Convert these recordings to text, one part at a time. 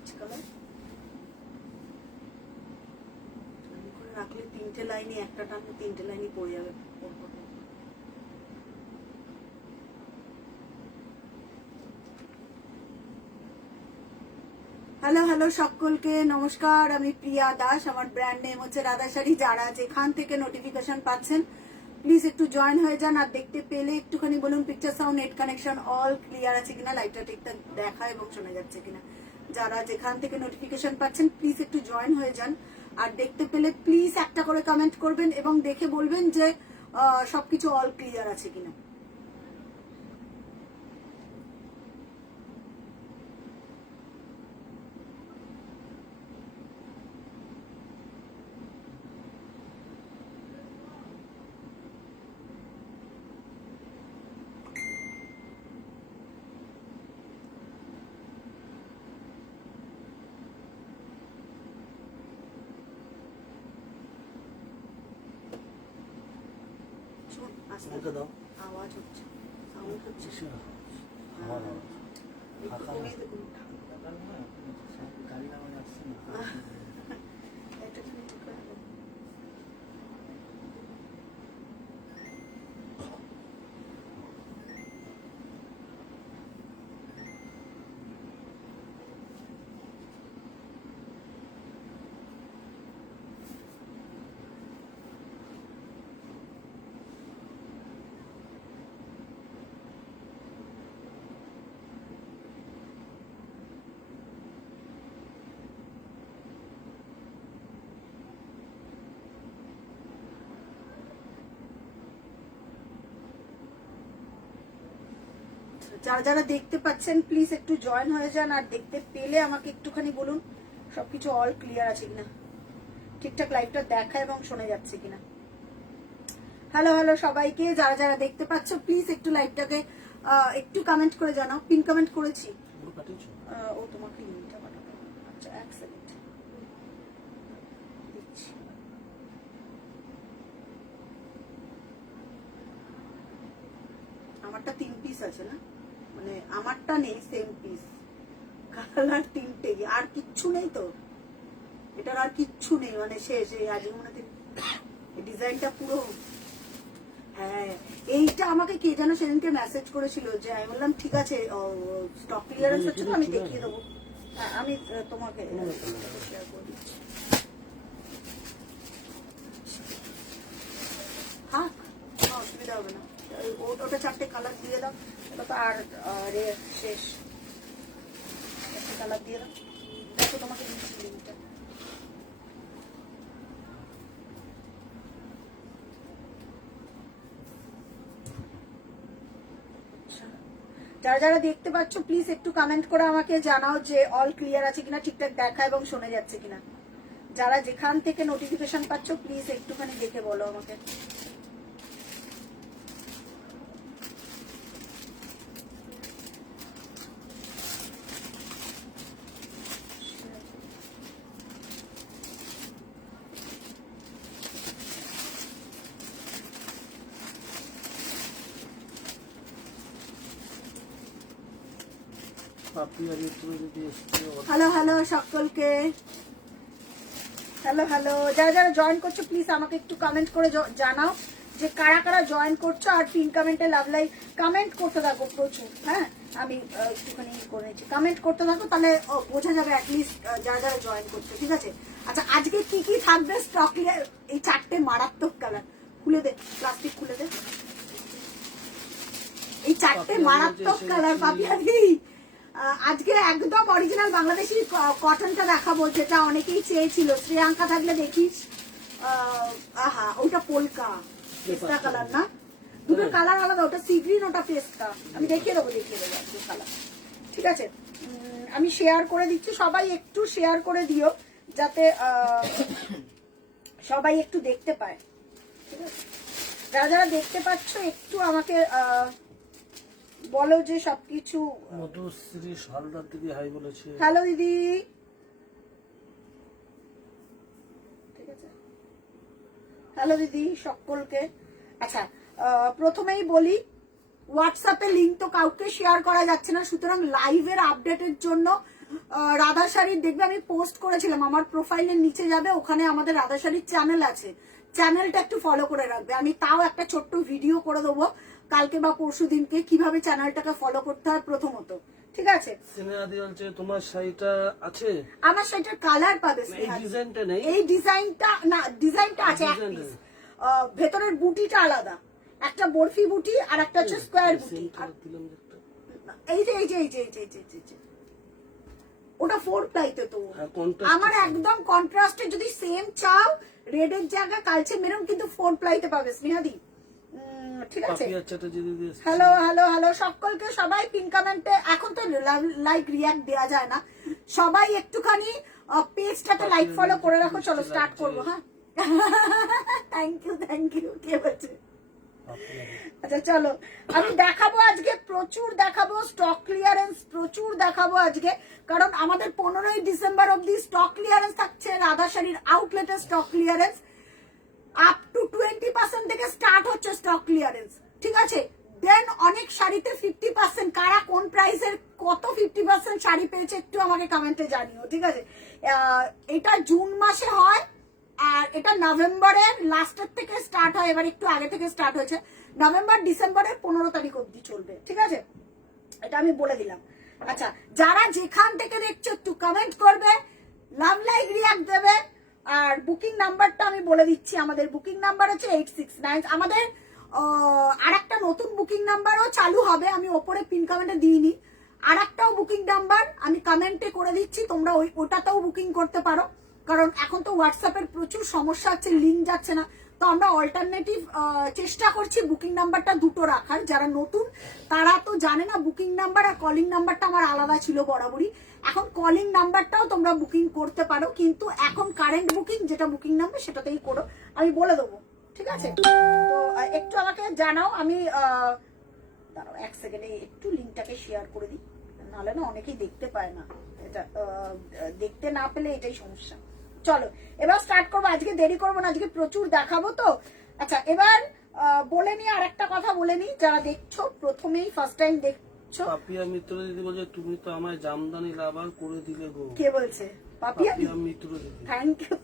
Peach colour করে রাখলে 3টে লাইনই একটা টানলে 3টে লাইনই পড়ে যাবে। হ্যালো হ্যালো সকলকে নমস্কার, আমি প্রিয়া দাস, আমার ব্র্যান্ড নেম হচ্ছে রাধা শাড়ি। যারা যেখান থেকে নোটিফিকেশন পাচ্ছেন প্লিজ একটু জয়েন হয়ে যান, আর দেখতে পেলে একটুখানি বলুন picture sound net connection all clear আছে কিনা, লাইটটা ঠিকঠাক দেখা এবং শোনা যাচ্ছে কিনা। যারা যেখান থেকে নোটিফিকেশন পাচ্ছেন প্লিজ একটু জয়েন হয়ে যান, আর দেখতে পেলে প্লিজ একটা করে কমেন্ট করবেন এবং দেখে বলবেন যে সবকিছু অল ক্লিয়ার আছে কিনা। আওয়াজ হচ্ছে, সাউন্ড হচ্ছে, যারা যারা দেখতে পাচ্ছেন প্লিজ একটু জয়েন হয়ে যান, আর দেখতে পেলে আমাকে একটুখানি বলুন সবকিছু অল ক্লিয়ার আছে কিনা, ঠিকঠাক লাইভটা দেখা এবং শোনা যাচ্ছে কিনা। হ্যালো হ্যালো সবাইকে, যারা যারা দেখতে পাচ্ছ প্লিজ একটু লাইভটাকে একটু কমেন্ট করে জানাও। পিন কমেন্ট করেছি, ও তোমাকে লিংকটা পাঠাবো। আচ্ছা এক সেকেন্ড দিচ্ছি। আমারটা 3 পিস আছে না, মানে আমারটা নেই, সেম পিস কালার 3টে, আর কিচ্ছু নেই তো, এটার আর কিচ্ছু নেই, মানে শেষ। এই আজকে মনে হয় ডিজাইনটা পুরো। হ্যাঁ এইটা আমাকে কে যেন সেদিনকে মেসেজ করেছিল, যে আমি বললাম ঠিক আছে স্টক ক্লিয়ারেন্স হচ্ছে তো আমি দেখিয়ে দেবো। হ্যাঁ আমি তোমাকে শেয়ার করে দিচ্ছি। হ্যাঁ অসুবিধা হবে না, ওটা 4টে কালার দিয়ে দাও, ওটা তো আর শেষ। 4টে কালার দিয়ে দাও, দেখো তোমাকে দিচ্ছি লিংকটা। যারা যারা দেখতে পাচ্ছ প্লিজ একটু কমেন্ট করে আমাকে জানাও যে অল ক্লিয়ার আছে কিনা, ঠিকঠাক দেখা এবং শোনা যাচ্ছে কিনা। যারা যেখান থেকে নোটিফিকেশন পাচ্ছ প্লিজ একটুখানি দেখে বলো আমাকে। হ্যালো হ্যালো সকলকে, হ্যালো হ্যালো। যারা যারা জয়েন করছো প্লিজ আমাকে একটু কমেন্ট করে জানাও যে কারা কারা জয়েন করছো, আর পিন কমেন্টে লাভ লাইক কমেন্ট করতে থাকো প্রচুর। হ্যাঁ আমি একটুখানি করে নিচ্ছি, কমেন্ট করতে থাকো, তাহলে বোঝা যাবে অ্যাটলিস্ট যারা যারা জয়েন করছো। ঠিক আছে, আচ্ছা আজকে কি কি থাকবে স্টক, এই 4টে মারাত্মক কালার খুলে দে, প্লাস্টিক খুলে দে, এই 4টে মারাত্মক কালার পাপিয়াদি। আজকে একদম অরিজিনাল বাংলাদেশি কটনটা দেখাবো, যেটা অনেকেই চেয়েছিল। শ্রেয়াঙ্কা থাকলে দেখিস। আহা ওটা পোলকা পেস্তা কালার না, দুটো কালার আলাদা, ওটা সি গ্রিন, ওটা পেস্তা। আমি দেখিয়ে দেবো আজকে কালার। ঠিক আছে, আমি শেয়ার করে দিচ্ছি, সবাই একটু শেয়ার করে দিও যাতে সবাই একটু দেখতে পায়। ঠিক আছে, যারা যারা দেখতে পাচ্ছ একটু আমাকে বলো যে সবকিছু। মধুশ্রী হালদার দিদি হাই বলেছে। হ্যালো দিদি, ঠিক আছে, হ্যালো দিদি সকলকে। আচ্ছা প্রথমেই বলি, হোয়াটসঅ্যাপে লিঙ্ক তো কাউকে শেয়ার করা যাচ্ছে না, সুতরাং লাইভের আপডেটের জন্য রাধা শাড়ির দেখবে আমি পোস্ট করেছিলাম, আমার প্রোফাইলের নিচে যাবে, ওখানে আমাদের রাধা শাড়ির চ্যানেল আছে, চ্যানেলটা একটু ফলো করে রাখবে। আমি তাও একটা ছোট্ট ভিডিও করে দেবো কালকে বা পরশু দিনকে, কিভাবে চ্যানেলটাকে ফলো করতে হয় প্রথমত, ঠিক আছে? স্নেহাদি বলছে তোমার শাড়িটা আছে, আমার শাড়িটার কালার পাবে এই ডিজাইনটা নেই, এই ডিজাইনটা না, ডিজাইনটা আছে এক ডিজাইনটা piece। ভেতরের বুটিটা আলাদা, একটা বরফি বুটি আর একটা হচ্ছে স্কোয়ার বুটি। সেন্টার দিলাম একটা। এই যে এই যে এই যে এই যে এই যে এই যে ওটা 4 প্লাইতে তো। হ্যাঁ, contrast আমার আছে। একদম কন্ট্রাস্টে যদি সেম চাও, রেডের জায়গায় কালচে মেরুন কিন্তু 4 প্লাইতে পাবে স্নেহাদি, ঠিক আছে? পাপিয়া চ্যাটার্জি দিদি এসছে। হ্যালো হ্যালো হ্যালো সকলকে, সবাই পিন কমেন্টে, এখন তো লাইক রিয়াক্ট দেওয়া যায় না, সবাই একটুখানি পেজটাতে লাইক ফলো করে রাখো। চলো স্টার্ট করবো, হ্যাঁ? থ্যাংক ইউ কে বলছে? পাপিয়া। আচ্ছা চলো, আমি দেখাবো আজকে, প্রচুর দেখাবো, স্টক ক্লিয়ারেন্স প্রচুর দেখাবো আজকে, কারণ আমাদের 15ই ডিসেম্বর অব্দি স্টক ক্লিয়ারেন্স থাকছে, রাধা শাড়ির আউটলেটের স্টক ক্লিয়ারেন্স আপ টু 20% থেকে স্টার্ট হচ্ছে স্টক ক্লিয়ারেন্স, ঠিক আছে? দেন অনেক শাড়িতে 50%, কারা কোন প্রাইসের কত 50% শাড়ি পেয়েছে একটু আমাকে কমেন্টে জানিও, ঠিক আছে? এটা জুন মাসে হয় আর এটা নভেম্বরের লাস্টের থেকে স্টার্ট হয়, এবার একটু আগে থেকে স্টার্ট হয়েছে, নভেম্বর ডিসেম্বরের 15 তারিখ অব্দি চলবে, ঠিক আছে? এটা আমি বলে দিলাম। আচ্ছা, যারা যেখান থেকে দেখছো একটু কমেন্ট করবে, লাভ লাইক রিয়াক্ট দেবে, আর বুকিং নাম্বারটা আমি বলে দিচ্ছি, আমাদের বুকিং নাম্বার হচ্ছে 869। আমাদের আর একটা নতুন বুকিং নাম্বারও চালু হবে, আমি ওপরে পিন কমেন্টে দিইনি, আর একটাও বুকিং নাম্বার আমি কমেন্টে করে দিচ্ছি, তোমরা ওটাতেও বুকিং করতে পারো, কারণ এখন তো হোয়াটসঅ্যাপের প্রচুর সমস্যা হচ্ছে, লিঙ্ক যাচ্ছে না, তো আমরা অল্টারনেটিভ চেষ্টা করছি বুকিং নাম্বারটা দুটো রাখার। যারা নতুন তারা তো জানে না বুকিং নাম্বার আর কলিং নাম্বারটা আমার আলাদা ছিল বরাবরই, এখন কলিং নাম্বারটাও তোমরা বুকিং করতে পারো, কিন্তু এখন কারেন্ট বুকিং যেটা বুকিং নাম্বার সেটাতেই করো, আমি বলে দেবো, ঠিক আছে? তো একটু আমাকে জানাও, আমি দাঁড়াও এক সেকেন্ডে একটু লিঙ্কটাকে শেয়ার করে দিই, নাহলে না অনেকেই দেখতে পায় না, এটা দেখতে না পেলে এটাই সমস্যা। চলো এবার স্টার্ট করবো, আজকে দেরি করবো না, আজকে প্রচুর দেখাবো তো। আচ্ছা এবার বলে নি, আর একটা কথা বলে নি, যারা দেখছো প্রথমেই ফার্স্ট টাইম দেখছো, পাপিয়া মিত্র দিদি বলছে তুমি তো আমায় জামদানি লাভার করে দিলে গো। কে বলছে? পাপিয়া পাপিয়া মিত্র দিদি। Thank you.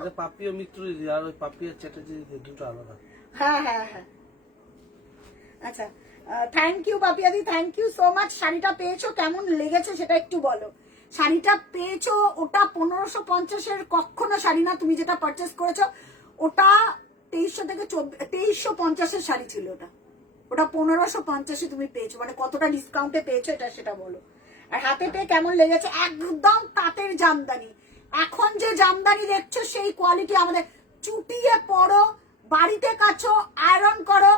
এটা পাপিয়া মিত্র দিদি আর ওই পাপিয়া চ্যাটার্জি দিদি দুটো আলাদা। হ্যাঁ হ্যাঁ হ্যাঁ, আচ্ছা thank you Papiyadi, thank you so much. শাড়িটা পেয়েছো, কেমন লেগেছে সেটা একটু বলো। শাড়িটা পেয়েছো, ওটা 1550-এর কখনো শাড়ি না, তুমি যেটা পারচেস করেছো ওটা 2300 থেকে 2350-এর শাড়ি ছিল, ওটা 1550-এ তুমি পেয়েছো, মানে কতটা ডিসকাউন্টে পেয়েছো এটা সেটা বলো। আর হাতে পেয়ে কেমন লেগেছে? একদম তাঁতের জামদানি, এখন যে জামদানি দেখছো সেই কোয়ালিটি, আমাদের চুটিয়ে পরো, বাড়িতে কাছো, আয়রন করো,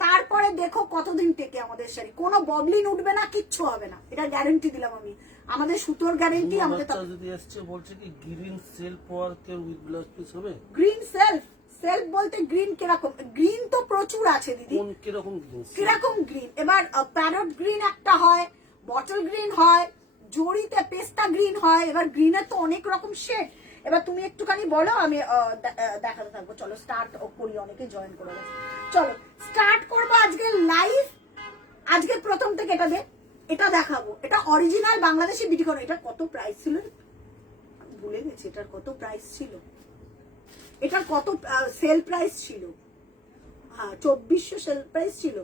তারপরে দেখো কতদিন টেকে আমাদের শাড়ি, কোনো ববলিন উঠবে না, কিচ্ছু হবে না, এটা গ্যারেন্টি দিলাম আমি, আমাদের সুতোর গ্যারেন্টি। আমাদের যদি আসছে বলছে কি গ্রিন সেলফ ওয়ার্কের উইথ ব্লাউজ পিস হবে। গ্রিন সেলফ, সেলফ বলতে গ্রিন কিরকম? গ্রিন তো প্রচুর আছে দিদি, কোন কিরকম গ্রিন? কিরকম গ্রিন? এবার প্যারট গ্রিন একটা হয়, বটল গ্রিন হয়, জড়িতে পেস্তা গ্রিন হয়, এবার গ্রিনের তো অনেক রকম শেড। এবার তুমি একটুখানি বলো, আমি দেখাতে থাকবো। চলো স্টার্ট করি, অনেকে জয়েন করে গেছে, চলো স্টার্ট করবো আজকে লাইভ। আজকে প্রথম থেকে এটা দেখাবো, এটা অরিজিনাল বাংলাদেশি বিক্রি করো। এটা কত প্রাইস ছিল আমি ভুলে গেছি, এটার কত প্রাইস ছিল, এটার কত সেল প্রাইস ছিল? হ্যাঁ 2400 সেল প্রাইস ছিল,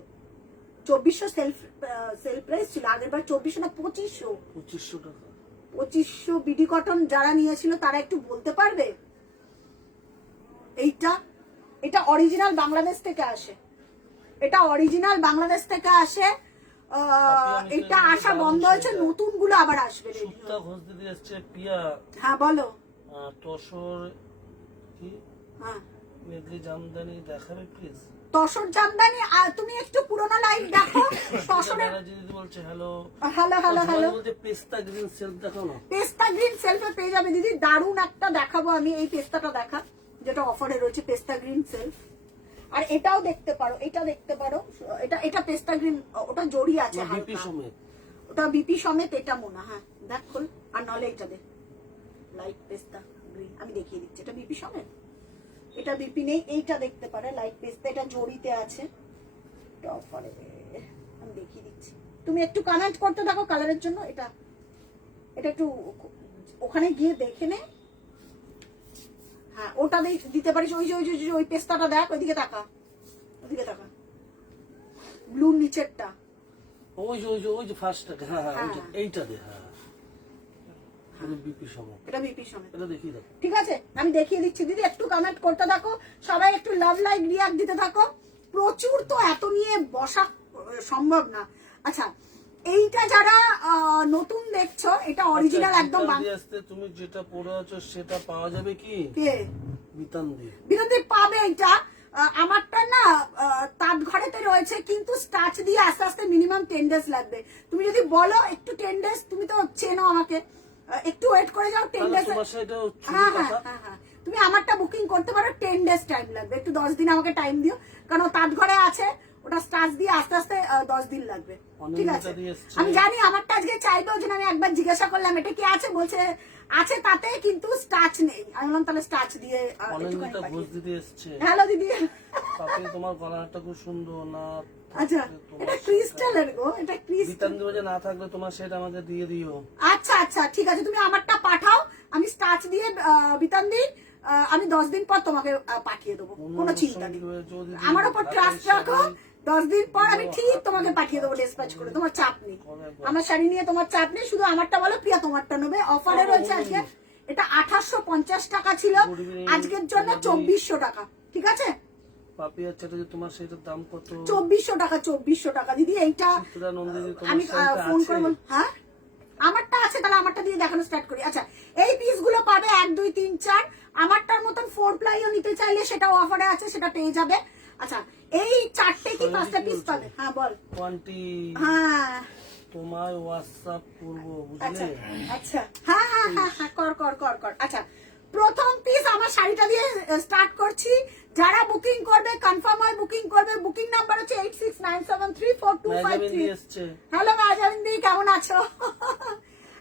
2400 সেল প্রাইস ছিল আগের বার, 2400 না 2500? 2500 টাকা। 2500 বিডি কটন যারা নিয়েছিল তারা একটু বলতে পারবে? এটা অরিজিনাল বাংলাদেশ থেকে আসে, এটা অরিজিনাল বাংলাদেশ থেকে আসে, এটা আসা বন্ধ হয়েছে, নতুন গুলো আবার আসবে। সুতা ঘোষ দিদি আসছে পিয়া। হ্যাঁ বলো। তসর কি? হ্যাঁ মেদলি জামদানি দেখাবে প্লিজ। তসর জামদানি, তুমি একটু পুরোনো লাইভ দেখো। তসরের দিদি বলছে হ্যালো হ্যালো হ্যালো হ্যালো, বলতে পেস্তা গ্রিন সেলফ দেখাও না। পেস্তা গ্রিন সেলফে পেয়ে যাবে দিদি, দারুন একটা দেখাবো আমি, এই পেস্তাটা দেখা যেটা অফারে রয়েছে, পেস্তা গ্রিন সেলফ। আর এটাও দেখতে পারো, এটা দেখতে পারো, এটা পেস্তা গ্রিন, ওটা জড়ি আছে বিপি সমেত, ওটা বিপি সমেত, এটা মোনা। হ্যাঁ দেখ খোল, আর নলে এটা দে লাইট পেস্তা গ্রিন, আমি দেখিয়ে দিচ্ছি, এটা বিপি সমেত, এটা বিপি নেই, এইটা দেখতে পারে লাইট পেস্তা, এটা জড়িতে আছে, এটা অফারে, আমি দেখিয়ে দিচ্ছি, তুমি একটু কমেন্ট করতে থাকো কালারের জন্য। এটা এটা একটু ওখানে গিয়ে দেখে নে। হ্যাঁ ওটা দিতে পারিস, ওই যে ওই যে ওই পেস্তাটা দেখ, ওইদিকে তাকা, ওইদিকে তাকা, ব্লু নিচেরটা, ওই যে ফার্স্টটা, হ্যাঁ হ্যাঁ এইটা দে, হ্যাঁ বিপি সম, এটা বিপি সমেত, এটা দেখিয়ে দাও। ঠিক আছে আমি দেখিয়ে দিচ্ছি। দিদি একটু কমেন্ট করতে থাকো, সবাই একটু লাভ লাইক রিয়াক্ট দিতে থাকো। প্রচুর তো এত নিয়ে বসা সম্ভব না। আচ্ছা এইটা যারা নতুন দেখছো, এটা অরিজিনাল একদম তুমি যেটা পরে আছো সেটা পাওয়া যাবে কি? বিতান্দি পাবে। এটা আমারটা না তাঁত ঘরেতে রয়েছে, কিন্তু স্টাচ দিয়ে আস্তে আস্তে মিনিমাম 10 ডেজ লাগবে। তুমি যদি বলো একটু 10 ডেজ, তুমি তো চেনো আমাকে, একটু ওয়েট করে যাও 10 ডেজ। হ্যাঁ হ্যাঁ হ্যাঁ হ্যাঁ তুমি আমারটা বুকিং করতে পারো, 10 ডেজ টাইম লাগবে, একটু 10 দিন আমাকে টাইম দিও, কারণ তাঁত ঘরে আছে, ওটা স্টাচ দিয়ে আস্তে আস্তে 10 দিন লাগবে, ঠিক আছে? আমি জানি আমারটা আজকে চাইবে, ওই জন্য আমি একবার জিজ্ঞাসা করলাম এটা কি আছে, বলছে আছে তাতে, কিন্তু স্টাচ নেই। আমি বললাম তাহলে স্টাচ দিয়ে। হ্যালো দিদি, তোমার গলাটা খুব সুন্দর না? আচ্ছা এটা ক্রিস্টালের গো, এটা ক্রিস্টাল না থাকলে তোমার সেটা আমাকে দিয়ে দিও। আচ্ছা আচ্ছা ঠিক আছে, তুমি আমারটা পাঠাও, আমি স্টাচ দিয়ে বিতান্দি আমি 10 দিন পর তোমাকে পাঠিয়ে দেবো, কোনো চিন্তা নেই, আমার উপর ট্রাস্ট রাখো। 10 দিন পর আমি ঠিক তোমাকে পাঠিয়ে দেবো ডিসপ্যাচ করে, তোমার চাপ নেই, আমার শাড়ি নিয়ে তোমার চাপ নেই। শুধু আমারটা বলো, প্রিয়া তোমারটা নেবে। অফারে রয়েছে আজকে, এটা 2850 টাকা ছিল, আজকের জন্য 2400 টাকা, ঠিক আছে? পাপিয়া চ্যাটার্জি তোমার সেটার দাম কত? 2400 টাকা, 2400 টাকা দিদি। এইটা আমি ফোন করে বল, হ্যাঁ আমারটা আছে, তাহলে আমারটা দিয়ে দেখানো স্টার্ট করি। আচ্ছা এই পিস গুলো পাবে 1 2 3 4, আমারটার মতন 4 প্লাইও নিতে চাইলে সেটাও অফারে আছে, সেটা পেয়ে যাবে। আচ্ছা এই 4টে কি 5টা পিস পাবে? হ্যাঁ বল। হ্যাঁ তোমার হোয়াটসঅ্যাপ করব, আচ্ছা বুঝলে? আচ্ছা হ্যাঁ হ্যাঁ হ্যাঁ হ্যাঁ কর কর কর কর। আচ্ছা প্রথম পিস আমার শাড়িটা দিয়ে স্টার্ট করছি। যারা বুকিং করবে, কনফার্ম হয় বুকিং করবে। বুকিং নাম্বার হচ্ছে 8697342553। হ্যালো মাজাবিন্দি, কেমন আছো?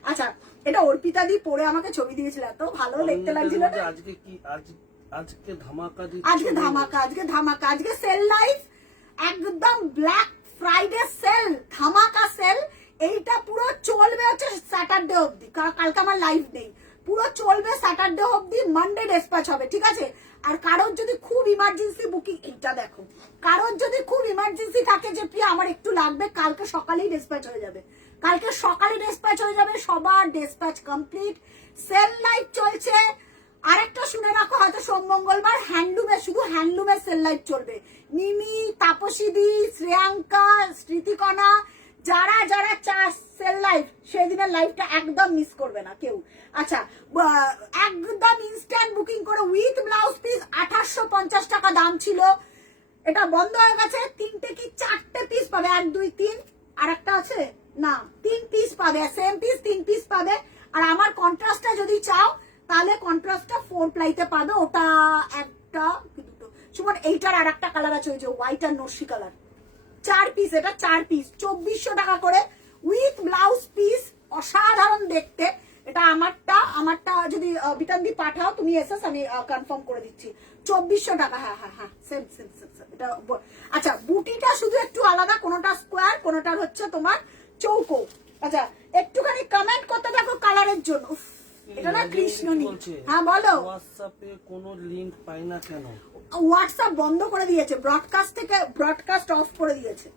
আচ্ছা এটা অর্পিতা দি পরে আমাকে ছবি দিয়েছিল, এত ভালো দেখতে লাগছিল। আজকে কি আজকে ধামাকা দিচ্ছ? আজকে ধামাকা, আজকে ধামাকা, আজকে সেল লাইভ, একদম ব্ল্যাক ফ্রাইডে সেল, ধামাকা সেল। এইটা পুরো চলবে হচ্ছে স্যাটারডে অবধি, কালকে আমার লাইভ নেই, পুরো চলবে স্যাটারডে অবধি, মানডে ডিসপ্যাচ হবে, ঠিক আছে? আর কারোর যদি খুব ইমার্জেন্সি বুকিং, এইটা দেখো, কারোর যদি খুব ইমার্জেন্সি থাকে যে প্রিয়া আমার একটু লাগবে, কালকে সকালেই ডিসপ্যাচ হয়ে যাবে, কালকে সকালে ডিসপ্যাচ হয়ে যাবে, সবার ডিসপ্যাচ কমপ্লিট। সেল লাইভ চলছে। আরেকটা শুনে রাখো, হয়তো সোম মঙ্গলবার হ্যান্ডলুমের, শুধু হ্যান্ডলুমের সেল লাইভ চলবে। মিমি, তাপসীদি, শ্রেয়াঙ্কা, স্মৃতিকণা, যারা যারা চার সেল লাইভ, সেদিনের লাইভটা একদম মিস করবে না কেউ। আচ্ছা একদম ইনস্ট্যান্ট বুকিং করে উইথ ব্লাউজ পিস 2850 টাকা দাম ছিল, এটা বন্ধ হয়ে গেছে। 3টে কি 4টে পিস পাবে, 1 2 3, আর একটা আছে না, 3 পিস পাবে, সেম পিস 3 পিস পাবে। আর আমার কন্ট্রাস্টটা যদি চাও তাহলে কন্ট্রাস্টটা 4 প্লাইতে পাবে, ওটা একটা দুটো। সুমন এইটার আর একটা কালার আছে, ওই যে হোয়াইট আর নস্যি কালার, 4 পিস, এটা 4 পিস 2400 টাকা করে উইথ ব্লাউজ পিস, অসাধারণ দেখতে। এটা আমারটা যদি বিতান্দি পাঠাও তুমি এসএস, আমি কনফার্ম করে দিচ্ছি 2400 টাকা। হ্যাঁ হ্যাঁ হ্যাঁ সেম সেম সেম এটা। আচ্ছা বুটিটা শুধু একটু আলাদা, কোনোটা স্কোয়ার, কোনোটার হচ্ছে তোমার চৌকো। আচ্ছা একটুখানি কমেন্ট করতে থাকো কালারের জন্য। এটা না কৃষ্ণনী, হ্যাঁ বলো। হোয়াটসঅ্যাপে কোনো লিংক পাই না কেন? হোয়াটসঅ্যাপ বন্ধ করে দিয়েছে, ব্রডকাস্ট অফ করে দিয়েছে,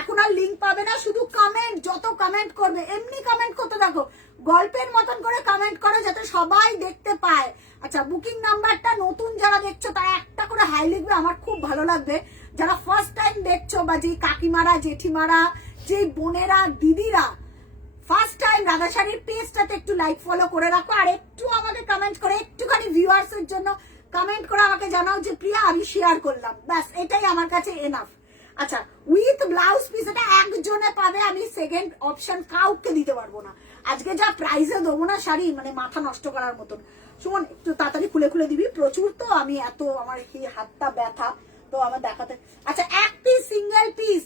এখন আর লিংক পাবে না। শুধু কমেন্ট, যত কমেন্ট করবে এমনি কমেন্ট করতে থাকো, গল্পের মতন করে কমেন্ট করো যাতে সবাই দেখতে পায়। আচ্ছা বুকিং নাম্বারটা নতুন যারা দেখছো তারা একটা করে হাই লিখবে, আমার খুব ভালো লাগবে। যারা ফার্স্ট টাইম দেখছো, বা যে কাকিমারা, জেঠিমারা, যে বোনেরা, দিদিরা ফার্স্ট টাইম রাধা শাড়ির পেজটাতে একটু লাইক ফলো করে রাখো, আর একটু আমাকে কমেন্ট করে, একটুখানি ভিউয়ার্স এর জন্য কমেন্ট করে আমাকে জানাও যে প্রিয়া আমি শেয়ার করলাম, ব্যাস এটাই আমার কাছে এনাফ। আচ্ছা উইথ ব্লাউজ পিস, এটা একজনে পাবে, আমি সেকেন্ড অপশন কাউকে দিতে পারবো না। আজকে যা প্রাইসে দেবো না শাড়ি, মানে মাথা নষ্ট করার মতন। সুমন একটু তাড়াতাড়ি খুলে খুলে দিবি, প্রচুর তো, আমি এত আমার এই হাতটা ব্যথা তো আমার দেখাতে। আচ্ছা এক পিস সিঙ্গেল পিস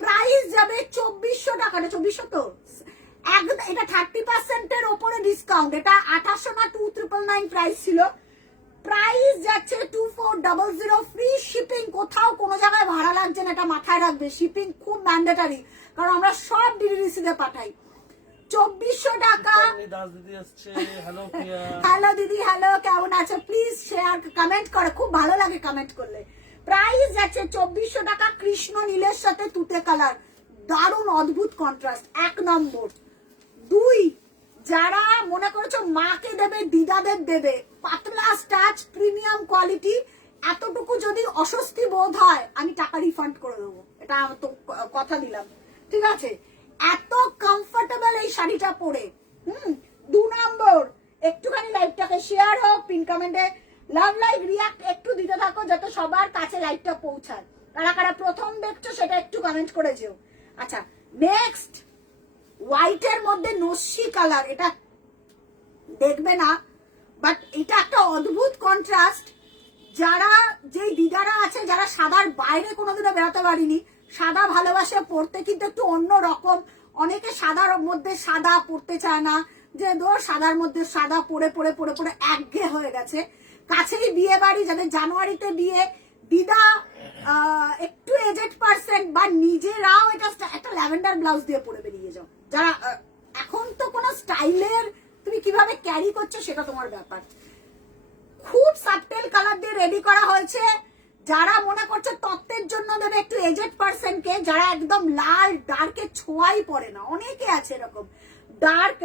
প্রাইস যাবে 2400 টাকা, 2400 তো একদম, এটা 30% এর ওপরে ডিসকাউন্ট, এটা 2800 না 2999 প্রাইস ছিল, প্রাইস যাচ্ছে 2400, ফ্রি শিপিং, কোথাও কোনো জায়গায় ভাড়া লাগছে না, এটা মাথায় রাখবে। শিপিং খুব ম্যান্ডেটারি, কারণ আমরা সব ডিলিভারিতে পাঠাই। 2400 টাকা। দাস দিদি আসছে, হ্যালো প্রিয়া। হ্যালো দিদি, হ্যালো, কেমন আছো? প্লিজ শেয়ার কমেন্ট করো, খুব ভালো লাগে কমেন্ট করলে। প্রাইস যাচ্ছে 2400 টাকা, কৃষ্ণ নীলের সাথে তুতে কালার, দারুণ অদ্ভুত কন্ট্রাস্ট। 1 নম্বর। 2, যারা মনে করছো মাকে দেবে, দিদাদের দেবে, পাতলা স্টাচ, প্রিমিয়াম কোয়ালিটি, এতটুকু যদি অস্বস্তি বোধ হয় আমি টাকা রিফান্ড করে দেবো, এটা আমি তো কথা দিলাম, ঠিক আছে? এত কমফোর্টেবল এই শাড়িটা পরে। 2 নম্বর, একটুখানি লাইভটাকে শেয়ার হোক, পিন কমেন্টে লাভ লাইক রিয়াক্ট একটু দিতে থাকো যাতে সবার কাছে লাইভটা পৌঁছায়। কারা কারা প্রথম দেখছো সেটা একটু কমেন্ট করে যেও। আচ্ছা, নেক্সট, হোয়াইটের মধ্যে নস্যি কালার, এটা দেখবে না বাট এটা একটা অদ্ভুত কন্ট্রাস্ট। যারা যেই দিদারা আছে যারা সাদার বাইরে কোনোদিনও বেরোতে পারিনি, সাদা ভালোবাসে পড়তে, কিন্তু একটু অন্য রকম, অনেকে সাদার মধ্যে সাদা পড়তে চায় না, যে ধর সাদার মধ্যে সাদা পড়ে পড়ে পড়ে পড়ে একঘেয়ে হয়ে গেছে। কাছেই বিয়ে বাড়ি, যাদের জানুয়ারিতে বিয়ে, দিদা একটু এজেড পার্সেন্ট বা নিজেরাও এটা একটা ল্যাভেন্ডার ব্লাউজ দিয়ে পরে বেরিয়ে যাও। যারা এখন তো কোনো স্টাইলের তুমি কিভাবে ক্যারি করছো সেটা তোমার ব্যাপার। খুব সাবটেল কালার দিয়ে রেডি করা হয়েছে। যারা মনে করছে তত্ত্বের জন্য দেবে একটু এজেড পার্সনকে, যারা একদম লাল ডার্কের ছোঁয়াই পড়ে না, অনেকে আছে এরকম, ডার্ক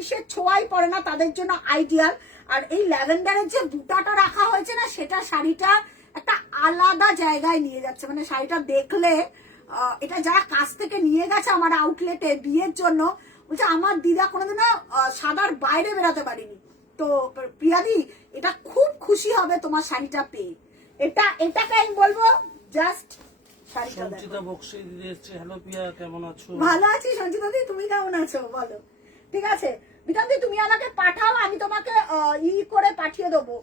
ইসের ছোঁয়াই পড়ে না, তাদের জন্য আইডিয়াল। আর এই ল্যাভেন্ডারের যে বুটাটা রাখা হয়েছে না, সেটা শাড়িটা একটা আলাদা জায়গায় নিয়ে যাচ্ছে। মানে শাড়িটা দেখলে, এটা যারা কাছ থেকে নিয়ে গেছে আমার আউটলেটে বিয়ের জন্য, বলছে আমার দিদা কোনোদিনও সাদার বাইরে বেরোতে পারিনি। তো প্রিয়াদি, এটা খুব খুশি হবে তোমার শাড়িটা পেয়ে। এটাকে আমি বলবো জাস্ট শাড়িটা দেখো। সঞ্চিতা বক্সি দিদি এসেছে, হ্যালো প্রিয়া, কেমন আছো? ভালো আছি সঞ্চিতা দি, তুমি কেমন আছো বলো? ঠিক আছে বিকান্তি, তুমি আমাকে পাঠাও, আমি তোমাকে করে পাঠিয়ে দেবো।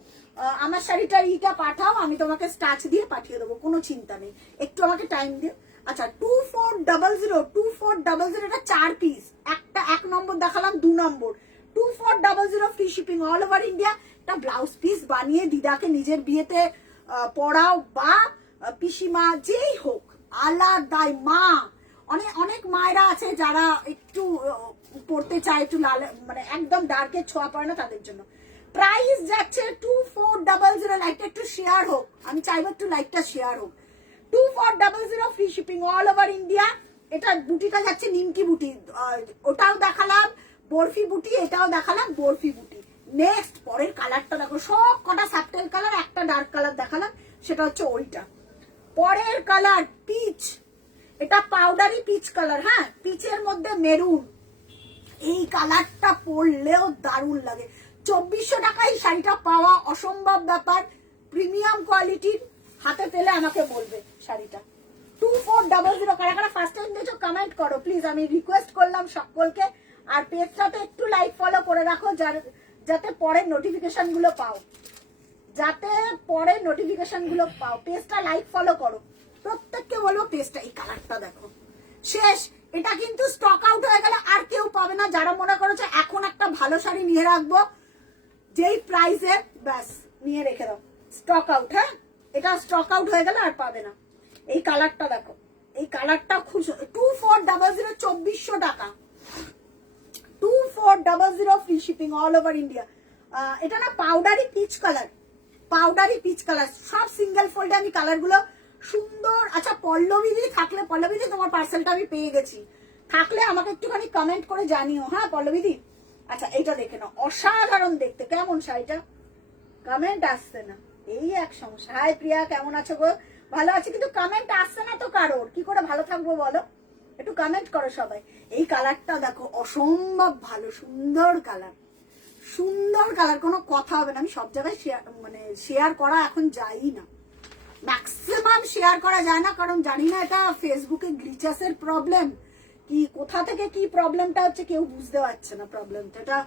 আমার শাড়িটার ইটা পাঠাও, আমি তোমাকে স্টাচ দিয়ে পাঠিয়ে দেবো, কোনো চিন্তা নেই, একটু আমাকে টাইম দিও। আচ্ছা, 2400 এটা 4 পিস, একটা 1 নম্বর দেখালাম, 2 নম্বর 2400 free shipping all over India. একটা ব্লাউজ পিস বানিয়ে দিদাকে নিজের বিয়েতে পরাও, বা পিসিমা যেই হোক, আলাদাই মা, অনেক মায়েরা আছে যারা একটু পড়তে চায়, একটু লাল, মানে একদম ডার্কের ছোঁয়া পড়ে না, তাদের জন্য। প্রাইস যাচ্ছে 2400, লাইকটা একটু শেয়ার হোক, আমি চাইবো একটু লাইকটা শেয়ার হোক। 2400 free shipping all over India. এটা বুটিটা যাচ্ছে নিমকি বুটি, ওটাও দেখালাম বরফি বুটি, এটাও দেখালাম বরফি বুটি। নেক্সট, পরের কালারটা দেখো, সব কটা সাবটেল কালার, একটা ডার্ক কালার দেখালাম, সেটা হচ্ছে ওইটা। পরের কালার পিচ, এটা পাউডারি পিচ কালার, হ্যাঁ, পিচের মধ্যে মেরুন। এই কালারটা পরলেও দারুণ লাগে। 2400 টাকায় শাড়িটা পাওয়া অসম্ভব ব্যাপার, প্রিমিয়াম কোয়ালিটির। হাতে পেলে আমাকে বলবে শাড়িটা। 2400, কারা কারা ফার্স্ট টাইম দেখছো কমেন্ট করো প্লিজ, আমি রিকোয়েস্ট করলাম সকলকে। আর পেজটাতে একটু লাইক ফলো করে রাখো, যাতে পরের নোটিফিকেশন গুলো পাও, পেজটা লাইক ফলো করো, প্রত্যেককে বলবো পেজটা। এই কালারটা দেখো, শেষ। এটা কিন্তু স্টক আউট হয়ে গেলে আর কেউ পাবে না। যারা মনে করেছে এখন একটা ভালো শাড়ি নিয়ে রাখবো যেই প্রাইসে, ব্যাস নিয়ে রেখে দাও, স্টক আউট। হ্যাঁ, এটা স্টক আউট হয়ে গেলে আর পাবে না। এই কালারটা দেখো, এই কালারটা খুব 2400, 2400 টাকা, 2400 free shipping all over India. এটা না পাউডারি পিচ কালার, সব সিঙ্গেল ফোল্ডে আমি কালার গুলো সুন্দর। আচ্ছা, পল্লবীদি থাকলে, পল্লবীদি তোমার পার্সেলটা আমি পেয়ে গেছি, থাকলে আমাকে একটুখানি কমেন্ট করে জানিও, হ্যাঁ পল্লবীদি। আচ্ছা, এইটা দেখে নাও, অসাধারণ দেখতে। কেমন শাড়িটা? কমেন্ট আসছে না, এই এক সমস্যা। হাই প্রিয়া, কেমন আছো গো? ভালো আছে, কিন্তু কমেন্ট আসছে না তো কারোর, কি করে ভালো থাকবো বলো? একটু কমেন্ট করো সবাই। এই কালারটা দেখো, অসম্ভব ভালো, সুন্দর কালার, কোনো কথা হবে না। আমি সব জায়গায় শেয়ার করা এখন যাই না, ম্যাক্সিমাম শেয়ার করা যায় না, কারণ জানি না এটা ফেসবুকে গ্লিচাসের প্রবলেম কি, কোথা থেকে কি প্রবলেমটা হচ্ছে কেউ বুঝতে পারছে না। প্রবলেমটা এটা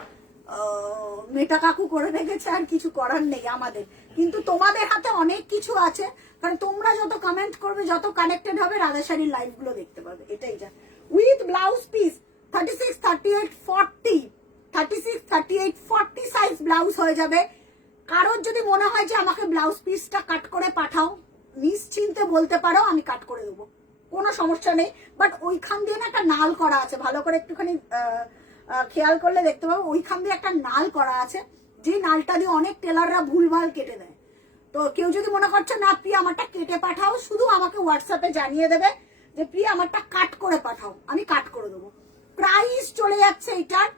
মেটা কাকু করে রেখেছে, আর কিছু করার নেই আমাদের। কিন্তু তোমাদের হাতে অনেক কিছু আছে, কারণ তোমরা যত কমেন্ট করবে, যত কানেক্টেড হবে, রাধা শাড়ির লাইভ গুলো দেখতে পাবে। এটাই যা। With blouse piece 36, 38, 40, 36, 38, 40 size blouse হয়ে যাবে। কারোর যদি মনে হয় যে আমাকে ব্লাউজ পিসটা কাট করে পাঠাও, নিশ্চিন্তে বলতে পারো, আমি কাট করে দেবো, কোনো সমস্যা নেই। বাট ওইখান দিয়ে না একটা নাল করা আছে, ভালো করে একটুখানি খেয়াল করলে দেখতে পাবো ওইখান দিয়ে একটা নাল করা আছে, যে নালটা দিয়ে অনেক টেলাররা ভুলভাল কেটে দেয়। তো কেউ যদি মনে করছে না প্রিয়া আমারটা কেটে পাঠাও, শুধু আমাকে হোয়াটসঅ্যাপে জানিয়ে দেবে যে প্রিয়া আমারটা কাট করে পাঠাও, আমি কাট করে দেবো। প্রাইস চলে যাচ্ছে এটার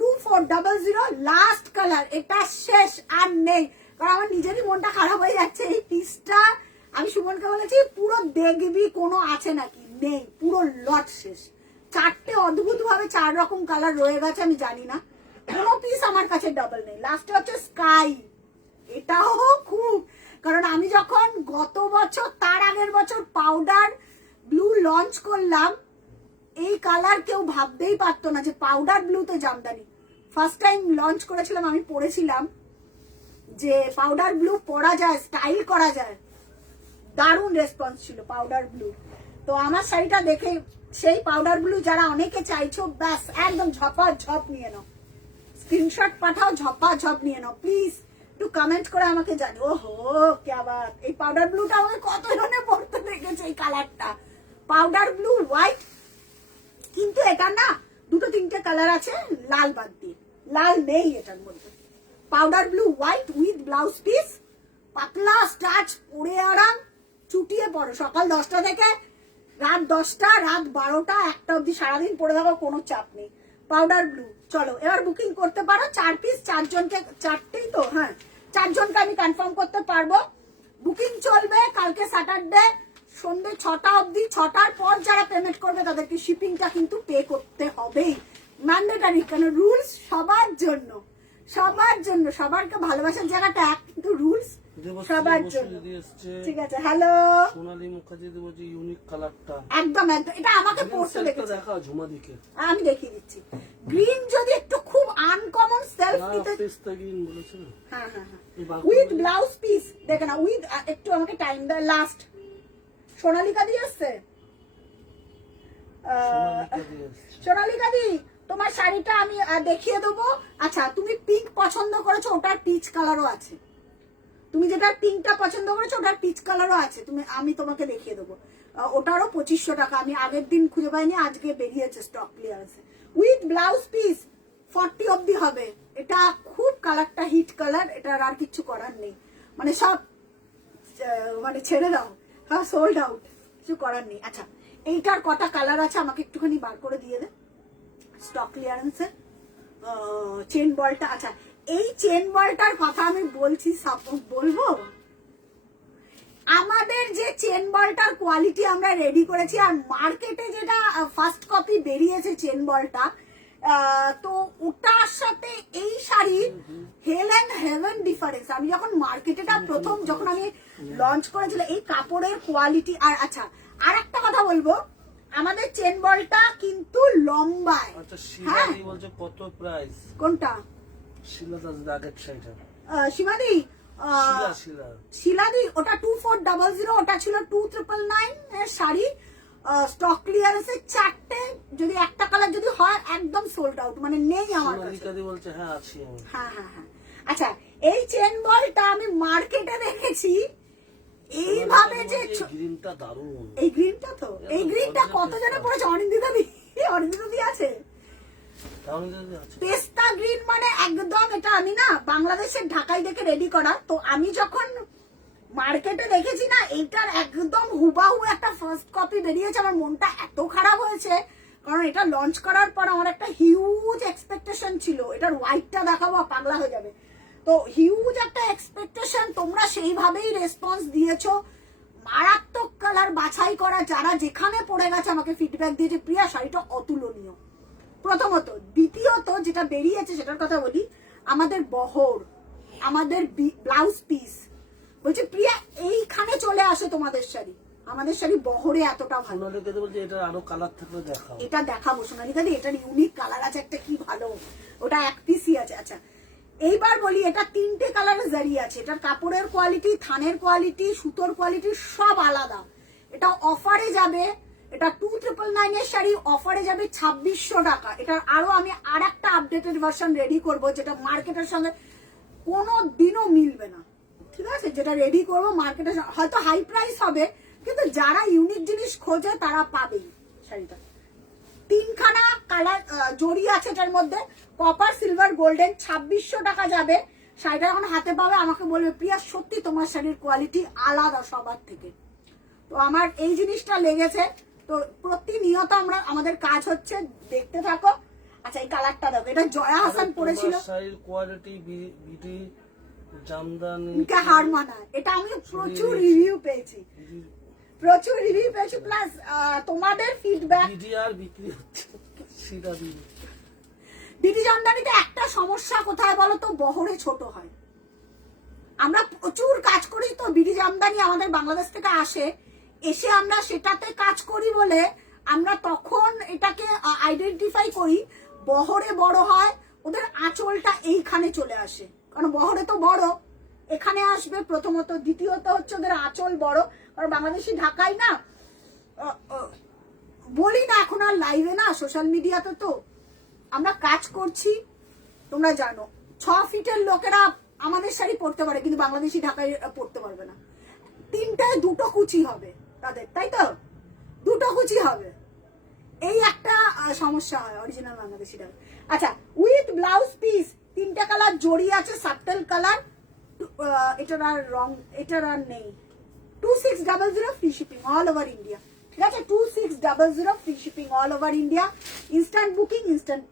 2400, লাস্ট কালার, এটা শেষ আর নেই। কারণ আমার নিজেরই মনটা খারাপ হয়ে যাচ্ছে। এই পিসটা আমি সুমনকে বলেছি পুরো দেখবি কোনো আছে নাকি, নেই, পুরো লট শেষ। 4টে অদ্ভুত ভাবে 4 রকম কালার রয়ে গেছে, আমি জানি না, কোনো পিস আমার কাছে ডাবল নেই। লাস্টে হচ্ছে স্কাই, এটাও খুব, কারণ আমি যখন গত বছর তার আগের বছর পাউডার ব্লু লঞ্চ করলাম, এই কালার কেউ ভাবতেই পারতো না যে পাউডার ব্লুতে জামদানি। ফার্স্ট টাইম লঞ্চ করেছিলাম, আমি পরেছিলাম যে পাউডার ব্লু পরা যায়, স্টাইল করা যায়, দারুণ রেসপন্স ছিল পাউডার ব্লু। তো আমার শাড়িটা দেখে সেই পাউডার ব্লু যারা অনেকে চাইছো, ব্যাস একদম ঝপা ঝপ নিয়ে নাও, স্ক্রিনশট পাঠাও, ঝপা ঝপ নিয়ে নাও প্লিজ। একটু কমেন্ট করে আমাকে জানি। ওহো ক্যা বাত, এই পাউডার ব্লুটা আমাকে কত জনে পড়তে দেখেছে, এই কালারটা পাউডার ব্লু হোয়াইট। কিন্তু এটা না 2-3টে কালার আছে লাল বাদ দিয়ে, লাল নেই এটার মধ্যে। Powder blue white with blouse piece, পাতলা স্টার্চ, পরে আরাম, চুটিয়ে পড়ো সকাল 10টা থেকে রাত 10টা, রাত 12টা, 1টা অব্দি সারাদিন পরে থাকো, কোনো চাপ নেই। পাউডার ব্লু, চলো এবার বুকিং করতে পারো। 4 পিস, 4 জনকে, 4টেই তো, হ্যাঁ 4 জনকে আমি কনফার্ম করতে পারবো। বুকিং চলবে কালকে স্যাটারডে সন্ধ্যে 6টা অব্দি। 6টার পর যারা পেমেন্ট করবে তাদেরকে শিপিংটা কিন্তু পে করতে হবেই, ম্যান্ডেটারি। কেন রুলস সবার জন্য, সবার জন্য, সবারকে ভালোবাসার জায়গাটা এক, কিন্তু রুলস সবার জন্য। ঠিক আছে, হ্যালো সোনালী মুখার্জি বলছি ইউনিক কালারটা, একদম একদম, এটা আমাকে পড়তে দেখেছে, দেখা ঝুমাদিকে আমি দেখিয়ে দিচ্ছি। গ্রিন যদি একটু খুব আনকমন সেলফ নিতে, পেস্তা গ্রিন বলেছে না, হ্যাঁ হ্যাঁ হ্যাঁ, উইথ ব্লাউজ পিস, দেখে না উইথ, একটু আমাকে টাইম দেয়। লাস্ট সোনালিকা দি আসছে, সোনালিকা দি তোমার শাড়িটা আমি দেখিয়ে দেবো। আচ্ছা তুমি পিঙ্ক পছন্দ করেছো, ওটার পিচ কালারও আছে। তুমি যেটা পিঙ্কটা পছন্দ করেছো ওটার পিচ কালারও আছে, আমি তোমাকে দেখিয়ে দেবো। ওটারও 2500 টাকা। আমি আগের দিন খুঁজে পাইনি, আজকে বেরিয়েছে স্টক ক্লিয়ারেন্সে। উইথ ব্লাউজ পিস 40 অব্দি হবে। এটা খুব কালারটা হিট কালার, এটার আর কিছু করার নেই, মানে সব মানে ছেড়ে দাও, সব সোল্ড আউট, কিছু করার নেই। আচ্ছা এইটার কটা কালার আছে আমাকে একটুখানি বার করে দিয়ে দে স্টক ক্লিয়ারেন্সে। চেন বলটা, আচ্ছা এই চেন বলটার কথা আমি বলছি, বলবো আমাদের যে চেন বলটার কোয়ালিটি আমরা রেডি করেছি, আর মার্কেটে যেটা ফার্স্ট কপি বেরিয়েছে চেন বলটা, তো ওটার সাথে এই শাড়ি হেল অ্যান্ড হেভেন ডিফারেন্স। আমি যখন মার্কেটেটা প্রথম যখন আমি লঞ্চ করেছিলাম, এই কাপড়ের কোয়ালিটি। আর আচ্ছা আর একটা কথা বলবো, আমাদের চেন বলটা কিন্তু লম্বায়। আচ্ছা শিলাদি বলছে কত প্রাইস? কোনটা? শিলাদাস আগের শাড়িটা, সীমাদি, শিলাদি ওটা 2400, ওটা ছিল 2999 এর শাড়ি। স্টক ক্লিয়ারেন্সে 4টে, যদি একটা কালার যদি হয় একদম সোল্ড আউট, মানে নেই আমার কাছে। বলছে হ্যাঁ আছে, হ্যাঁ হ্যাঁ হ্যাঁ। আচ্ছা এই চেন বলটা আমি মার্কেটে দেখেছি এইভাবে, যে গ্রিনটা দারুণ, এই গ্রিনটা তো, এই গ্রিনটা কত জনে পড়েছে? অনিন্দিতা দি, অনিন্দিতা দি আছে। পেস্তা গ্রিন মানে একদম, এটা আমি না বাংলাদেশের ঢাকায় দেখে রেডি করা। তো আমি যখন মার্কেটে দেখেছি না এইটার একদম হুবাহু একটা ফার্স্ট কপি বেরিয়েছে, আমার মনটা এত খারাপ হয়েছে, কারণ এটা লঞ্চ করার পর আমার একটা হিউজ এক্সপেকটেশন ছিল, এটার হোয়াইটটা দেখাবো পাগলা হয়ে যাবে। তো হিউজ একটা এক্সপেকটেশন, তোমরা সেইভাবেই রেসপন্স দিয়েছো। মারাত্মক কালার বাছাই করা, যারা যেখানে পড়ে গেছে আমাকে ফিডব্যাক দিয়েছে প্রিয়া শাড়িটা অতুলনীয়, প্রথমত। দ্বিতীয়ত যেটা বেরিয়েছে সেটার কথা বলি, আমাদের বহর, আমাদের ব্লাউজ পিস, বলছে প্রিয়া এইখানে চলে আসে তোমাদের শাড়ি, আমাদের শাড়ি বহরে এতটা ভালো। বলছে এটা আরো কালার থাকলে দেখাও, এটা দেখাবো সোনালিকা দি, এটার ইউনিক কালার আছে একটা, কি ভালো, ওটা এক পিসই আছে। আচ্ছা এইবার বলি, এটা 3টে কালারের জারি আছে, এটার কাপড়ের কোয়ালিটি, থানের কোয়ালিটি, সুতোর কোয়ালিটি সব আলাদা। এটা অফারে যাবে, এটা 2999 এর শাড়ি অফারে যাবে 2600 টাকা। এটার আরো আমি আর একটা আপডেটেড ভার্সন রেডি করব, যেটা মার্কেটের সঙ্গে কোনো দিনও মিলবে না, ঠিক আছে? যেটা রেডি করবো মার্কেটে হয়তো হাই প্রাইস হবে, কিন্তু যারা ইউনিক জিনিস খোঁজে তারা পাবেই শাড়িটা। 3খানা কালার জড়ি আছে এটার মধ্যে, কপার সিলভার গোল্ডেন। 2600 টাকা যাবে। শাড়িটা যখন হাতে পাবে আমাকে বলবে প্রিয়া সত্যি তোমার শাড়ির কোয়ালিটি আলাদা সবার থেকে। তো আমার এই জিনিসটা লেগেছে। তো প্রতিনিয়ত আমাদের কাজ হচ্ছে, দেখতে থাকো। আচ্ছা এই কালারটা দেখো, এটা জয়া হাসান পরেছিল, শাড়ির কোয়ালিটি বিডি জামদানি কে হার মানা। এটা আমি প্রচুর রিভিউ পেয়েছি, প্লাস তোমাদের ফিডব্যাক। বিডি আর বিক্রি হচ্ছে সিধা বিডি। বিডি জামদানিতে একটা সমস্যা কোথায় বলো তো, বহরে ছোট হয়। আমরা প্রচুর কাজ করি তো, বিডি জামদানি আমাদের বাংলাদেশ থেকে এসে আমরা সেটাতে কাজ করি বলে আমরা তখন এটাকে আইডেন্টিফাই করি। বহরে বড় হয়, ওদের আঁচলটা এইখানে চলে আসে, কারণ বহরে তো বড়, এখানে আসবে প্রথমত। দ্বিতীয়ত হচ্ছে ওদের আঁচল বড়, কারণ বাংলাদেশি ঢাকায় না বলি না এখন আর লাইভে না, সোশ্যাল মিডিয়াতে তো আমরা কাজ করছি। তোমরা জানো 6 ফিটের লোকেরা আমাদের শাড়ি পরতে পারে, কিন্তু বাংলাদেশি ঢাকায় পরতে পারবে না। 3টায় 2টো কুচি হবে তাদের, তাই তো 2টো কুচি হবে, এই একটা সমস্যা হয় অরিজিনাল বাংলাদেশি ঢাকায়। আচ্ছা উইথ ব্লাউজ পিস 3টে কালার জড়ি আছে, সাবটেল কালার। এটার আর রং, এটার আর নেই। 2600 free shipping all over India. ঠিক আছে, 2600 free shipping all over India. Instant booking, instant.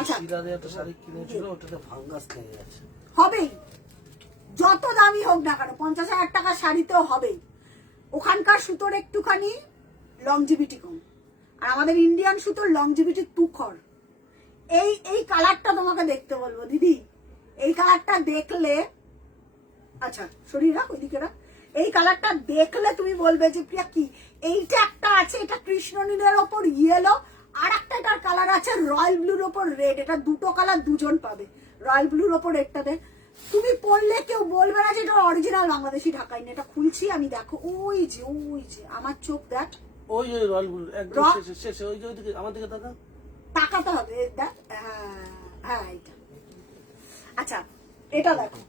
আচ্ছা সিরাজে একটা শাড়ি কিনেছিল, ওটাতে ফাঙ্গাস লেগে গেছে। হবেই, যত দামি হোক না কেন, 50,000 টাকার শাড়িতেও হবেই। ওখানকার সুতোর একটুখানি লংজিভিটি কম, আর আমাদের ইন্ডিয়ান সুতোর লংজিভিটি তুখর। এই কালারটা তোমাকে দেখতে বলবো দিদি, এই কালারটা দেখলে, আচ্ছা শরীর রাখ ওইদিকে রাখ, এই কালারটা দেখলে তুমি বলবে যে প্রিয়া কি। এইটা একটা আছে, এটা কৃষ্ণ নীলের ওপর ইয়েলো, আর একটা এটার কালার আছে রয়্যাল ব্লুর ওপর রেড। এটা 2টো কালার দুজন পাবে, রয়্যাল ব্লুর ওপর রেডটাতে। তুমি পরলে কেউ বলবে না যে এটা অরিজিনাল বাংলাদেশি ঢাকাই না। এটা খুলছি আমি, দেখো ওই যে আমার চোখ দেখ, ওই রয়্যাল ব্লু একদম শেষে ওই যে ওইদিকে আমার দিকে তাকা, তাকাতে হবে দেখ। হ্যাঁ এটা। আচ্ছা এটা দেখো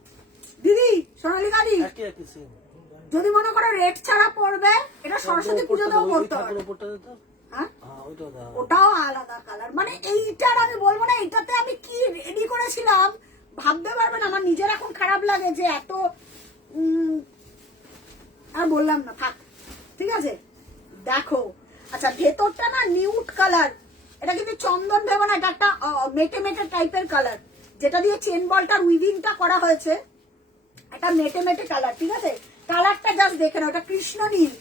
দিদি, সোনালিকা দি, একই একই সেম। যদি মনে করো রেড ছাড়া পড়বে, এটা সরস্বতী পুজোতেও পড়তে হবে। হ্যাঁ ওটাও আলাদা কালার। মানে এইটার আমি বলবো না, এইটাতে আমি কি রেডি করেছিলাম ভাবতে পারবেন। আমার নিজের এখন খারাপ লাগে যে এত, আর বললাম না থাক, ঠিক আছে দেখো। আচ্ছা ভেতরটা না নিউট কালার, এটা কিন্তু চন্দন ভেবো না, এটা একটা মেটে মেটে টাইপের কালার, যেটা দিয়ে চেন বলটার উইভিংটা করা হয়েছে। এটা মেটে মেটে কালার, ঠিক আছে। কালারটা জাস্ট দেখে নাও, এটা কৃষ্ণ নীল।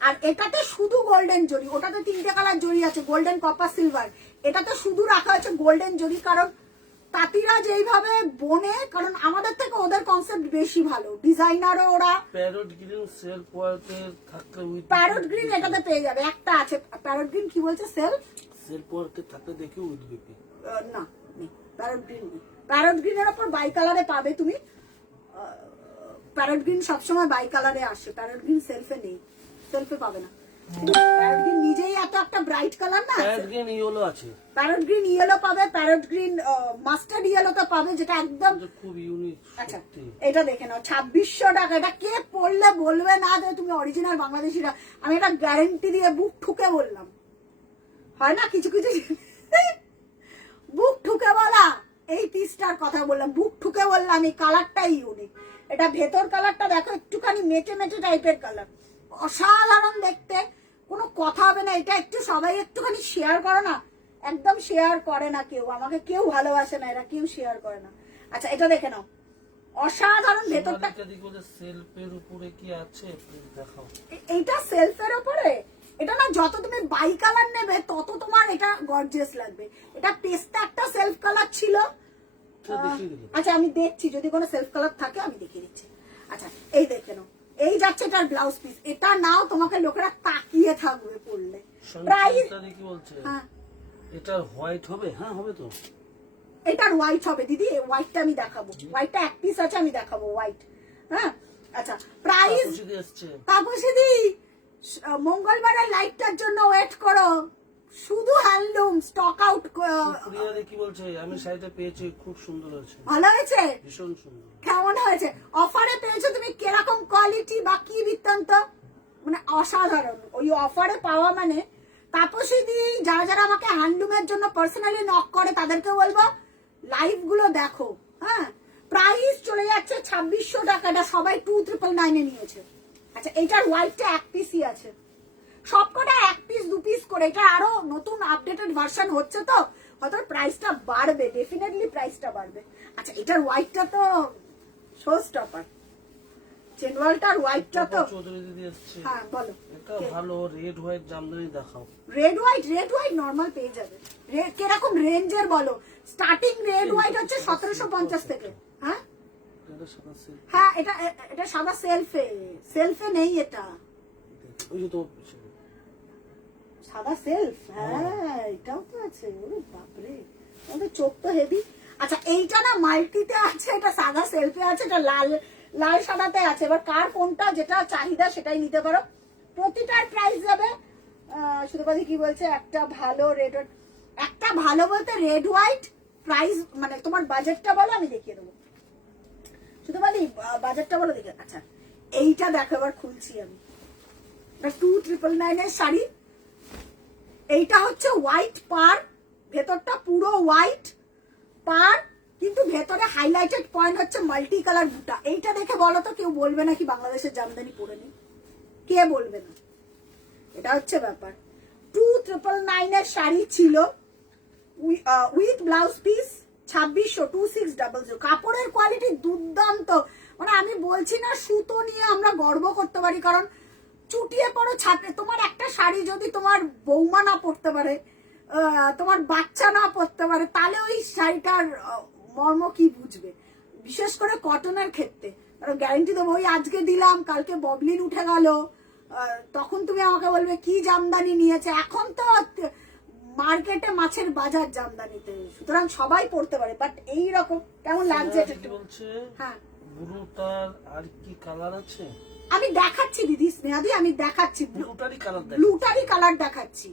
আর এটাতে শুধু গোল্ডেন জরি, ওটাতে 3টে কালার জরি আছে, গোল্ডেন কপার সিলভার। এটাতে শুধু রাখা হয়েছে গোল্ডেন জরি, কারণ তাঁতিরা যেইভাবে বনে, কারণ আমাদের থেকে ওদের কনসেপ্ট বেশি ভালো, ডিজাইনারও ওরা। প্যারট গ্রিন সেল পোয়াতে থাকলে উইথ প্যারট গ্রিন এটাতে পেয়ে যাবে, একটা আছে প্যারট গ্রিন। কি বলছে সেল পোয়াতে থাকলে দেখি উইথ বিপি না নেই, প্যারট গ্রিন নেই। প্যারট গ্রিনের ওপর বাই কালারে পাবে তুমি। প্যারট গ্রিন সবসময় বাই কালারে আসে, প্যারট গ্রিন সেলফে নেই, সেলফে পাবে না। প্যারট গ্রিন নিজেই এত একটা ব্রাইট কালার না। প্যারট গ্রিন ইয়েলো আছে, প্যারট গ্রিন ইয়েলো পাবে, প্যারট গ্রিন মাস্টার্ড ইয়েলো তো পাবে, যেটা একদম খুব ইউনিক। আচ্ছা এটা দেখে নাও, 2600 টাকা। এটা কে পড়লে বলবে না যে তুমি অরিজিনাল বাংলাদেশিরা। আমি এটা গ্যারেন্টি দিয়ে বুক ঠুকে বললাম, হয় না কিছু কিছু বুক ঠুকে বলা। এই পিসটার কথা বললাম, বুক ঠুকে বললাম, এই কালারটাই ইউনিক। এটা ভেতর কালারটা দেখো, একটুখানি মেটে মেটে টাইপের কালার, অসাধারণ দেখতে, কোনো কথা হবে না। এটা একটু সবাই একটুখানি শেয়ার করো না, একদম শেয়ার করে না কেউ, আমাকে কেউ ভালোবাসে না, এরা কেউ শেয়ার করে না। আচ্ছা এটা দেখে নাও, অসাধারণ ভেতরটা। সেলফের উপরে কি আছে দেখাও। এইটা সেলফের উপরে, এটা না যত তুমি বাই কালার নেবে তত তোমার এটা গর্জিয়াস লাগবে। এটা পেস্তা একটা সেলফ কালার ছিল। আচ্ছা আমি দেখছি, যদি কোনো সেলফ কালার থাকে আমি দেখিয়ে দিচ্ছি। আচ্ছা এই দেখে নাও, এই যাচ্ছে এটার ব্লাউজ পিস। এটা নাও, তোমাকে লোকেরা তাকিয়ে থাকবে পড়লে। প্রাইস কি বলছে? হ্যাঁ এটা হোয়াইট হবে? হ্যাঁ হবে তো, এটার হোয়াইট হবে দিদি। হোয়াইটটা আমি দেখাবো, হোয়াইটটা এক পিস আছে, আমি দেখাবো হোয়াইট। হ্যাঁ আচ্ছা প্রাইস তাপসী দি, মঙ্গলবারের লাইভটার জন্য ওয়েট করো। শুধু হ্যান্ডলুম স্টক আউট। প্রিয়া কি বলছে? আমি শাড়িটা পেয়েছি, খুব সুন্দর হয়েছে। ভালো হয়েছে? ভীষণ সুন্দর। কেমন হয়েছে? অফারে পেয়েছো তুমি, কিরকম কোয়ালিটি বা কি বৃত্তান্ত? মানে অসাধারণ। ওই অফারে পাওয়া মানে তাপসী দি, যারা যারা আমাকে হ্যান্ডলুমের জন্য পার্সোনালি নক করে তাদেরকে বলবো লাইভ গুলো দেখো। হ্যাঁ, প্রাইস চলে যাচ্ছে 2600 টাকা, এটা সবাই 2999 নিয়েছে। আচ্ছা, এইটার হোয়াইটটা এক পিসই আছে, সবকটা এক পিস 2 পিস করে। এটা আরো নতুন আপডেটেড ভার্সন হচ্ছে, তো হয়তো প্রাইসটা বাড়বে, ডেফিনেটলি প্রাইসটা বাড়বে। আচ্ছা, এটার হোয়াইটটা তো শো স্টপার, চেনওয়ালটার হোয়াইটটা তো। চৌধুরী দিদি আসছে। হ্যাঁ বলো। এটা ভালো রেড হোয়াইট জামদানি দেখাও। রেড হোয়াইট নরমাল পেয়ে যাবে। কিরকম রেঞ্জের বলো? স্টার্টিং রেড হোয়াইট হচ্ছে 1750 থেকে। হ্যাঁ এটা সাদা সিল্ক। হ্যাঁ, এটা সাদা সেলফে নেই, এটা ওই যে তো সাদা সেলফ। হ্যাঁ, এটাও তো আছে। ওরে বাপরে, আমাদের চোখ তো হেভি। আচ্ছা, এইটা না মাল্টিতে আছে, এটা সাদা সেলফে আছে, এটা লাল সাদাতে আছে। এবার কার কোনটা যেটা চাহিদা সেটাই নিতে পারো। প্রতিটার প্রাইস যাবে শুধু কি বলছে, একটা ভালো বলতে রেড হোয়াইট প্রাইস, মানে তোমার বাজেটটা বলো, আমি দেখিয়ে দেবো। শুধু বাজেটটা বলো দেখে। আচ্ছা, এইটা দেখো, এবার খুলছি আমি। 2999 এর শাড়ি। এইটা হচ্ছে হোয়াইট পার, ভেতরটা পুরো হোয়াইট পার, কিন্তু ভেতরে হাইলাইটেড পয়েন্ট হচ্ছে মাল্টি কালার বুটা। এইটা দেখে বলো তো কেউ বলবে নাকি বাংলাদেশের জামদানি পরে নেই? কে বলবে না? এটা হচ্ছে ব্যাপার। 2999 এর শাড়ি ছিল উইথ ব্লাউজ পিস 2600, 2600। কাপড়ের কোয়ালিটি দুর্দান্ত, মানে আমি বলছি না, সুতো নিয়ে আমরা গর্ব করতে পারি, কারণ চুটিয়ে পড়ো ছাপে। তোমার একটা শাড়ি যদি তোমার বৌমা না পড়তে পারে, তোমার বাচ্চা না পড়তে পারে, তাহলে ওই শাড়িটার মর্ম কি বুঝবে? বিশেষ করে কটনের ক্ষেত্রে, কারণ গ্যারান্টি দেবো, ওই আজকে দিলাম কালকে ববলিন উঠে গেল, তখন তুমি আমাকে বলবে কি জামদানি নিয়েছে। এখন তো মার্কেটে মাছের বাজার জামদানিতে, সুতরাং সবাই পড়তে পারে। বাট এইরকম কেমন লাগছে এটা একটু বলছে? হ্যাঁ, ব্লুটার আর কি কালার আছে আমি দেখাচ্ছি দিদি, স্নেহাদি আমি দেখাচ্ছি। ব্লুটারি কালার দেখাচ্ছি।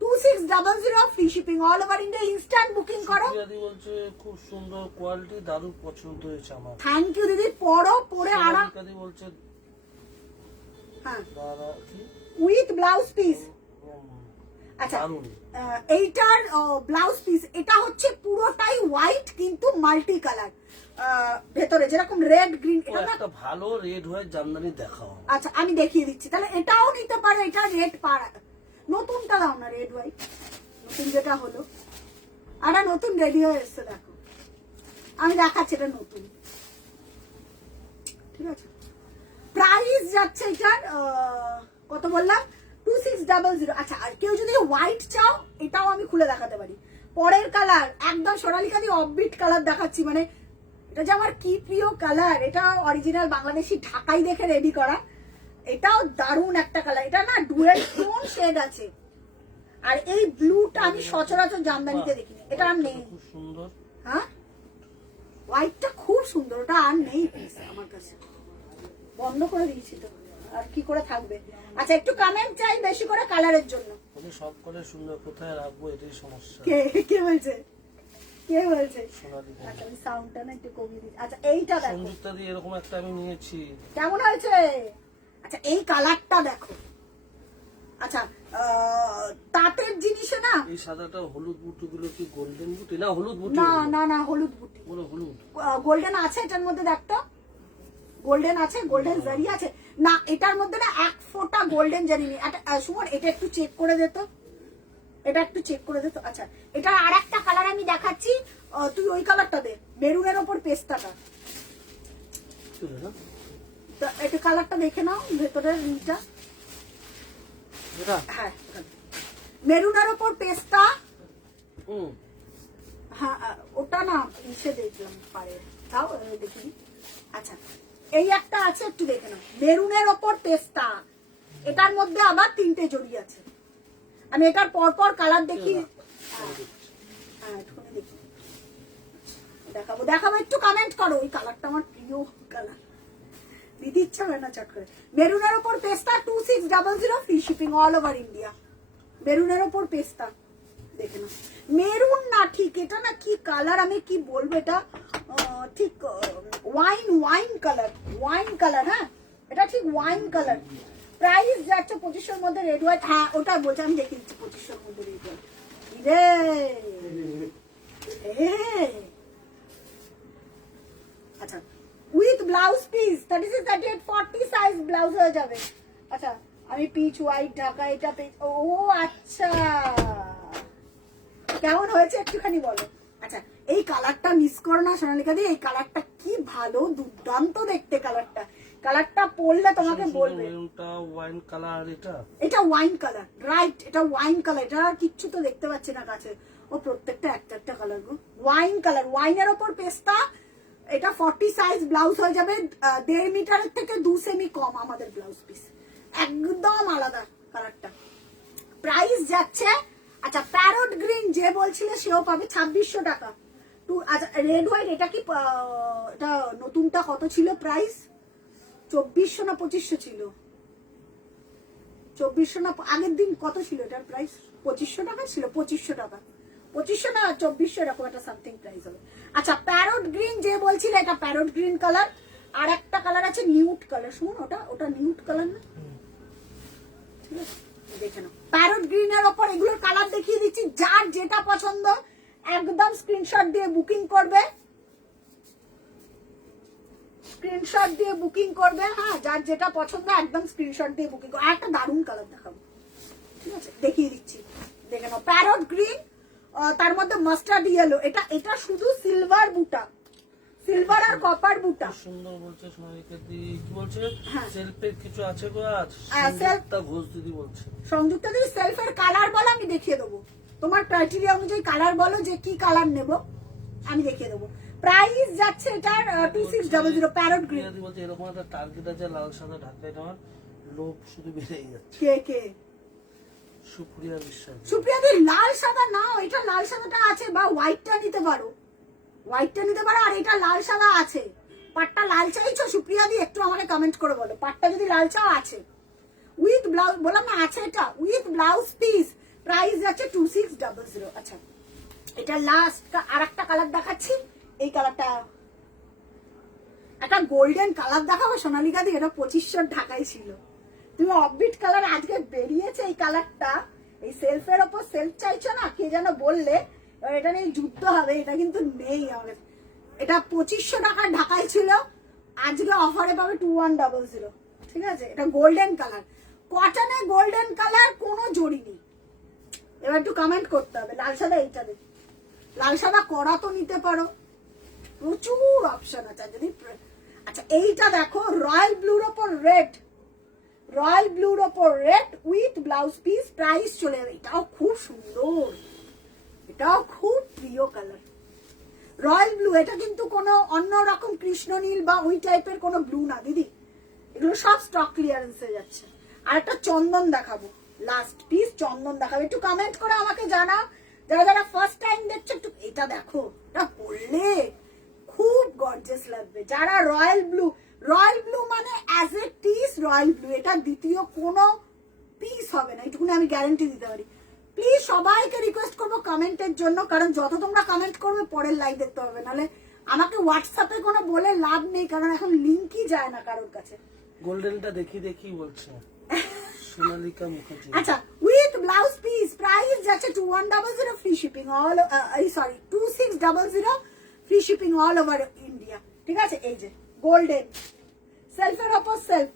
2600 free shipping all over India, instant booking করো। দিদি বলছে খুব সুন্দর কোয়ালিটি, দারুণ পছন্দ হয়েছে আমার। থ্যাংক ইউ দিদি, পরে আরাম। দিদি বলছে হ্যাঁ, কি উইথ ব্লাউজ পিস। আচ্ছা, এইটার ব্লাউজ পিস, এটা হচ্ছে পুরোটাই হোয়াইট কিন্তু মাল্টি কালার, ভেতরে যেরকম রেড গ্রিন। এটা একটা ভালো রেড হোয়াইট জামদানি দেখাও। আচ্ছা, আমি দেখিয়ে দিচ্ছি, তাহলে এটাও নিতে পারো। এটা রেড পাড়া, নতুনটা দাও না, রেড হোয়াইট নতুন যেটা হলো, আর নতুন রেডি হয়ে এসছে। দেখো, আমি দেখাচ্ছি, এটা নতুন। ঠিক আছে, প্রাইস যাচ্ছে এটার কত বললাম, 2600। আচ্ছা, আর কেউ যদি হোয়াইট চাও, এটাও আমি খুলে দেখাতে পারি। পরের কালার একদম সোনালিকা দিয়ে অফবিট কালার দেখাচ্ছি, মানে এটা যে আমার কি প্রিয় কালার। এটা অরিজিনাল বাংলাদেশি ঢাকাই দেখে রেডি করা। এটাও দারুণ একটা কালার। এটা না ডুয়েল টোন শেড আছে, আর এই ব্লুটা আমি সচরাচর জামদানিতে দেখিনি। এটা আর নেই। খুব সুন্দর। হ্যাঁ, হোয়াইটটা খুব সুন্দর, ওটা আর নেই আমার কাছে, বন্ধ করে দিয়েছি তো, আর কি করে থাকবে। আচ্ছা, একটু কমেন্ট চাই বেশি করে কালারের জন্য। সব করে সুন্দর, কোথায় রাখবো এটাই সমস্যা। কে বলছে? সোনালি। আচ্ছা, আমি সাউন্ডটা না একটু কমিয়ে দিচ্ছি। আচ্ছা, এইটা দেখো, সংযুক্তা দিয়ে এরকম একটা আমি নিয়েছি, কেমন হয়েছে? আচ্ছা, এই কালারটা দেখো। আচ্ছা, তাঁতের জিনিসে না, এই সাদাটা হলুদ বুটি গুলো কি গোল্ডেন বুটি? না হলুদ বুটি, না হলুদ বুটি, হলুদ। গোল্ডেন আছে এটার মধ্যে, দেখতো গোল্ডেন আছে, গোল্ডেন জারি আছে না এটার মধ্যে, না এক ফোঁটা গোল্ডেন জারি নেই। সুমন, এটা একটু চেক করে দে তো, এটা একটু চেক করে দে তো। আচ্ছা, এটা আর একটা কালার আমি দেখাচ্ছি, তুই ওই কালারটা দে, মেরুনের ওপর পেস্তাটা। এটা কালারটা দেখে নাও, ভেতরের ইটা। হ্যাঁ, মেরুনের ওপর পেস্তা। হ্যাঁ, ওটা না ইসে দেখলাম পারে, তাও দেখিনি। আচ্ছা, এই একটা আছে, একটু দেখে নাও, মেরুনের ওপর পেস্তা। এটার মধ্যে আবার 3টে জড়ি আছে। আমি এটার পরপর কালার দেখি, দেখাবো, একটু কমেন্ট করো। ওই কালারটা আমার প্রিয় কালার, দিদি ইচ্ছা হয় না চট করে। মেরুনের ওপর পেস্তা 2600 free shipping all over India. মেরুনের ওপর পেস্তা দেখে নাও, মেরুন না, ঠিক এটা না কি কালার, আমি কি বলবো, এটা ঠিক ওয়াইন কালার। হ্যাঁ, এটা ঠিক ওয়াইন কালার, প্রাইস যাচ্ছে 2500 মধ্যে রেড হোয়াইট। হ্যাঁ ওটা বলছি, আমি দেখে দিচ্ছি 2500 মধ্যে রেড হোয়াইট। আচ্ছা with blouse piece 36 38 40 size blouse হয়ে যাবে। আচ্ছা আমি পিচ হোয়াইট ঢাকা এটা ও আচ্ছা কেমন হয়েছে একটুখানি বলো। আচ্ছা এই কালারটা মিস করো না সোনালিকা দি, এই কালারটা কি ভালো, দুর্দান্ত দেখতে কালারটা। কালারটা পরলে তোমাকে বলবে ওয়াইন কালার, এটা ওয়াইন কালার, রাইট, এটা ওয়াইন কালার। এটা আর কিচ্ছু তো দেখতে পাচ্ছি না কাছে, ও প্রত্যেকটা একটা কালার গো, ওয়াইন কালার, ওয়াইনের ওপর পেস্তা। এটা 40 সাইজ ব্লাউজ হয়ে যাবে, 1.5 মিটারের থেকে 2 সেমি কম আমাদের ব্লাউজ পিস, একদম আলাদা কালারটা। প্রাইস যাচ্ছে, আচ্ছা প্যারট গ্রিন যে বলছিলে সেও পাবে 2600 টাকা। আচ্ছা রেড হোয়াইট এটা কি এটা নতুনটা কত ছিল প্রাইস? 2400 না 2500 ছিল? 2400 না আগের দিন কত ছিল এটার প্রাইস? 2500 টাকা ছিল, 2500 টাকা, 2500 না 2400 এরকম একটা সামথিং প্রাইস হবে। আচ্ছা প্যারট গ্রিন যে বলছিলে, এটা প্যারট গ্রিন কালার। আর একটা কালার আছে নিউট কালার, শুনুন ওটা নিউট কালার না, ঠিক আছে দেখে নাও। প্যারট গ্রিনের ওপর এগুলোর কালার দেখিয়ে দিচ্ছি, যার যেটা পছন্দ একদম স্ক্রিনশট দিয়ে বুকিং করবে, স্ক্রিনশট দিয়ে বুকিং করবে। হ্যাঁ যার যেটা পছন্দ একদম স্ক্রিনশট দিয়ে বুকিং করবে। আর একটা দারুণ কালার দেখাবো, ঠিক আছে দেখিয়ে দিচ্ছি, দেখে নাও। প্যারট গ্রিন, তার মধ্যে মাস্টার্ড ইয়েলো, এটা শুধু সিলভার বুটা, সিলভার আর কপার বুটা। সুন্দর বলছে সোনালিকা দি, কি বলছে হ্যাঁ। সেলফের কিছু আছে গো আজ, সেলফ ঘোষ দিদি বলছে। সংযুক্তা দিদি সেলফের কালার বলো, আমি দেখিয়ে দেবো। তোমার ক্রাইটেরিয়া অনুযায়ী কালার বলো, যে কি কালার নেব আমি দেখিয়ে দেবো। প্রাইস যাচ্ছে এটার 2600 প্যারট গ্রিন। বলছে এরকম একটা টার্গেট আছে লাল সাদা ঢাকায় নেওয়ার, লোভ শুধু বেড়েই যাচ্ছে। কে সুপ্রিয়া বিশ্বাস। সুপ্রিয়া দি লাল সাদা নাও, এটা লাল সাদাটা আছে, বা হোয়াইটটা নিতে পারো, হোয়াইটটা নিতে পারো। আর এটা লাল সাদা আছে, পাটটা লাল চাইছো সুপ্রিয়া দি একটু আমাকে কমেন্ট করে বলো, পাটটা যদি লাল চাও আছে, উইথ ব্লাউজ বললাম না আছে, এটা উইথ ব্লাউজ পিস। প্রাইস যাচ্ছে 2600। আচ্ছা এটা লাস্ট আর একটা কালার দেখাচ্ছি, এই কালারটা একটা গোল্ডেন কালার দেখাবো সোনালিকা দি, এটা 2500 ঢাকায় ছিল। তুমি অফবিট কালার আজকে বেরিয়েছে এই কালারটা, এই সেলফের ওপর সেলফ চাইছো না, কে যেন বললে, এবার এটা নিয়ে যুদ্ধ হবে, এটা কিন্তু নেই আমাদের। এটা 2500 টাকার ঢাকায় ছিল, আজকে অফারে পাবে 2100, ঠিক আছে। এটা গোল্ডেন কালার, কটনে গোল্ডেন কালার, কোনো জড়ি নেই। এবার একটু কমেন্ট করতে হবে। লাল সাদা এইটা দেখি, লাল সাদা করা তো নিতে পারো, প্রচুর অপশন আছে যদি। আচ্ছা এইটা দেখো, রয়্যাল ব্লুর ওপর রেড, রয়্যাল ব্লুর ওপর red with blouse piece. Price চলে যাবে, এটাও খুব সুন্দর, এটাও খুব প্রিয় কালার রয়্যাল ব্লু। এটা কিন্তু কোনো অন্যরকম কৃষ্ণ নীল বা ওই টাইপের কোনো ব্লু না দিদি, এগুলো সব স্টক ক্লিয়ারেন্সে যাচ্ছে। আর একটা চন্দন দেখাবো, লাস্ট পিস চন্দন দেখাবো, একটু কমেন্ট করে আমাকে জানাও যারা যারা ফার্স্ট টাইম দেখছো। একটু এটা দেখো, এটা পরলে খুব গর্জিয়াস লাগবে। যারা রয়্যাল ব্লু, রয়্যাল ব্লু মানে as a piece royal blue, এটা দ্বিতীয় কোনো পিস হবে না, এটুকুনি আমি গ্যারান্টি দিতে পারি। প্লিজ সবাইকে রিকোয়েস্ট করবো কমেন্টের জন্য, কারণ যত তোমরা কমেন্ট করবে পরের লাইভ দেখতে হবে, নাহলে আমাকে হোয়াটসঅ্যাপে কোনো বলে লাভ নেই, কারণ এখন লিঙ্কই যায় না কারোর কাছে। গোল্ডেনটা দেখি বলছে সোনালিকা মুখার্জি। আচ্ছা উইথ ব্লাউজ পিস, প্রাইস যাচ্ছে 2100, free shipping all, sorry 2600, free shipping all over India, ঠিক আছে। এই যে গোল্ডেন সেলফের ওপর সেলফ,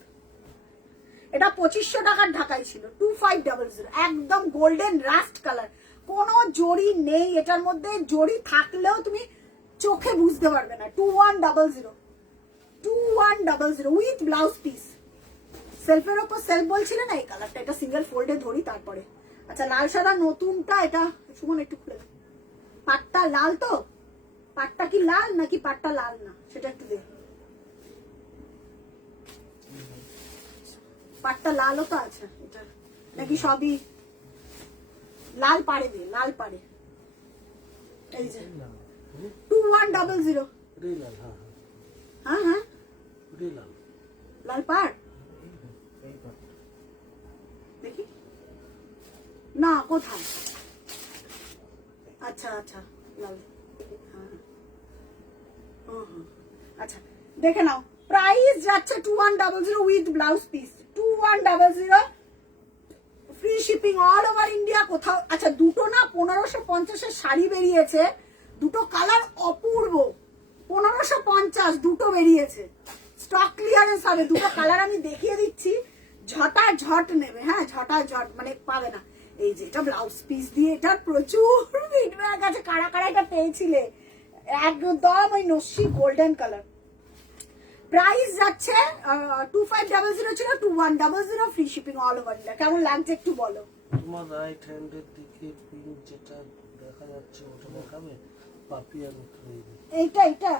এটা 2500 টাকার ঢাকায় ছিল, 2500, একদম গোল্ডেন রাস্ট কালার, কোনো জড়ি নেই এটার মধ্যে, জড়ি থাকলেও তুমি চোখে বুঝতে পারবে না। 2100 উইথ ব্লাউজ পিস। সেলফের ওপর সেলফ বলছিলে না এই কালারটা, এটা সিঙ্গেল ফোল্ডে ধরি তারপরে। আচ্ছা লাল সাদা নতুনটা, এটা সুমন একটু খুলে, পাটটা লাল তো, পাটটা কি লাল নাকি পাটটা লাল না সেটা একটু দেখ, পাটটা লালও তো আছে এটা নাকি সবই লাল, পাড়ে দে লাল পাড়ে। এই যে 2100, হ্যাঁ লাল পাড় দেখি না কোথায়, আচ্ছা লাল, আচ্ছা দেখে নাও। প্রাইস যাচ্ছে 2100 with blouse piece, 2100 free shipping all over India. কোথাও আচ্ছা দুটো না 1550 শাড়ি বেরিয়েছে, দুটো কালার অপূর্ব, 1550 দুটো বেরিয়েছে, স্টক ক্লিয়ারেন্স হবে। দুটো কালার আমি দেখিয়ে দিচ্ছি, ঝটাঝট নেবে, হ্যাঁ ঝটাঝট, মানে পাবে না। এই যে এটা ব্লাউজ পিস দিয়ে, এটা প্রচুর ফিডব্যাক আছে, কারা কারা এটা পেয়েছিলে, একদম ওই নস্যি গোল্ডেন কালার। প্রাইস যাচ্ছে 2500 ছিল 2100, free shipping all over India. কেমন লাগছে একটু বলো। তোমার রাইট হ্যান্ডের দিকে পিঙ্ক যেটা দেখা যাচ্ছে ওটা দেখাবে, পাপিয়া এইটা এটা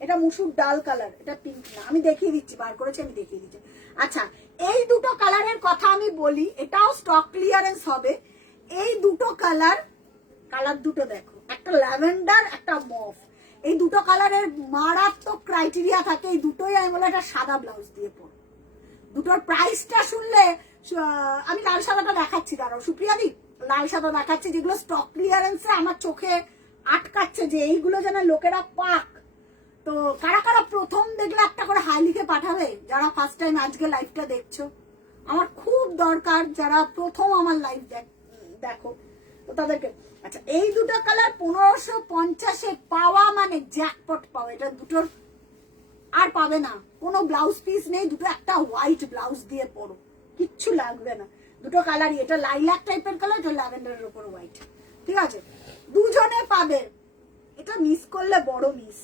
এটা মুসুর ডাল কালার, এটা পিঙ্ক না, আমি দেখিয়ে দিচ্ছি, বার করেছি আমি দেখিয়ে দিচ্ছি। আচ্ছা এই দুটো কালারের কথা আমি বলি, এটাও স্টক ক্লিয়ারেন্স হবে। এই দুটো কালার দুটো দেখো, একটা ল্যাভেন্ডার একটা মফ, এই দুটো কালারের মারাত্মক ক্রাইটেরিয়া থাকে। এই দুটোই আমি বলে একটা সাদা ব্লাউজ দিয়ে পরো। দুটোর প্রাইসটা শুনলে আমি লাল সাদাটা দেখাচ্ছি, দাঁড়াও সুপ্রিয়া দি, লাল সাদা দেখাচ্ছি, যেগুলো স্টক ক্লিয়ারেন্সে আমার চোখে আটকাচ্ছে যে এইগুলো যেন লোকেরা পাক। তো কারা কারা প্রথম দেখলে একটা করে হাই লিখে পাঠাবে, যারা ফার্স্ট টাইম আজকে লাইভটা দেখছো। আমার খুব দরকার যারা প্রথম আমার লাইভ দেখো তো তাদেরকে। আচ্ছা এই দুটো কালার 1550 পাওয়া মানে জ্যাকপট পাওয়া। এটা দুটোর আর পাবে না, কোনো ব্লাউজ পিস নেই, দুটো একটা হোয়াইট ব্লাউজ দিয়ে পরো, কিচ্ছু লাগবে না। দুটো কালারই, এটা লাইলাক টাইপের কালার, এটা ল্যাভেন্ডারের উপর হোয়াইট, ঠিক আছে, দুজনে পাবে। এটা মিস করলে বড় মিস।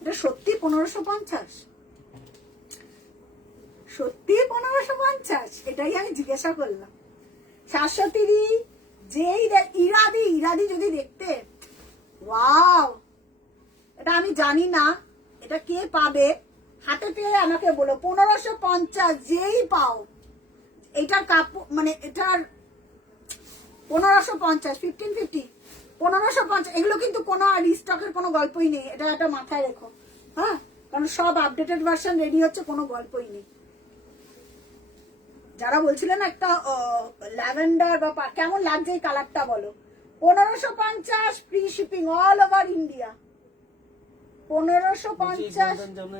এটা সত্যি 1550, সত্যি 1550, এটাই আমি জিজ্ঞাসা করলাম। 730 যেই ইরাদি যদি দেখতে, ওয়াও, এটা আমি জানি না এটা কে পাবে, হাতে পেয়ে আমাকে বলো। 1550 যেই পাও, এটার কাপড় মানে এটার 1550 1550 1550, এগুলো কিন্তু কোনো রিস্টকের কোনো গল্পই নেই, এটা একটা মাথায় রেখো, হ্যাঁ, কারণ সব আপডেটেড ভার্সন রেডি হচ্ছে, কোনো গল্পই নেই। যারা বলছিলেন একটা ল্যাভেন্ডার বা কেমন লাগছে এই কালারটা বলো। 1550 free shipping all over India. 1550,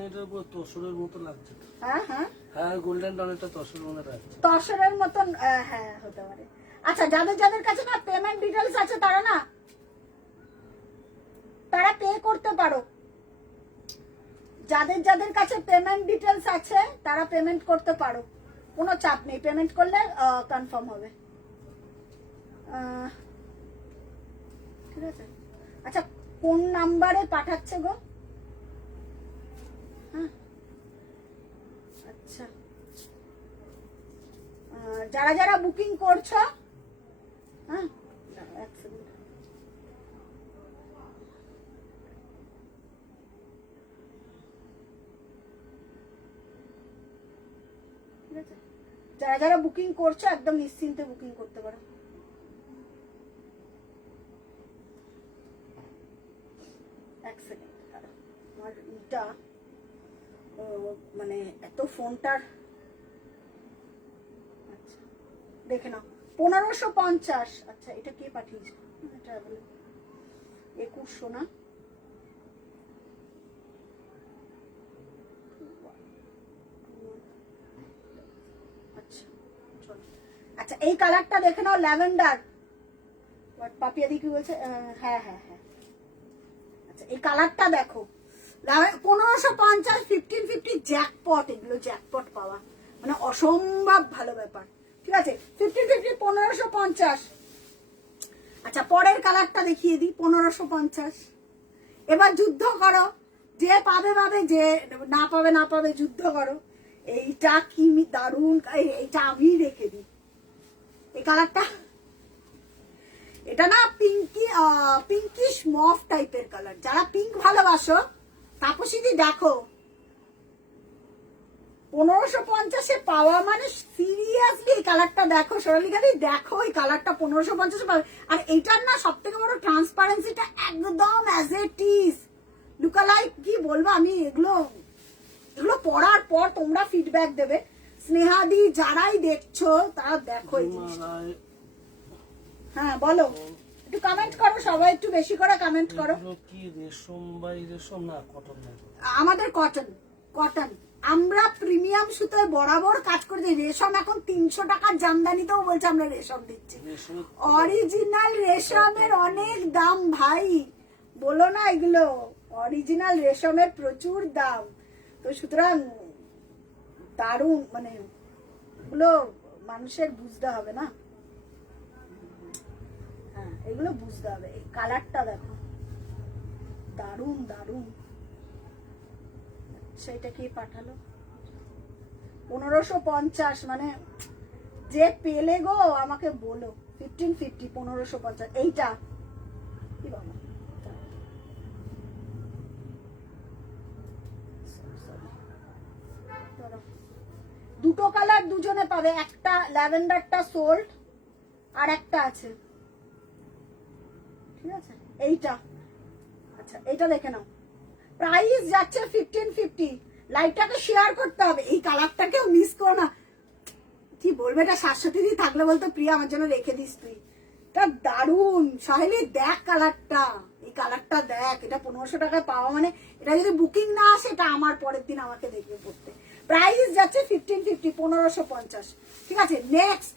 এটার উপর তসরের মতো লাগছে। হ্যাঁ হ্যাঁ হ্যাঁ গোল্ডেন টনেরটা তসরের মতো লাগছে, তসরের মতন, হ্যাঁ হতে পারে। আচ্ছা যাদের যাদের কাছে না পেমেন্ট ডিটেলস আছে তারা পে করতে পারো। যাদের যাদের কাছে পেমেন্ট ডিটেলস আছে তারা পেমেন্ট করতে পারো, কোনো চাপ নেই, পেমেন্ট করলে কনফার্ম হবে, ঠিক আছে। আচ্ছা কোন নাম্বারে পাঠাচ্ছে গো? হ্যাঁ আচ্ছা, যারা যারা বুকিং করছো, হ্যাঁ এক সেকেন্ড, ঠিক আছে, যারা যারা বুকিং করছো একদম নিশ্চিন্তে বুকিং করতে পারো। এক সেকেন্ড, আমার এটা মানে এত ফোনটার, আচ্ছা দেখে নাও 1550। আচ্ছা এটা কে পাঠিয়েছে? এটা 2100 না, আচ্ছা চলো। আচ্ছা এই কালারটা দেখে নাও, ল্যাভেন্ডার, পাপিয়া দি কি বলছে, হ্যাঁ হ্যাঁ হ্যাঁ, আচ্ছা এই কালারটা দেখো, 1550 1550 জ্যাকপট, এগুলো জ্যাকপট পাওয়া মানে অসম্ভব ভালো ব্যাপার, ঠিক আছে। 1550 1550। আচ্ছা পরের কালারটা দেখিয়ে দিই, 1550। এবার যুদ্ধ করো, যে পাবে পাবে, যে না পাবে না পাবে, যুদ্ধ করো। এইটা কি দারুণ, এইটা আমি রেখে দিই এই কালারটা। এটা না পিঙ্কিশ মফ টাইপের কালার, যারা পিঙ্ক ভালোবাসো তাপসীদি দেখো, 1550 পাওয়া মানে সিরিয়াসলি এই কালারটা দেখো, সোনালিকাদি দেখো এই কালারটা 1550 পাবে। আর এইটার না সব থেকে বড় ট্রান্সপারেন্সিটা একদম অ্যাজ ইট ইজ, লুকালাইক, কি বলবো আমি, এগুলো পড়ার পর তোমরা ফিডব্যাক দেবে। স্নেহাদি যারাই দেখছো তারা দেখো এই জিনিসটা, হ্যাঁ বলো, একটু কমেন্ট করো, সবাই একটু বেশি করে কমেন্ট করো। কি রেশম বা রেশম না কটন না? আমাদের কটন, কটন আমরা প্রিমিয়াম সুতোয় বরাবর কাজ করে দিই। রেশম এখন 300 টাকার জামদানিতেও বলছে আমরা রেশম দিচ্ছি। অরিজিনাল রেশমের অনেক দাম ভাই, বলো না এগুলো অরিজিনাল রেশমের প্রচুর দাম। তো সুতরাং দারুণ, মানে এগুলো মানুষের বুঝতে হবে না, হ্যাঁ এগুলো বুঝতে হবে। এই কালারটা দেখো দারুণ দারুণ। সেটা কি পাঠালো 1550, মানে যে পেলে গো আমাকে বলো। 1550 1550 এইটা কি বাবা, দুটো কালার দুজনে পাবে, একটা ল্যাভেন্ডারটা সোল্ড আর একটা আছে, ঠিক আছে এইটা। আচ্ছা এটা দেখে নাও, প্রাইস যাচ্ছে 1550। লাইভটাকে শেয়ার করতে হবে, এই কালারটাকেও মিস করো না। কি বলবে, এটা 700 দিয়ে থাকলে বলতো প্রিয়া আমার জন্য রেখে দিস তুই। এটা দারুণ সাহেলি, দেখ কালারটা, এই কালারটা দেখ। এটা 1500 টাকায় পাওয়া, মানে এটা যদি বুকিং না আসে এটা আমার পরের দিন আমাকে দেখবে পড়তে। প্রাইস যাচ্ছে 1550, 1550, ঠিক আছে। নেক্সট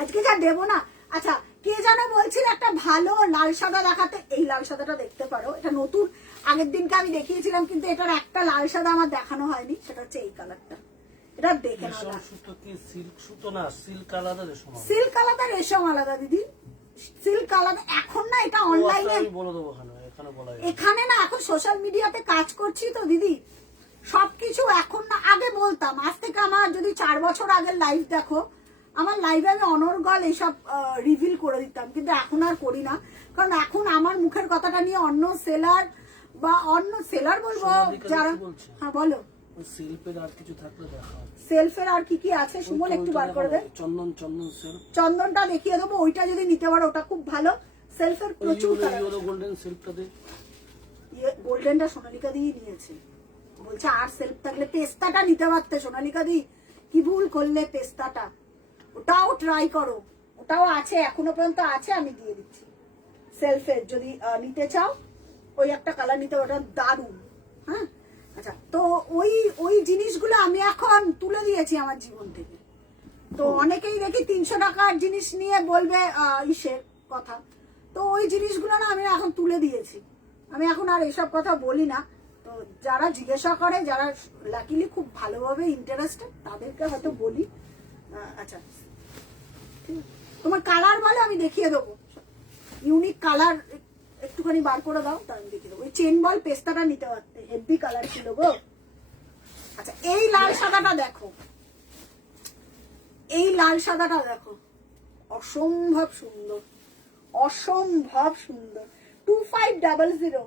আজকে যা দেবো না, আচ্ছা কে যেন বলছিল একটা ভালো লাল সাদা দেখাতে, এই লাল সাদাটা দেখতে পারো, এটা নতুন, আগের দিনকে আমি দেখিয়েছিলাম কিন্তু এটার একটা লাল সাদা আমার দেখানো হয়নি, সেটা হচ্ছে এই কালারটা। এটা দেখে নাও, সুতো কি সিল্ক সুতো না, সিল্ক আলাদা রেশম আলাদা? সিল্ক আলাদা রেশম আলাদা দিদি, সিল্ক আলাদা। এখন না এটা অনলাইনে বলে দেবো, এখানে বলা যায় এখানে না, এখন সোশ্যাল মিডিয়াতে কাজ করছি তো দিদি, সবকিছু এখন না, আগে বলতাম। আজ থেকে আমার যদি 4 বছর আগের লাইভ দেখো, আমার লাইভে আমি অনর্গল এইসব রিভিল করে দিতাম, কিন্তু এখন আর করি না। কারণ এখন আমার মুখের কথাটা নিয়ে অন্য সেলার বা অন্য সেলার বলবো যারা, হ্যাঁ বলো সেলফের আর কিছু থাকলে দেখাও। সেলফের আর কি কি আছে সুমন একটু বার করে দেন। চন্দন চন্দন সেলফ, চন্দনটা দেখিয়ে দেবো, ওইটা যদি নিতে পারো ওটা খুব ভালো। সেলফের প্রচুর গোল্ডেন সেলফটা দে, গোল্ডেনটা সোনালিকা দিয়ে নিয়েছে, বলছে আর সেলফ থাকলে পেস্তাটা নিতে পারতে। সোনালিকা দি কি ভুল করলে, পেস্তাটা ওটাও ট্রাই করো, ওটাও আছে এখনো পর্যন্ত আছে, আমি দিয়ে দিচ্ছি। সেলফের যদি নিতে চাও ওই একটা কালার নিতে, ওটা দারুণ। হ্যাঁ আচ্ছা, তো ওই ওই জিনিসগুলো আমি এখন তুলে দিয়েছি আমার জীবন থেকে। তো অনেকেই দেখি 300 টাকার জিনিস নিয়ে বলবে ইসের কথা, তো ওই জিনিসগুলো না আমি এখন তুলে দিয়েছি। আমি এখন আর এসব কথা বলি না। তো যারা জিজ্ঞাসা করে, যারা লাকিলি খুব ভালোভাবে ইন্টারেস্টেড, তাদেরকে হয়তো বলি। আচ্ছা তোমার কালার বলে আমি দেখিয়ে দেবো, ইউনিক কালার একটুখানি বার করে দাও, তার আমি দেখিয়ে দেবো। ওই চেন বল পেস্তাটা নিতে পারতে, হেভি কালার ছিল গো। আচ্ছা এই লাল সাদাটা দেখো, এই লাল সাদাটা দেখো, অসম্ভব সুন্দর, অসম্ভব সুন্দর। 2500,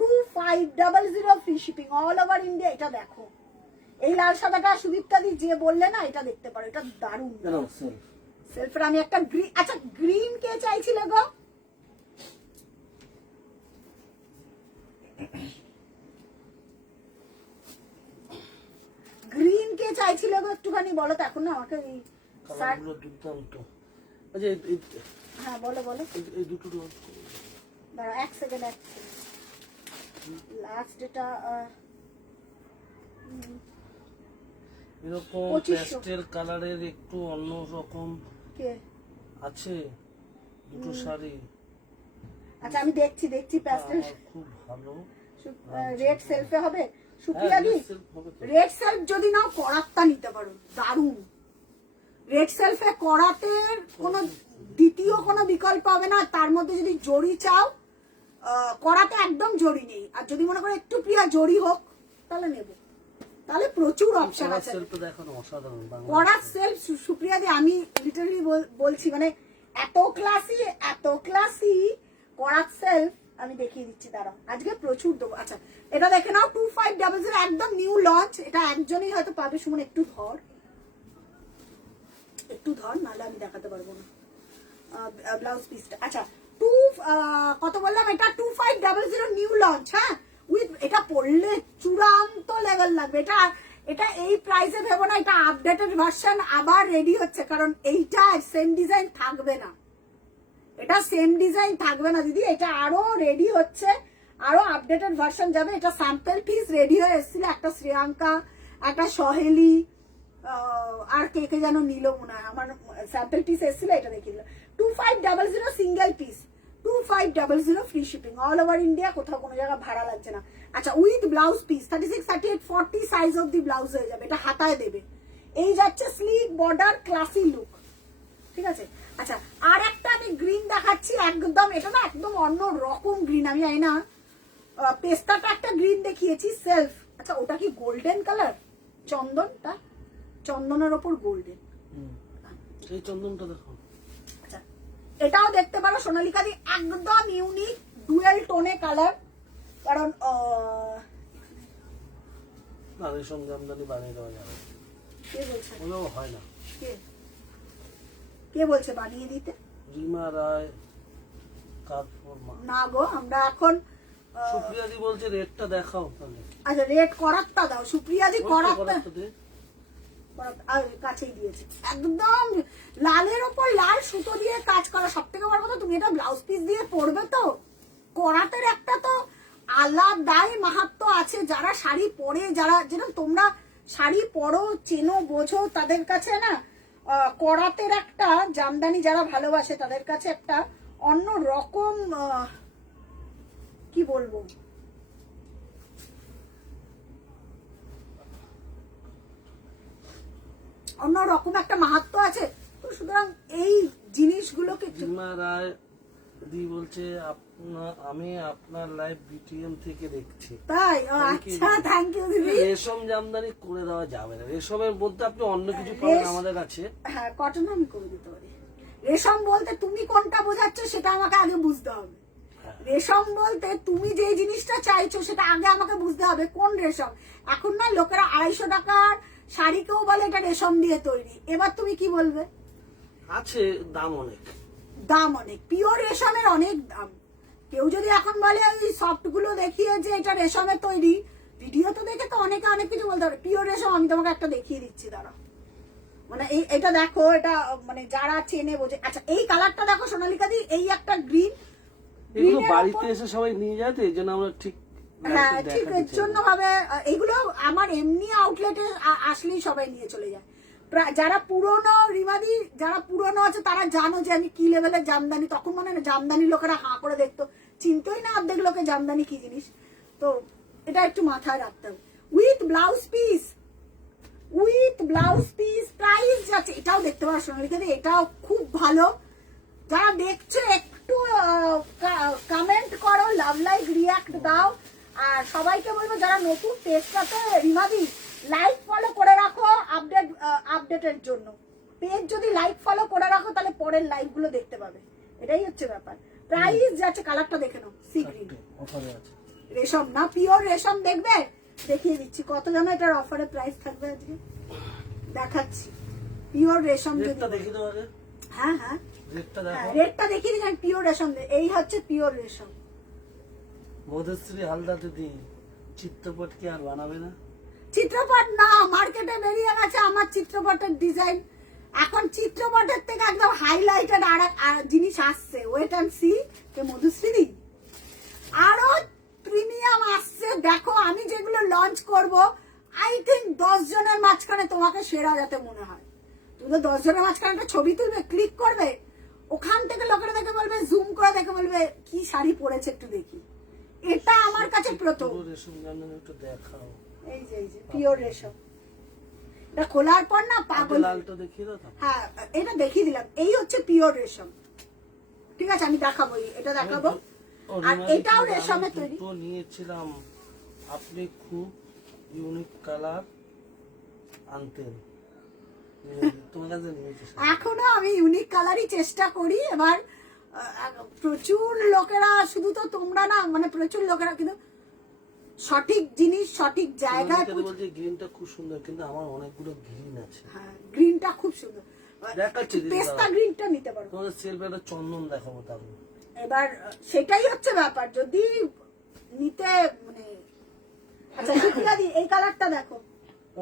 2500 free shipping all over India. এটা দেখো, এই লাল সাদাটা সুদীপ্তা দি যে বললে না, এটা দেখতে পারো, এটা দারুণ। সেলফের আমি একটা গ্রিন, আচ্ছা গ্রিন কে চাইছিলে গো? গ্রিন কে চাইছিলে গো একটুখানি বলো তো, এখন না আমাকে এই কালারগুলো দুর্দান্ত। আচ্ছা হ্যাঁ বলো বলো, এই দুটো দাঁড়া এক সেকেন্ড, এক সেকেন্ড। লাস্ট এটা এরকম প্যাস্টেল কালারের একটু অন্য রকম আছে দুটো শাড়ি। আচ্ছা আমি দেখছি দেখছি, প্যাস্টেল খুব ভালো। রেড সেলফে হবে সুপ্রিয়া দি, রেড সেলফ যদি নাও করাতটা নিতে পারো, দারুণ। রেড সেলফে করাতের কোনো দ্বিতীয় কোনো বিকল্প হবে না। তার মধ্যে যদি জড়ি চাও, করাতে একদম জড়ি নেই, আর যদি মনে করো একটু প্রিয়া জড়ি হোক তাহলে নেবো, তাহলে প্রচুর অপশন আছে। করাত সেলফ সুপ্রিয়া দি আমি লিটারালি বলছি, মানে এত ক্লাসি, এত ক্লাসি করাত সেলফ আমি দেখিয়ে দিচ্ছি, দাঁড়াও আজকে প্রচুর দেবো। আচ্ছা এটা দেখে নাও, 2500 একদম নিউ লঞ্চ। এটা একজনই হয়তো পাবে। সুমন একটু ধর, একটু ধর, নাহলে আমি দেখাতে পারবো না ব্লাউজ পিসটা। আচ্ছা কত বললাম, এটা 2500 নিউ লঞ্চ। হ্যাঁ উইথ, এটা পড়লে চূড়ান্ত লেভেল লাগবে। এটা এটা এই প্রাইসে ভেবো না, এটা আপডেটেড ভার্সন আবার রেডি হচ্ছে, কারণ এইটা সেম ডিজাইন থাকবে না, এটা সেম ডিজাইন থাকবে না দিদি, এটা আরো রেডি হচ্ছে। আরো আপডেটেড ভার্সন যাবে। এটা স্যাম্পল পিস রেডি হয়ে এসেছিল, একটা শ্রেয়াঙ্কা, একটা সহেলি, আর কে কে যেন নিল মনে হয়, আমার স্যাম্পল পিস এসেছিল, এটা দেখিয়ে দিল। 2500 single piece, 2500 free shipping, all over India, কোথাও কোনো জায়গা ভাড়া লাগছে না। আচ্ছা, with blouse piece 36, 38, 40 size of the blouse হয়ে যাবে, এটা হাতায় দেবে। এই যাচ্ছে স্লিক বর্ডার ক্লাসি লুক, ঠিক আছে। আচ্ছা, আর একটা আমি গ্রিন দেখাচ্ছি, একদম এটা না একদম অন্য রকম গ্রিন। আমি জানি না, পেস্তাটা একটা গ্রিন দেখিয়েছি সেলফ। আচ্ছা, ওটা কি গোল্ডেন কালার? চন্দনটা, চন্দনের ওপর গোল্ডেন, এই চন্দনটা দেখো। আচ্ছা, এটাও দেখতে পারো সোনালিকা দি, একদম ইউনিক ডুয়েল টোনে কালার। কারণ না, রেশম জামদানি বানিয়ে দেওয়া যাবে। কে বলছে? ওগুলো হয় না। কে বলছে বানিয়ে দিতে? রিমা রায়, কারফরমা। না গো, আমরা এখন সুপ্রিয়া দি বলছে রেটটা দেখাও তাহলে। আচ্ছা, রেড করাতটা দাও সুপ্রিয়া দি, করাতটা দে। কাছেই দিয়েছে, একদম লালের ওপর লাল সুতো দিয়ে কাজ করা। সব থেকে বড় কথা, তুমি এটা ব্লাউজ পিস দিয়ে পরবে তো, করাতের একটা তো আলাদাই মাহাত্ম্য আছে। যারা শাড়ি পরে, যারা যেরকম তোমরা শাড়ি পরো, চেনো, বোঝো, তাদের কাছে না করাতের একটা জামদানি, যারা ভালোবাসে তাদের কাছে একটা অন্য রকম, কি বলবো, অন্যরকম একটা মাহাত্ম্য আছে। তো সুতরাং এই জিনিসগুলোকে রিমা রায় দি বলছে আমি আপনার লাইভ বিটিএম থেকে দেখছি। তাই? আচ্ছা, থ্যাংক ইউ দিদি। রেশম জামদানি করে দেওয়া যাবে না, রেশমের মধ্যে আপনি অন্য কিছু পাবেন আমাদের কাছে। হ্যাঁ, কটন আমি করে দিতে পারি। রেশম বলতে তুমি কোনটা বোঝাচ্ছ সেটা আমাকে আগে বুঝতে হবে। রেশম বলতে তুমি যে জিনিসটা চাইছো সেটা আগে আমাকে বুঝতে হবে কোন রেশম। এখন না লোকেরা 250 টাকার শাড়িকেও বলে এটা রেশম দিয়ে তৈরি। এবার তুমি কি বলবে? আছে, দাম অনেক, দাম অনেক, পিওর রেশমের অনেক দাম। কেউ যদি এখন বলে ওই সফট গুলো দেখিয়ে যে এটা রেশমের তৈরি, ভিডিও তো দেখে তো অনেকে অনেক কিছু বলতে পারে। পিওর রেশম আমি তোমাকে একটা দেখিয়ে দিচ্ছি, দাঁড়া। মানে এটা দেখো, এটা মানে যারা চেনে বোঝে। আচ্ছা, এই কালারটা দেখো সোনালিকা দি, এই একটা গ্রিন। এগুলো বাড়িতে এসে সবাই নিয়ে যায় তো, এই জন্য আমরা ঠিক হ্যাঁ, ঠিক এর জন্য ভাবে এগুলো আমার এমনি আউটলেটে আসলেই সবাই নিয়ে চলে যায়। যারা পুরনো রিমাদি, যারা পুরনো আছে তারা জানো যে আমি কি লেভেলের জামদানি। তখন মনে হয় জামদানি লোকেরা হাঁ করে দেখতো, চিনতোই না অর্ধেক লোকে জামদানি কি জিনিস। তো এটা একটু মাথায় রাখতে হবে। With blouse piece, with blouse piece, price যাচ্ছে। এটাও দেখতে পারো সোনালিকা দি, এটাও খুব ভালো। যারা দেখছো একটু কমেন্ট করো, লাভ লাইক রিয়াক্ট দাও। আর সবাইকে বলবো যারা নতুন পেজটাতে রিমাদি লাইক ফলো করে রাখো আপডেটের জন্য। পেজ যদি লাইক ফলো করে রাখো তাহলে পরের লাইভ গুলো দেখতে পাবে, এটাই হচ্ছে ব্যাপার। প্রাইস যাচ্ছে, কালারটা দেখে নাও, সি গ্রিন। রেশম না, পিওর রেশম। দেখবে, দেখিয়ে দিচ্ছি কত যেন এটার অফারে প্রাইস থাকবে আজকে, দেখাচ্ছি। পিওর রেশম যদি দেখি তো আগে। হ্যাঁ হ্যাঁ, রেটটা দেখিয়ে দিচ্ছি। পিওর রেশম, এই হচ্ছে পিওর রেশম। মধুশ্রী হালদার দিদি, চিত্রপট কি আর বানাবে না? চিত্রপট না, মার্কেটে বেরিয়ে গেছে আমার চিত্রপটের ডিজাইন। এখন চিত্রপটের থেকে একদম হাইলাইটেড আর জিনিস আসছে, ওয়েট অ্যান্ড সি। মধুশ্রী আরো প্রিমিয়াম আসছে, দেখো। আমি যেগুলো লঞ্চ করব, আই থিঙ্ক 10 জনের মাঝখানে তোমাকে সেরা যাতে মনে হয়। তুমি তো 10 জনের মাঝখানে একটা ছবি তুলবে, ক্লিক করবে, ওখান থেকে লোকেরা দেখে বলবে, জুম করে দেখে বলবে কি শাড়ি পরেছে একটু দেখি। এটা আমার কাছে প্রথম। একটু দেখাও। এই যে পিওর রেশম, এটা খোলার পর না পাগল। লালটা দেখিয়ে দাও। হ্যাঁ, এটা দেখিয়ে দিলাম, এই হচ্ছে পিওর রেশম। ঠিক আছে, আমি দেখাবো, এটা দেখাবো। আর এটাও রেশমের তৈরি। তো নিয়েছিলাম, আপনি খুব ইউনিক কালার আনতেন, তোমার কাছে নিয়েছি। এখনো আমি ইউনিক কালারই চেষ্টা করি। এবার প্রচুর লোকেরা, শুধু তো তোমরা না, মানে প্রচুর লোকেরা কিন্তু সঠিক জিনিস সঠিক জায়গায় বলছে। গ্রিনটা খুব সুন্দর, কিন্তু আমার অনেকগুলো গ্রিন আছে। হ্যাঁ, গ্রিনটা খুব সুন্দর, দেখাচ্ছি। পেস্তা গ্রিনটা নিতে পারো। তোমাদের সেলফে একটা চন্দন দেখাবো তারপর। এবার সেটাই হচ্ছে ব্যাপার, যদি নিতে মানে। আচ্ছা, সুপ্রিয়া দি, এই কালারটা দেখো।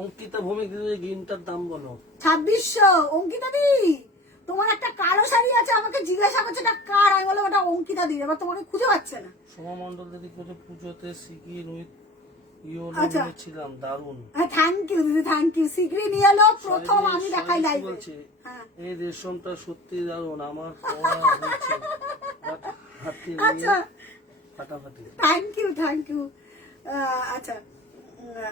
অঙ্কিতা ভৌমিক দিদি, গ্রিনটার দাম বলো। 2600। অঙ্কিতা দি, তোমার একটা কালো শাড়ি আছে, আমাকে জিজ্ঞাসা করছে এটা কার, আমি বললাম ওটা অঙ্কিতা দিদি, এবার তোমাকে খুঁজে পাচ্ছে না। সোমা মন্ডল দিদি বলছে পুজোতে সিগিন উইথ ইয়োলো আচ্ছা। নিয়েছিলাম, দারুণ। হ্যাঁ থ্যাংক ইউ দিদি, থ্যাংক ইউ। সিগ্রিন ইয়েলো প্রথম সবাই আমি দেখাই লাইভে। বলছে হ্যাঁ এই রেশমটা সত্যি দারুণ, আমার পরা হয়েছে বাট হাতে আচ্ছা নিয়ে ফাটাফাটি। Thank you thank you. আচ্ছা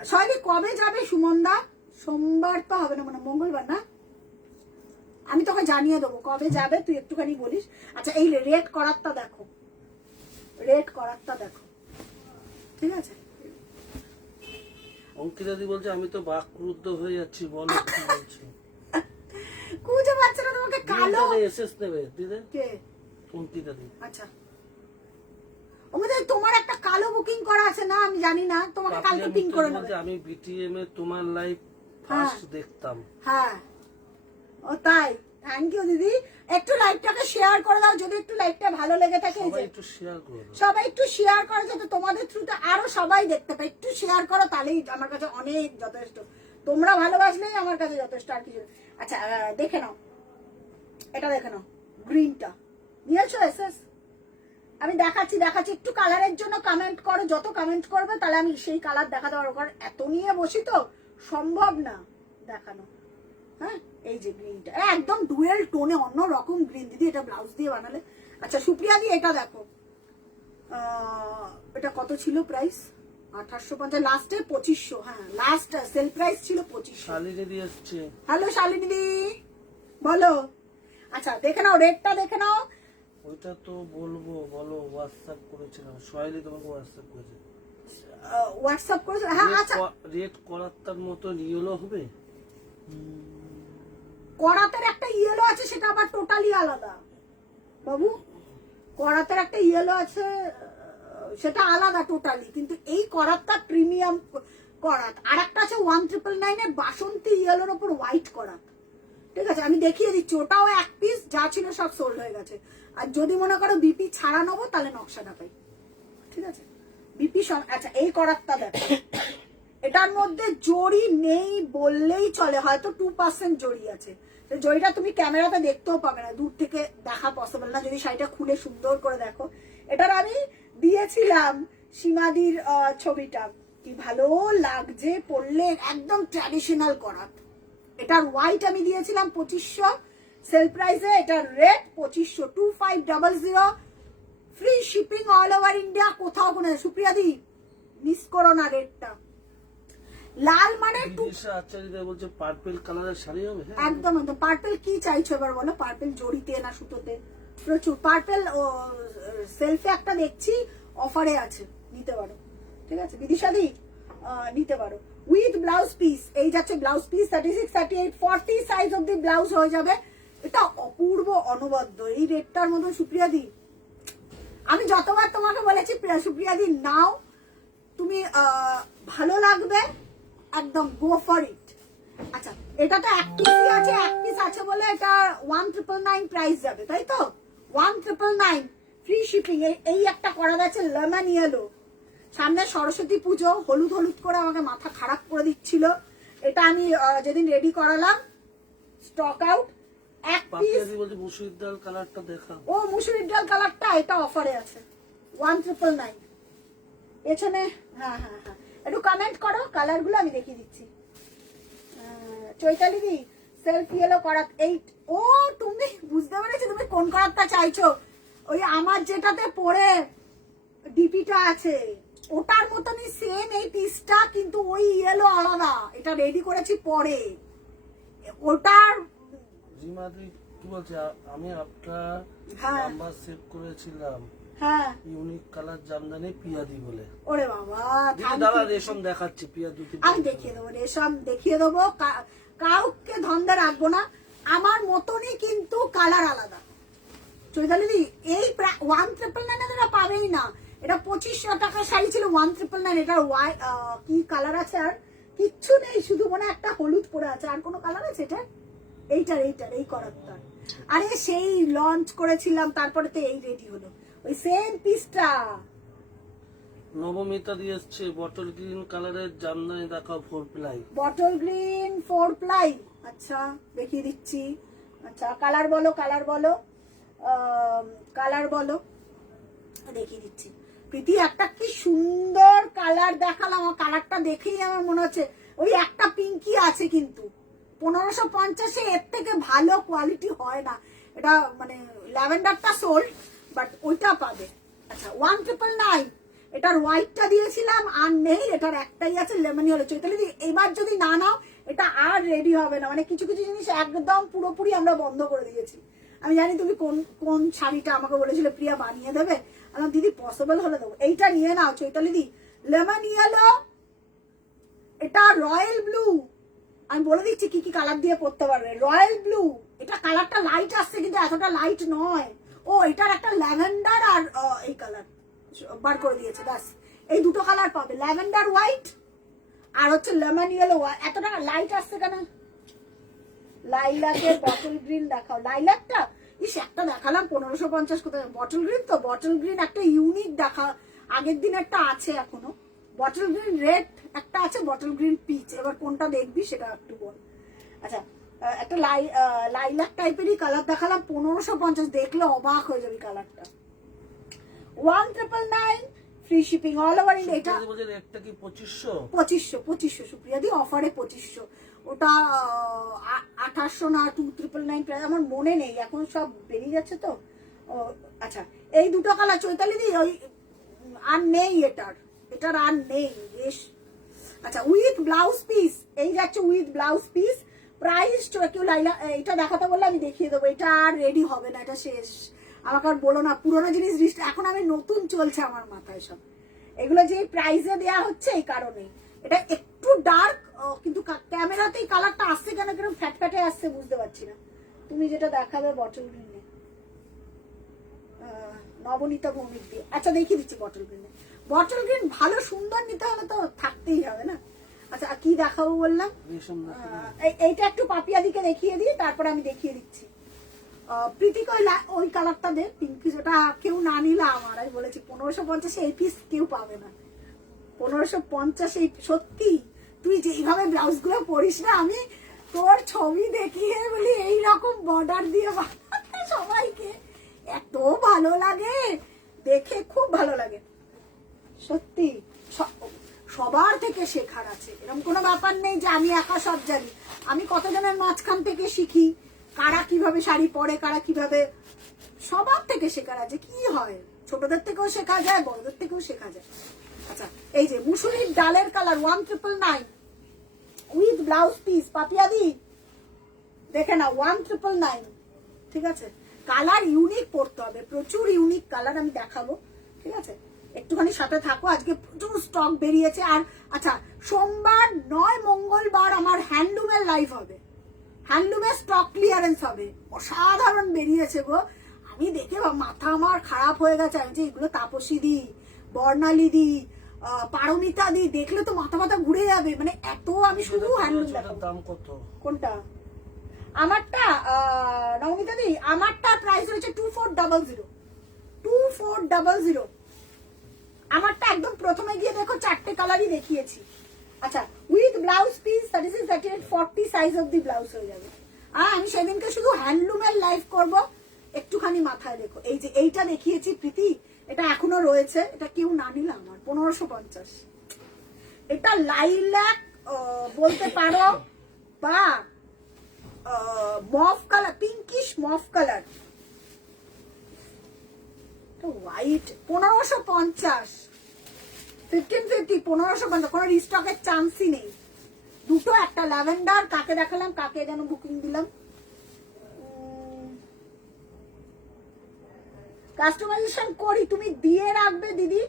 সবাই কবে যাবে সুমনদা? সোমবার তো হবে না, মানে মঙ্গলবার না, আমি তোকে জানিয়ে দেবো কবে যাবে, তুই একটুখানি বলিস। আচ্ছা এই রেড করারটা দেখো, রেড করারটা দেখো, ঠিক আছে? অঙ্কিতা দি বলছে আমি তো বাকরুদ্ধ হয়ে যাচ্ছি, বলো কি বলছো। খুঁজে পাচ্ছে না তোমাকে, কালো এসএস দেবে দিদি কে? অঙ্কিতা দি। আচ্ছা ওদের তোমার একটা কালো বুকিং করা আছে না, আমি জানি না, তোমাকে কালকে পিং করে নেবে। আমি বিটিএম এ তোমার লাইভ ফার্স্ট দেখতাম। হ্যাঁ ও তাই, থ্যাংক ইউ দিদি। একটু লাইভটাকে শেয়ার করে দাও যদি একটু লাইভটা ভালো লেগে থাকে। এই যে একটু শেয়ার করো, সবাই একটু শেয়ার করো যাতে তোমাদের থ্রুতে আরো সবাই দেখতে পায়। একটু শেয়ার করো, তাহলেই আমার কাছে অনেক যথেষ্ট। তোমরা ভালোবাসলেই আমার কাছে যথেষ্ট, আর কিছু। আচ্ছা দেখে নাও, এটা দেখে নাও, গ্রিনটা নিয়েছো এসএস? আমি দেখাচ্ছি দেখাচ্ছি, একটু কালারের জন্য কমেন্ট করো, যত কমেন্ট করবে তাহলে আমি সেই কালার দেখাতে পারবো, কারণ এত নিয়ে বসি তো সম্ভব না দেখানো। হ্যাঁ এই যে গ্রিনটা একদম ডুয়েল টোনে, অন্য রকম গ্রিন দিদি, এটা ব্লাউজ দিয়ে বানালে। আচ্ছা সুপ্রিয়া দি এটা দেখো, এটা কত ছিল প্রাইস? 1850, লাস্টে 2500। হ্যাঁ লাস্ট সেল প্রাইস ছিল 2500। শালিনী দি আসছে। হ্যালো শালিনী দি বলো। আচ্ছা দেখে নাও, রেটটা দেখে নাও। ওইটা তো বলবো, বলো। হোয়াটসঅ্যাপ করেছিলাম, সোহেলি তোমাকে হোয়াটসঅ্যাপ করেছে। হোয়াটসঅ্যাপ করেছো? হ্যাঁ আচ্ছা রেড করার তার মতো ইয়েলো হবে। করাতের একটা ইয়েলো আছে, সেটা আবার টোটালি আলাদা বাবু। করাতের একটা ইয়েলো আছে, সেটা আলাদা টোটালি, কিন্তু এই করাতটা প্রিমিয়াম করাত। আর একটা আছে 1999 এর বাসন্তী ইয়েলোর উপর হোয়াইট করাত, ঠিক আছে? আমি দেখিয়ে দিচ্ছি, ওটাও এক পিস, যা ছিল সব সোল্ড হয়ে গেছে। আর যদি মনে করো বিপি ছাড়া নেবো তাহলে নকশা ঢাকাই, ঠিক আছে? বিপি। আচ্ছা এই করাতটা দেখো, এটার মধ্যে জড়ি নেই বললেই চলে, হয়তো 2% জড়ি আছে। জড়িটা তুমি ক্যামেরাতে দেখতেও পাবে না, দূর থেকে দেখা পসিবল না, যদি শাড়িটা খুলে সুন্দর করে দেখো। এটার আমি দিয়েছিলাম সীমাদির ছবিটা, কি ভালো লাগছে পরলে, একদম ট্র্যাডিশনাল করাত। এটার হোয়াইট আমি দিয়েছিলাম 2500 সেল প্রাইসে, এটার rate 2500, 2500, free shipping all over India, কোথাও কোনো। সুপ্রিয়া দি মিস করো না রেটটা। লাল মানে আচার্য বলছে পার্পল কালারের শাড়ি হবে। একদম একদম পার্পল। কি চাইছো এবার বলো? পার্পল জড়িতে না সুতোতে? প্রচুর পার্পল সেলফে একটা দেখছি অফারে আছে, নিতে পারো, ঠিক আছে বিদিশাদি? নিতে পারো উইথ ব্লাউজ পিস। এই যাচ্ছে ব্লাউজ পিস 36, 38, 40 সাইজ অব্দি ব্লাউজ হয়ে যাবে। এটা অপূর্ব অনবদ্য এই রেটটার মধ্যে। সুপ্রিয়া দি আমি যতবার তোমাকে বলেছি সুপ্রিয়া দি নাও, তুমি ভালো লাগবে একদম, গো ফর ইট। আচ্ছা এটা তো এক পিসই আছে, এক পিস আছে বলে এটা 1999 প্রাইস যাবে, তাই তো? 1999 ফ্রি শিপিং। এই একটা করা যাচ্ছে লেমন ইয়েলো, সামনে সরস্বতী পুজো, হলুদ হলুদ করে আমাকে মাথা খারাপ করে দিচ্ছিল। এটা আমি যেদিন রেডি করালাম স্টক আউট। এক পিস বলছে মুসুরির ডাল কালারটা দেখা। ও মুসুরির ডাল কালারটা এটা অফারে আছে 1999 পেছনে। হ্যাঁ হ্যাঁ হ্যাঁ একটু কমেন্ট করো কালার গুলো, আমি দেখিয়ে দিচ্ছি। চৈতালি দি সেলফ ইয়েলো করাত 8। ও তুমি বুঝতে পেরেছো তুমি কোন করাতটা চাইছো? ওই আমার যেটাতে পরে ডিপিটা আছে ওটার মতনই সেম এই পিসটা, কিন্তু ওই ইয়েলো আলাদা, এটা রেডি করেছি পরে। ওটার রিমাদি কি বলছে, আমি আপনার নাম্বার সেভ করেছিলাম, হ্যাঁ ইউনিক কালার জামদানি পিয়াদি বলে। ওরে বাবা দাদা রেশম দেখাচ্ছি, পিয়া দুটি আমি দেখিয়ে দেবো, রেশম দেখিয়ে দেবো, কাউকে ধন্দা রাখবো না। আমার মতনই কিন্তু কালার আলাদা। চৈতালি দি এই 1999 এটা পাবেই না, এটা 2500 টাকার শাড়ি ছিল 1999। এটার কি কালার আছে? আর কিচ্ছু নেই, শুধু মনে একটা হলুদ পরে আছে, আর কোনো কালার আছে এটা? এইটার এই করারটার। আরে সেই লঞ্চ করেছিলাম, তারপরে তো এই রেডি হলো, ওই সেম পিসটা। নবমিতা দিয়ে এসছে বটল গ্রিন কালারের জামদানি দেখাও 4 প্লাই। বটল গ্রিন 4 প্লাই, আচ্ছা দেখিয়ে দিচ্ছি। আচ্ছা কালার বলো, কালার বলো, কালার বলো, দেখিয়ে দিচ্ছি। প্রীতি একটা কি সুন্দর কালার দেখালাম, আমার কালারটা দেখেই আমার মনে হচ্ছে ওই একটা পিঙ্কি আছে, কিন্তু 1550-এ এর থেকে ভালো কোয়ালিটি হয় না। এটা মানে ল্যাভেন্ডারটা সোল্ড, বাট ওইটা পাবে। আচ্ছা 1999, এটার হোয়াইটটা দিয়েছিলাম আর নেই, এটার একটাই আছে লেমন ইয়েলো। চৈতালি দি এবার যদি না নাও এটা আর রেডি হবে না, মানে কিছু কিছু জিনিস একদম পুরোপুরি আমরা বন্ধ করে দিয়েছি। আমি জানি তুমি কোন কোন শাড়িটা আমাকে বলেছিলে প্রিয়া বানিয়ে দেবে, আমি দিদি পসিবল হলে দেবো। এইটা নিয়ে নাও চৈতালি দি, লেমন ইয়েলো, এটা রয়্যাল ব্লু। আমি বলে দিচ্ছি কি কি কালার দিয়ে পরতে পারবে। রয়্যাল ব্লু, এটা কালারটা লাইট আসছে কিন্তু এতটা লাইট নয়। ও এটার একটা ল্যাভেন্ডার আর এই কালার বার করে দিয়েছে, ব্যাস এই দুটো কালার পাবে, ল্যাভেন্ডার হোয়াইট আর হচ্ছে লেমন ইয়েলো। এতটা লাইট আসছে কেন? লাইলাকের বটল গ্রিন দেখাও। লাইলাকটা ইস একটা দেখালাম 1550 কোথায়, বটল গ্রিন তো বটল গ্রিন একটা ইউনিক দেখা, আগের দিন একটা আছে এখনো, বটল গ্রিন রেড একটা আছে, বটল গ্রিন পিচ, এবার কোনটা দেখবি সেটা একটু বল। আচ্ছা একটা লাইলাক টাইপেরই কালার দেখালাম 1550, দেখলে অবাক হয়ে যাবে কালারটা। 1999 free shipping all over India. এটা একটা কি 2500 সুপ্রিয়া দি অফারে 2500, ওটা 2800 না 2999 প্রায়, আমার মনে নেই এখন, সব বেরিয়ে যাচ্ছে তো। আচ্ছা এই দুটো কালার চৈতালি দি ওই আর নেই, এটার আর নেই বেশ। আচ্ছা উইথ ব্লাউজ পিস, এই যাচ্ছে উইথ ব্লাউজ পিস, প্রাইস কেউ লাইলা এটা দেখাতে বললে আমি দেখিয়ে দেবো, এটা আর রেডি হবে না, এটা শেষ। আমাকে আর বলো না পুরোনো জিনিস, এখন আমি নতুন চলছে আমার মাথায় সব, এগুলো যে প্রাইসে দেওয়া হচ্ছে এই কারণে। এটা একটু ডার্ক, কিন্তু ক্যামেরাতেই কালারটা আসছে কেন কিরকম ফ্যাটফ্যাটে আসছে বুঝতে পারছি না। তুমি যেটা দেখাবে বটল গ্রিনে, নবনীতা ভৌমিক দিয়ে, আচ্ছা দেখিয়ে দিচ্ছি বটল গ্রিনে। বটল গ্রিন ভালো সুন্দর নিতে হলে তো থাকতেই হবে না। আচ্ছা কি দেখাবো বললাম, এইটা একটু পাপিয়া দিকে দেখিয়ে দিই, তারপরে আমি দেখিয়ে দিচ্ছি। প্রীতিকে ওই কালারটা দে, পিঙ্ক পিস, ওটা কেউ না নিলে আমার, আমি বলেছি 1550 এই পিস কেউ পাবে না, 1550 এই। সত্যি তুই যেইভাবে ব্লাউজ গুলো পরিস না, আমি তোর ছবি দেখিয়ে বলি এইরকম বর্ডার দিয়ে বানাতে সবাইকে, এত ভালো লাগে দেখে, খুব ভালো লাগে সত্যি। সবার থেকে শেখার আছে, এরকম কোনো ব্যাপার নেই যে আমি একা সব জানি, আমি কতজনের মাঝখান থেকে শিখি, কারা কিভাবে শাড়ি পরে, কারা কিভাবে, সবার থেকে শেখার আছে। কি হয় ছোটদের থেকেও শেখা যায়, বড়দের থেকেও শেখা যায়। আচ্ছা এই যে মুসুরির ডালের colour 1999 with blouse piece, Papiya di দেখে না 1999, ঠিক আছে। কালার ইউনিক পড়তে হবে, প্রচুর ইউনিক কালার আমি দেখাবো, ঠিক আছে, একটুখানি সাথে থাকো, আজকে প্রচুর স্টক বেরিয়েছে। আর আচ্ছা সোমবার নয় মঙ্গলবার আমার হ্যান্ডলুমের লাইভ হবে, হ্যান্ডলুমের স্টক ক্লিয়ারেন্স হবে, অসাধারণ বেরিয়েছে গো, আমি দেখে মাথা আমার খারাপ হয়ে গেছে। আমি যে এগুলো তাপসী দি, বর্ণালী দি, পারমিতা দি, দেখলে তো মাথা মাথা ঘুরে যাবে, মানে এত আমি শুধু হ্যান্ডলুম দেখাবো। দাম কত কোনটা? আমারটা নমিতা দি, আমারটা প্রাইস হচ্ছে 2400, 2400। আমারটা একদম প্রথমে গিয়ে দেখো চারটে কালারই দেখিয়েছি। আচ্ছা with blouse piece 36, 38, 40 size of the blouse হয়ে যাবে। আর আমি সেদিনকে শুধু হ্যান্ডলুমের লাইভ করব, একটুখানি মাথায় দেখো। এই যে এইটা দেখিয়েছি প্রীতি, এটা এখনো রয়েছে, এটা কেউ না নিলে আমার 1550। এটা লাইলাক বলতে পারো বা মফ কালার, পিঙ্কিশ মফ কালার, হোয়াইট 1550, 1550, 1550, কোনো রিস্টকের চান্সই নেই। দুটো, একটা ল্যাভেন্ডার, কাকে দেখালাম, কাকে যেন বুকিং দিলাম, কাস্টমাইজেশন করি, তুমি দিয়ে রাখবে দিদি,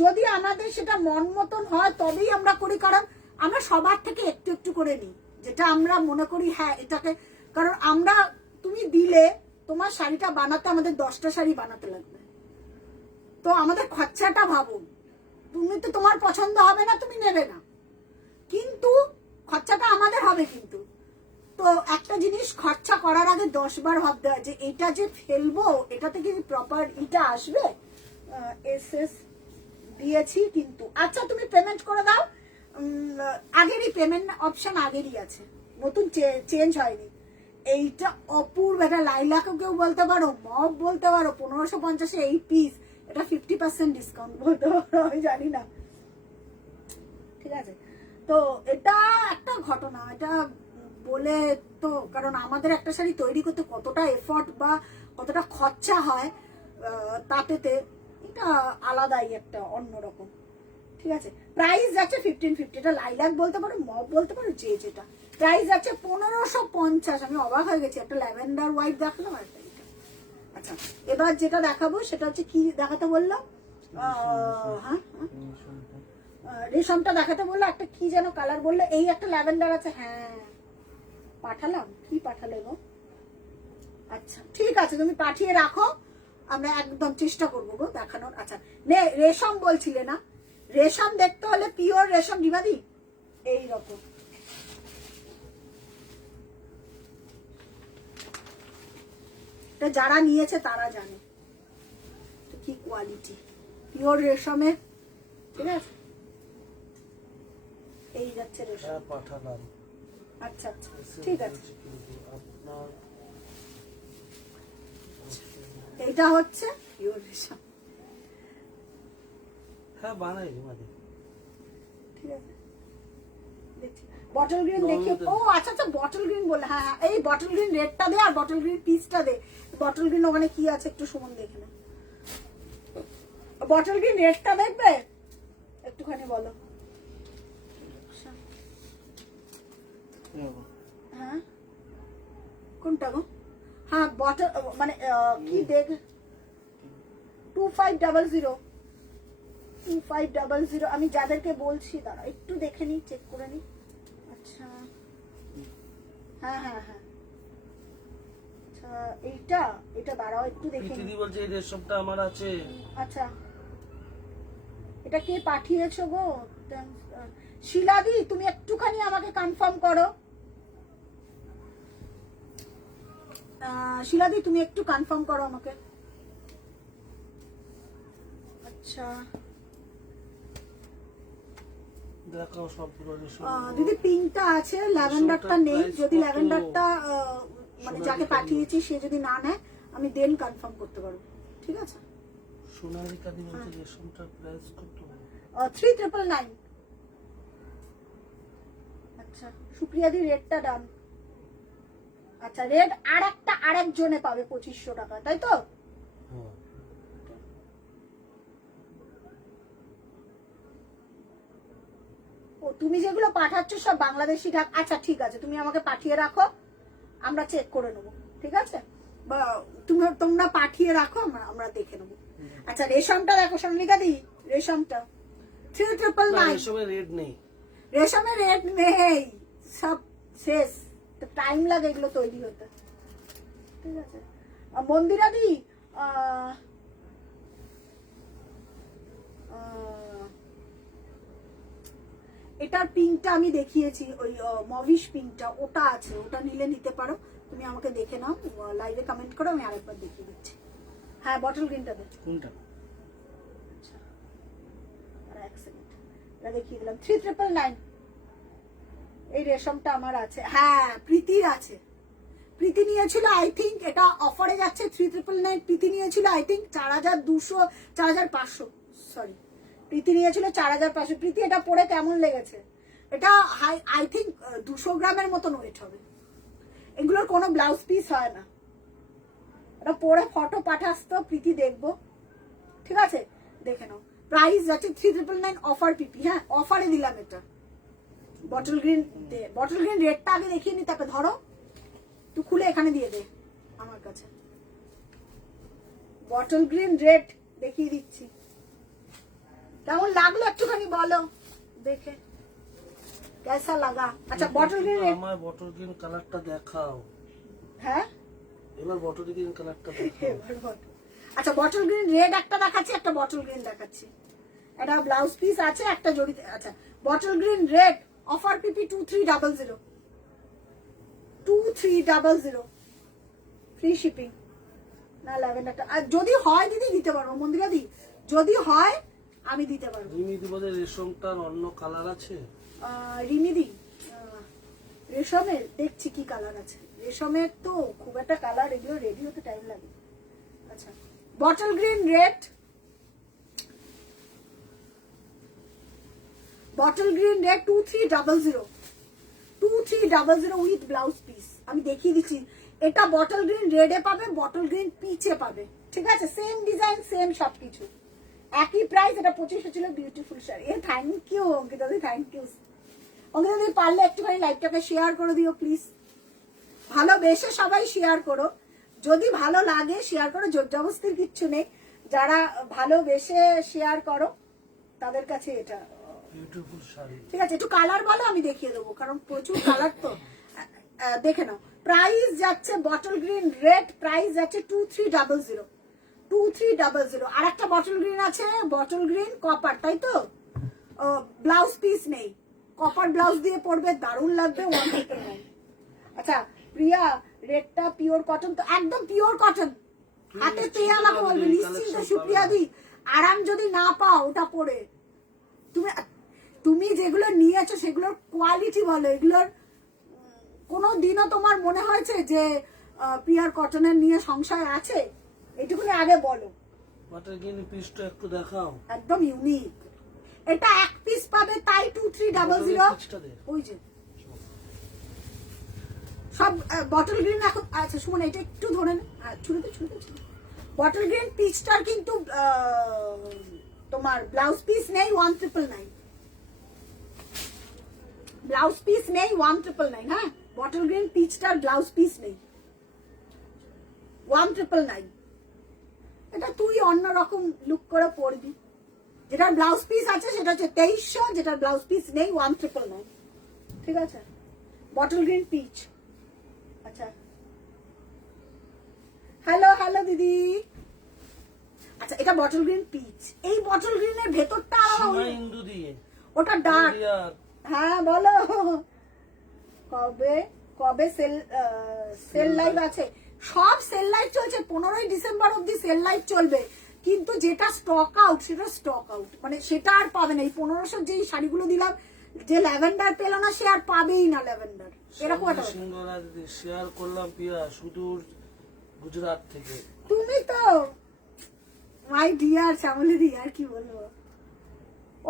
যদি আমাদের সেটা মন মতন হয় তবেই আমরা করি, কারণ আমরা সবার থেকে একটু একটু করে নিই, যেটা আমরা মনে করি হ্যাঁ এটাকে, কারণ আমরা, তুমি দিলে তোমার শাড়িটা বানাতে আমাদের 10টা শাড়ি বানাতে লাগবে, তো আমাদের খরচাটা ভাবো, তুমি তো তোমার পছন্দ হবে না তুমি নেবে না, কিন্তু খরচাটা আমাদের হবে। কিন্তু তো একটা জিনিস খরচা করার আগে 10 বার ভাবতে হয় যে এটা যে ফেলবো এটা থেকে প্রপার এটা আসবে। এসএস দিয়েছি কিন্তু, আচ্ছা তুমি পেমেন্ট করে দাও, আগেরই পেমেন্ট অপশন আগেরই আছে, নতুন চেঞ্জ হয়নি। এইটা অপূর্ব, এটা লাইলাকও কেউ বলতে পারো, মব বলতে পারো, 1550 এই পিস, এটা 50% ডিসকাউন্ট বলতে পারো, আমি জানি না। ঠিক আছে, তো এটা একটা ঘটনা, এটা বলে তো, কারণ আমাদের একটা শাড়ি তৈরি করতে কতটা এফর্ট বা কতটা খরচা হয় তাতেতে, এটা আলাদাই একটা অন্যরকম। ঠিক আছে, প্রাইস যাচ্ছে 1550, এটা লাইলাক বলতে পারো, মব বলতে পারো, যে যেটা। প্রাইস যাচ্ছে 1550। আমি অবাক হয়ে গেছি, একটা ল্যাভেন্ডার হোয়াইট দেখালাম আর একটা এটা। আচ্ছা, এবার যেটা দেখাবো সেটা হচ্ছে কি দেখাতে বললাম, হ্যাঁ রেশমটা দেখাতে বললো, একটা কি যেন কালার বললো, এই একটা ল্যাভেন্ডার আছে, হ্যাঁ পাঠালাম, কি পাঠালে গো? আচ্ছা ঠিক আছে, তুমি পাঠিয়ে রাখো, আমরা একদম চেষ্টা করবো গো দেখানোর। আচ্ছা নে, রেশম বলছিলে না, রেশম দেখতে হলে পিওর রেশম রিমাদি এইরকম, এটা যারা নিয়েছে তারা জানে কি কোয়ালিটি, পিওর রেশমের। ঠিক আছে, এই যাচ্ছে রেশম, পাঠালাম। আচ্ছা আচ্ছা ঠিক আছে, আপনার এইটা হচ্ছে পিওর রেশম। হ্যাঁ বানাই রিমাদি। ঠিক আছে, দেখছি বটল গ্রিন দেখি। ও আচ্ছা আচ্ছা, বটল গ্রিন বলে, হ্যাঁ হ্যাঁ, এই বটল গ্রিন রেডটা দে আর বটল গ্রিন পিসটা দে। বটল গ্রিন ওখানে কি আছে একটু সুমন দেখে না, বটল গ্রিন রেডটা দেখবে একটুখানি বলো। হ্যাঁ কোনটা গো? হ্যাঁ বটল মানে কি দেখ, 2500 2500। আমি যাদেরকে বলছি দাঁড়া একটু দেখে নি, চেক করে নি। আচ্ছা হ্যাঁ হ্যাঁ হ্যাঁ, আচ্ছা এইটা, এটা দাঁড়াও একটু দেখে নি। দিদি বলছে এই রেশমটা আমার আছে। আচ্ছা এটা কে পাঠিয়েছো গো? শিলাদি তুমি একটুখানি আমাকে কনফার্ম করো, শিলাদি তুমি একটু কনফার্ম করো আমাকে। আচ্ছা দেখো সবগুলো রেশম। দিদি পিঙ্কটা আছে, ল্যাভেন্ডারটা নেই। যদি ল্যাভেন্ডারটা মানে যাকে পাঠিয়েছি সে যদি না নেয়, আমি দেন কনফার্ম করতে পারবো। ঠিক আছে, সোনালিকা দি বলছে রেশমটার প্রাইস কত? 3999। আচ্ছা সুপ্রিয়া দি রেডটা ডান। আচ্ছা রেড আর একটা আরেকজনে পাবে 2500 টাকা, তাই তো? হ্যাঁ ও তুমি যেগুলো পাঠাচ্ছ সব বাংলাদেশি ঢাক। আচ্ছা ঠিক আছে, তুমি আমাকে পাঠিয়ে রাখো, আমরা চেক করে নেবো। ঠিক আছে, বা তোমরা পাঠিয়ে রাখো, আমরা দেখে নেবো। আচ্ছা রেশমটা দেখো সোনালিকা দি, রেশমটা 3999। রেশমের রেড নেই, রেশমের রেট নেই, সব শেষ, টাইম লাগে এগুলো তৈরি হতে। ঠিক আছে, মন্দিরা দি এটার পিঙ্কটা আমি দেখিয়েছি, ওই মভিশ পিঙ্কটা, ওটা আছে, ওটা নিলে নিতে পারো। তুমি আমাকে দেখে নাও, লাইভে কমেন্ট করো, আমি আরেকবার দেখিয়ে দিচ্ছি। হ্যাঁ বটল গ্রিনটা দে। কোনটা? আচ্ছা আর এক সেকেন্ড, এটা দেখিয়ে দিলাম 3999। এই রেশমটা আমার আছে, হ্যাঁ প্রীতির আছে, প্রীতি নিয়েছিল আই থিঙ্ক, এটা অফারে যাচ্ছে 3999। প্রীতি নিয়েছিল আই থিঙ্ক 4200 4500, সরি প্রীতি নিয়েছিল 4500। প্রীতি এটা পরে কেমন লেগেছে? এটা আই থিঙ্ক 200 গ্রামের মতন ওয়েট হবে। এগুলোর কোনো ব্লাউজ পিস হয় না, এটা পরে ফটো পাঠাস তো প্রীতি, দেখবো। ঠিক আছে দেখে নাও, প্রাইস যাচ্ছে 3999 অফার পিপি। হ্যাঁ অফারে দিলাম এটা। বটল গ্রিন দে, বটল গ্রিন রেডটা আগে দেখিয়ে নি, তারপরে ধরো তুই খুলে এখানে দিয়ে দে আমার কাছে। বটল গ্রিন রেড দেখিয়ে দিচ্ছি, কেমন লাগলো একটুখানি বলো দেখে, কেসা লাগা? আচ্ছা বটল গ্রিন রেড, আমার বটল গ্রিন কালারটা দেখাও। হ্যাঁ এবার বটল গ্রিন কালারটা দেখাও। আচ্ছা বটল গ্রিন রেড একটা দেখাচ্ছি, একটা বটল গ্রিন দেখাচ্ছি। এটা ব্লাউজ পিস আছে একটা জড়িতে। আচ্ছা বটল গ্রিন রেড অফার পিপি 2300, 2300 ফ্রি শিপিং না। ল্যাভেন্ডারটা আর যদি হয় দিদি দিতে পারবো, মন্দিরা দি যদি হয় আমি দিতে পারবো। রিমিদি বলে রেশমটার অন্য কালার আছে। রিমিদি রেশমের দেখছি কি কালার আছে। রেশমের তো খুব একটা কালার, এগুলো রেডি হতে টাইম লাগে। আচ্ছা, bottle green red, bottle green red 2300 2300 with blouse piece. আমি দেখিয়ে দিচ্ছি, এটা বটল গ্রিন রেডে পাবে, বটল গ্রিন পিচে পাবে, ঠিক আছে? সেম ডিজাইন, সেম সবকিছু, একই প্রাইস। এটা 2500 ছিল। বিউটিফুল শাড়ি। এ thank you Ankita di, thank you. Ankita di পারলে একটুখানি লাইভটাকে শেয়ার করে দিও প্লিজ, ভালোবেসে সবাই শেয়ার করো, যদি ভালো লাগে শেয়ার করো, জোর জবরদস্তির কিচ্ছু নেই। যারা ভালোবেসে শেয়ার করো তাদের কাছে এটা বিউটিফুল শাড়ি। ঠিক আছে, একটু কালার বলো, আমি দেখিয়ে দেবো, কারণ প্রচুর কালার তো। দেখে নাও, প্রাইস যাচ্ছে বটল গ্রিন রেড, প্রাইস যাচ্ছে 2300 2300। আর একটা বটল গ্রিন আছে, বটল গ্রিন কপার, তাই তো? ব্লাউজ পিস নেই, কপার ব্লাউজ দিয়ে পরবে, দারুণ লাগবে, 199। আচ্ছা প্রিয়া, রেডটা পিওর কটন তো? একদম পিওর কটন, হাতে পেয়ে আমাকে বলবে নিশ্চিন্ত সুপ্রিয়া দি। আরাম যদি না পাও ওটা পরে, তুমি যেগুলো নিয়েছো সেগুলোর কোয়ালিটি বলো, এগুলোর কোনো দিনও তোমার মনে হয়েছে যে পিওর কটনের নিয়ে সংশয় আছে? এটুকুনি আগে বলো। বাটার গ্রিন পিসটা একটু দেখাও, একদম ইউনিক। এটা এক পিস পাবে, তাই 2300। ওই যে সব বটল গ্রিন এখন। আচ্ছা শুনুন, এটা একটু ধরে ছুড়ে বটল গ্রিন পিচটার কিন্তু তোমার ব্লাউজ পিস নেই, 1999 ব্লাউজ পিস নেই, 1999। হ্যাঁ, বটল গ্রিন পিচটার ব্লাউজ পিস নেই, 1999। এটা তুই অন্যরকম লুক করে পরবি। যেটার ব্লাউজ পিস আছে সেটা হচ্ছে 2300, যেটার ব্লাউজ পিস নেই 1999। ঠিক আছে, বটল গ্রিন পিচ। আচ্ছা, হ্যালো হ্যালো দিদি। আচ্ছা, এটা বটল গ্রিন পিচ। এই বটল গ্রিনের ভেতরটা ইন্দু দিয়ে, ওটা ডার্ক। হ্যাঁ বলো, কবে কবে সেল লাইভ আছে? সব সেল লাইভ চলছে, 15ই ডিসেম্বর অব্দি সেল লাইভ চলবে। কিন্তু যেটা স্টক আউট সেটা স্টক আউট, মানে সেটা আর পাবে না। এই 1500 যেই শাড়িগুলো দিলাম, যে ল্যাভেন্ডার পেল না সে আর পাবেই না ল্যাভেন্ডার, এরকম একটা। শেয়ার করলাম পিয়া সুদূর গুজরাট থেকে। তুমি তো মাই ডিয়ার শ্যামলী দি, আর কি বলবো।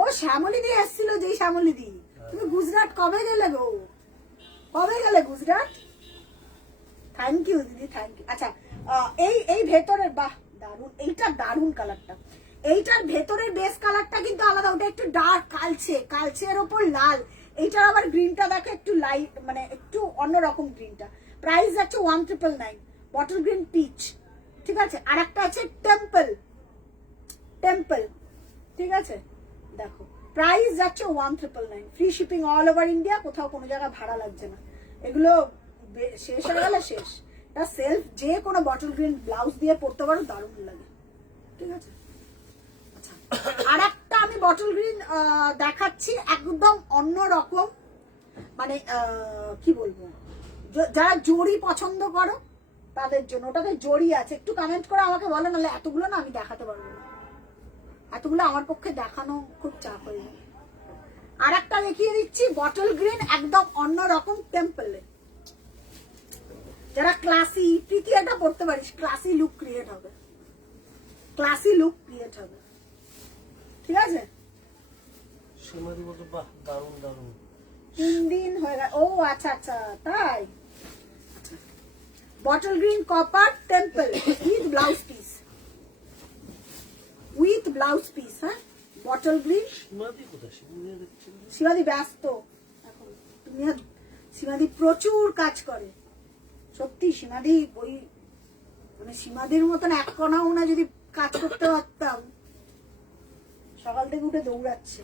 ও শ্যামলী দি এসেছিল, যেই শ্যামলী দি। তুমি গুজরাট কবে গেলে গো? কবে গেলে গুজরাট? থ্যাংক ইউ দিদি, থ্যাংক ইউ। আচ্ছা, এই ভেতরের, বাহ দারুন, এইটা দারুন কালারটা। এইটার ভেতরের বেস কালারটা কিন্তু আলাদা, ওটা একটু ডার্ক কালচে, কালচের ওপর লাল। এইটার আবার গ্রিনটা দেখো একটু লাইট, মানে একটু অন্যরকম গ্রিনটা। প্রাইস যাচ্ছে 1999, বটল গ্রিন পিচ। ঠিক আছে, আর একটা আছে টেম্পল, ঠিক আছে, দেখো প্রাইস যাচ্ছে 1999। Free shipping all over India, কোথাও কোনো জায়গায় ভাড়া লাগছে না। এগুলো শেষ হয়ে গেলে শেষ। এটা সেলফ যে কোনো বটল গ্রিন ব্লাউজ দিয়ে পরতে পারো, দারুণ লাগে। ঠিক আছে, আচ্ছা, আর একটা আমি বটল গ্রিন দেখাচ্ছি, একদম অন্য রকম, মানে কি বলবো, যারা জড়ি পছন্দ করো তাদের জন্য। ওটাতে জড়ি আছে, একটু কমেন্ট করে আমাকে বলো, নাহলে এতগুলো না আমি দেখাতে পারবো না, এতগুলো আমার পক্ষে দেখানো খুব চাপ হয়ে যাবে। আর একটা দেখিয়ে দিচ্ছি, বটল গ্রিন একদম অন্য রকম টেম্পলে। যারা ক্লাসি, তৃতীয়টা পড়তে পারিস, ক্লাসি লুক ক্রিয়েট হবে, ক্লাসি লুক ক্রিয়েট হবে। ঠিক আছে, সীমাদি বলতো বাহ দারুণ দারুণ। 3 দিন হয়ে গেল। ও আচ্ছা আচ্ছা, তাই। Bottle green copper temple with blouse piece, with blouse piece. হ্যাঁ, বটল গ্রিন। সীমাদি কোথায়? সীমাদি দেখছি, সীমাদি ব্যস্ত এখন। তুমি সীমাদি প্রচুর কাজ করে, সত্যি। সীমাদি ওই, মানে সীমাদির মতন এক কণাও না, যদি কাজ করতে পারতাম। সকাল থেকে উঠে দৌড়াচ্ছে।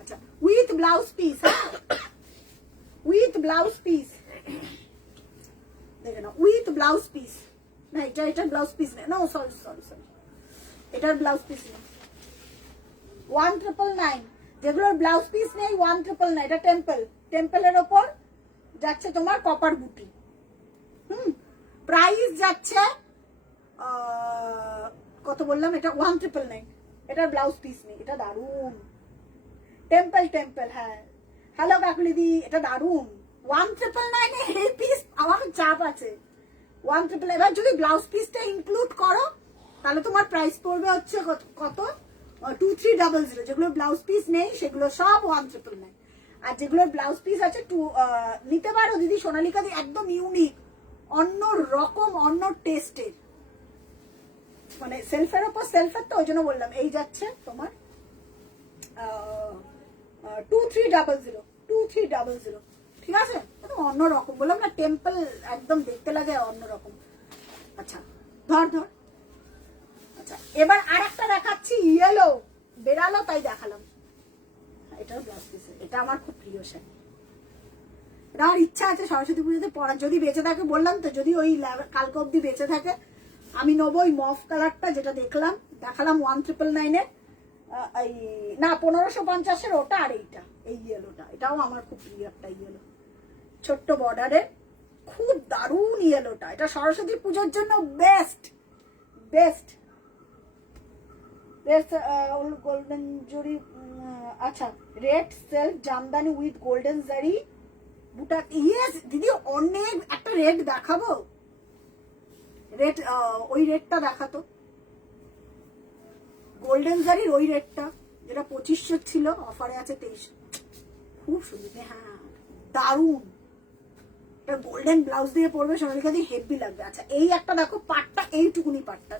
আচ্ছা, উইথ ব্লাউজ পিস। হ্যাঁ, উইথ ব্লাউজ পিস, দেখে না, উইথ ব্লাউজ পিস। না, এটা ব্লাউজ পিস নেই, না সরি, এটার ব্লাউজ পিস নেই। 1999, যেগুলোর ব্লাউজ পিস নেই 1999। এটা টেম্পলের ওপর যাচ্ছে তোমার কপার বুটি। প্রাইস যাচ্ছে কত বললাম? এটা 1999। এটার ব্লাউজ পিস নেই, এটা দারুন। টেম্পল, হ্যাঁ। হ্যালো কাকুলিদি, এটা দারুন, 1,999 এই পিস আমার চাপ আছে। 1,999 এবার যদি ব্লাউজ পিসটা ইনক্লুড করো তাহলে তোমার প্রাইস পড়বে হচ্ছে কত 2,300। যেগুলো ব্লাউজ পিস নেই সেগুলো সব 1,999, আর যেগুলো ব্লাউজ পিস আছে নিতে পারো দিদি সোনালিকা দি, একদম ইউনিক, অন্য রকম, অন্য টেস্টের, মানে সেলফের ওপর সেলফের, তো ওই জন্য বললাম। এই যাচ্ছে তোমার 2,300, ঠিক আছে, অন্যরকম বললাম না, টেম্পল একদম দেখতে লাগে অন্যরকম। আচ্ছা ধর। আচ্ছা এবার আর একটা দেখাচ্ছি, ইয়েলো বেরালো তাই দেখালাম। এটা ব্লাউজ পিস, এটা আমার খুব প্রিয় শাড়ি। আমার ইচ্ছা আছে সরস্বতী পুজোতে পরা, যদি বেঁচে থাকে, বললাম তো যদি ওই কালকে অব্দি বেঁচে থাকে আমি নেবো ওই মফ কালারটা যেটা দেখালাম 1,999 এই না 1,550 ওটা, আর এইটা এই ইয়েলোটা, এটাও আমার খুব প্রিয় একটা ইয়েলো, ছোট্ট বর্ডারের, খুব দারুণ ইয়েলোটা। এটা সরস্বতী পুজোর জন্য বেস্ট। গোল্ডেন জরি, আচ্ছা red self Jamdani with golden জারি বুটা। ইয়েস দিদি, অনেক একটা রেড দেখাবো, রেড ওই রেডটা দেখাতো, গোল্ডেন জারির ওই রেডটা যেটা 2500 ছিল, অফারে আছে 2300, খুব সুন্দর। হ্যাঁ দারুণ, এটা গোল্ডেন ব্লাউজ দিয়ে পরবে সোনালিকা দি, হেভি লাগবে। আচ্ছা এই একটা দেখো, পাটটা এইটুকুনি পাটটা,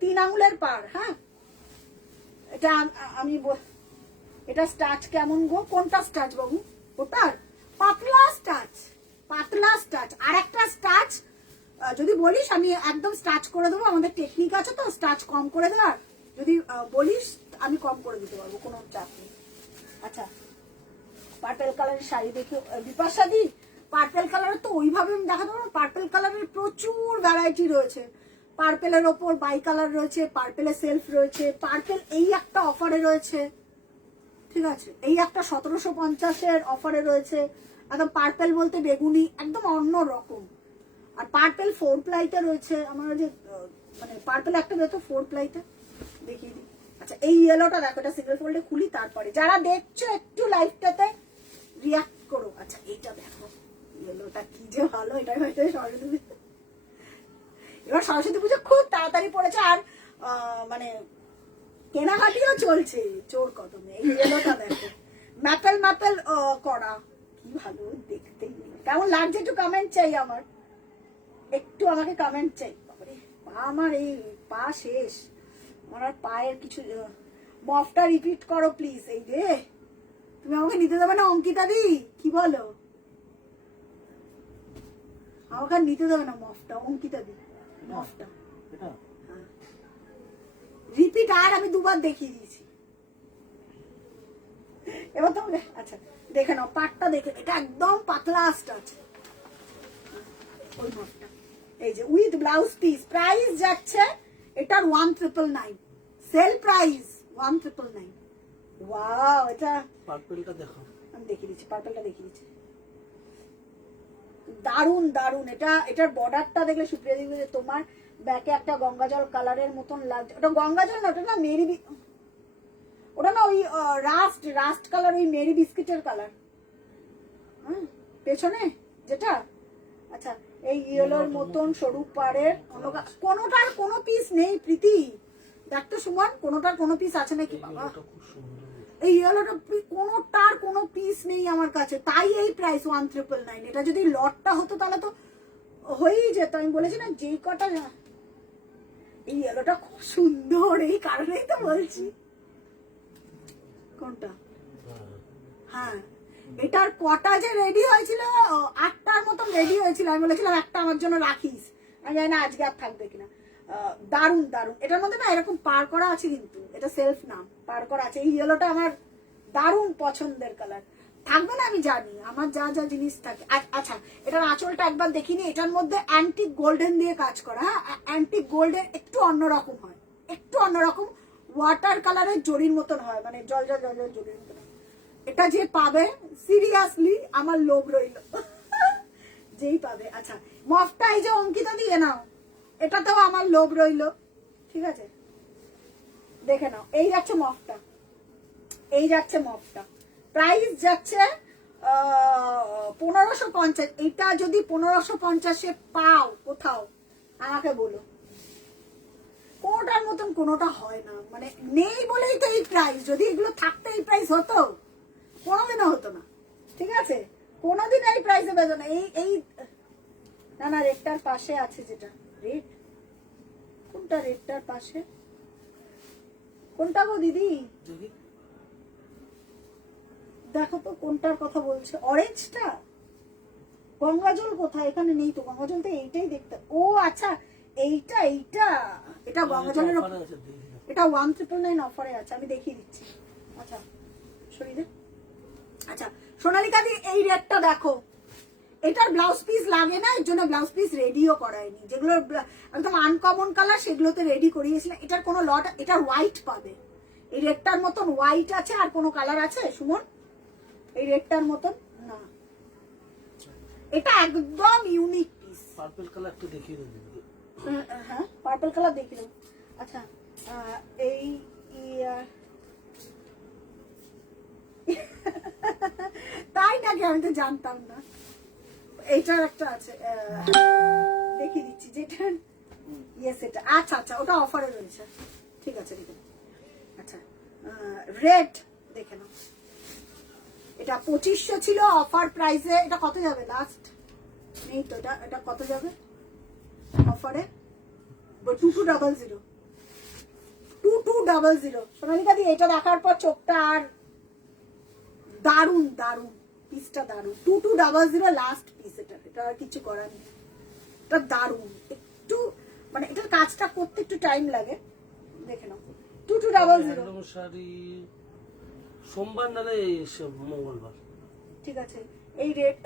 3 আঙুলের পার। হ্যাঁ এটা আমি এটা স্টাচ কেমন গো, কোনটা স্টাচ বাবু? ওটার পাতলা স্টাচ, আর একটা স্টাচ যদি বলিস আমি একদম স্টাচ করে দেবো, আমাদের টেকনিক আছে তো স্টাচ কম করে দেওয়ার, যদি বলিস আমি কম করে দিতে পারবো, কোনো চাপ নেই। আচ্ছা পার্পেল কালারের শাড়ি দেখি বিপাশা দি, পার্পেল কালারের তো ওইভাবে আমি দেখাতে পারবো, পার্পেল কালারের প্রচুর ভ্যারাইটি রয়েছে, পার্পেলের ওপর বাই কালার রয়েছে, পার্পেলের সেলফ রয়েছে, পার্পেল এই একটা অফারে রয়েছে, ঠিক আছে, এই একটা 1750 অফারে রয়েছে, একদম পার্পেল বলতে বেগুনি, একদম অন্য রকম। আর পার্পেল 4 প্লাইটা রয়েছে আমার, যে মানে পার্পেল একটা দেখো 4 প্লাইটা দেখিয়ে দিই। আচ্ছা এই ইয়েলোটা দেখো, এটা সিঙ্গেল ফোল্ডে খুলি, তারপরে যারা দেখছো একটু লাইভটাতে রিয়াক্ট করো। আচ্ছা এইটা দেখো, ইয়েলোটা কি যে ভালো, এটা হয়তো সরস্বতী, এবার সরস্বতী পুজো খুব তাড়াতাড়ি পড়েছে, আর মানে কেনাকাটিও চলছে চোর কদমে। এই ইয়েলোটা দেখো, ম্যাপেল করা, কি ভালো দেখতে, কেমন লাগছে একটু কমেন্ট চাই, আমার একটু আমাকে কমেন্ট চাই। বাবারে আমার এই পা শেষ, আমার আর পায়ের কিছু। মফটা রিপিট করো প্লিজ। এই যে তুমি আমাকে নিতে দেবে না অঙ্কিতা দি, কি বলো? আমাকে আর নিতে দেবে না মফটা অঙ্কিতা দি, মফটা রিপিট, আর আমি 2 বার দেখিয়ে দিয়েছি। এবার তো আচ্ছা দেখে নাও, পাটটা দেখে, এটা একদম পাতলা স্টাচ, ওই মফটা, এই যে উইথ ব্লাউজ পিস, প্রাইস যাচ্ছে এটার 1,999, সেল প্রাইস 1,999। ওয়াও, এটা পার্পেলটা দেখো, আমি দেখিয়ে দিচ্ছি, পার্পেলটা দেখিয়ে দিচ্ছি, দারুন। এটার বর্ডারটা দেখলে সুপ্রিয়া দিদি, তোমার ব্যাকে একটা গঙ্গাজল কালারের মতন লাগছে, ওটা গঙ্গাজল না, ওটা না মেরি, ওটা না ওই রাস্ট কালার, ওই মেরি বিস্কিটের কালার, হ্যাঁ পেছনে যেটা। আচ্ছা এই ইয়েলোর মতন সরু পাড়ের, কোনোটার কোনো পিস নেই প্রীতি, দেখতো সুমন, কোনোটার কোনো পিস আছে নাকি বাবা? এই ইয়েলোটা কোনোটার কোনো পিস নেই আমার কাছে, তাই এই প্রাইস 1,999। এটা যদি লটটা হতো তাহলে তো হয়েই যেত, আমি বলেছি না যেই কটা। এই ইয়েলোটা খুব সুন্দর, এই কারণেই তো বলছি। কোনটা? হ্যাঁ এটার কটা যে রেডি হয়েছিল, 8টার মতন রেডি হয়েছিল, আমি বলেছিলাম একটা আমার জন্য রাখিস, আমি জানি না আজকে আর থাকবে কিনা। দারুন। এটার মধ্যে না এরকম পার করা আছে, কিন্তু এটা সেলফ নাম, পার করা আছে। এই ইয়েলোটা আমার দারুণ পছন্দের কালার, থাকবে না আমি জানি, আমার যা যা জিনিস থাকে। আচ্ছা এটার আঁচলটা একবার দেখিনি, এটার মধ্যে অ্যান্টিক গোল্ডেন দিয়ে কাজ করা, হ্যাঁ অ্যান্টিক গোল্ডেন একটু অন্যরকম হয়, একটু অন্যরকম, ওয়াটার কালারের জরির মতন হয়, মানে জল জরির মতন। এটা যে পাবে সিরিয়াসলি আমার লোভ রইল, যেই পাবে। আচ্ছা মফটা এই যে অঙ্কিতা দিয়ে নাও, এটাতেও আমার লোভ রইল, ঠিক আছে দেখে নাও। এই যাচ্ছে মফটা, প্রাইস যাচ্ছে 1550। এটা যদি 1550-এ পাও কোথাও আমাকে বলো। কোনোটার মতন কোনোটা হয় না, মানে নেই বলেই তো এই প্রাইস। যদি এগুলো থাকতে এই প্রাইস হতো, কোনোদিনও হতো না। ঠিক আছে, কোনোদিন এই প্রাইসে বেজো না। এই না রেটটার পাশে আছে, যেটা রেট, কোনটা রেটটার পাশে, কোনটা গো দিদি? দেখি দেখো তো কোনটার কথা বলছে। অরেঞ্জটা? গঙ্গাজল কোথায়? এখানে নেই তো গঙ্গাজল, তো এইটাই দেখতে। ও আচ্ছা, এইটা এটা গঙ্গাজলের। অফারে আছে, দেখি না। এটা 1999 অফারে আছে, আমি দেখিয়ে দিচ্ছি। আচ্ছা সরিয়ে দে। আচ্ছা সোনালিকা দি, এই রেটটা দেখো। এটার ব্লাউজ পিস লাগে না, এর জন্য ব্লাউজ পিস রেডিও করায়নি। যেগুলো একদম আনকমন কালার সেগুলোতে রেডি করিয়েছিলাম। এটার কোনো লট, এটা হোয়াইট পাবে। এই রেটটার মতন হোয়াইট আছে, আর কোনো কালার আছে সুমন এই রেটটার মতন? না, এটা একদম ইউনিক পিস। পার্পল কালার একটু দেখিয়ে দিন। হ্যাঁ পার্পল কালার দেখিল। আচ্ছা এই তাই নাকি? আমি তো জানতাম না। এইটার একটা আছে, দেখিয়ে দিচ্ছি যেটা। ইয়েস এটা, আচ্ছা আচ্ছা, ওটা অফারে রয়েছে। ঠিক আছে ঠিক আছে। আচ্ছা রেড দেখে নাও। এটা 2500 ছিল অফার প্রাইসে। এটা কত যাবে লাস্ট? নেই তো। এটা কত যাবে অফারে? 2200। 2200 সোনালিকা দি, এটা দেখার পর চোখটা আর দারুন দারুন, পিসটা দারুন। 2200 লাস্ট পিস। এটা আর কিছু করার নেই। এটা দারুন, একটু মানে এটার কাজটা করতে একটু টাইম লাগে। দেখে নাও 2200 শাড়ি সোমবার নালে মঙ্গলবার। ঠিক আছে। এই রেড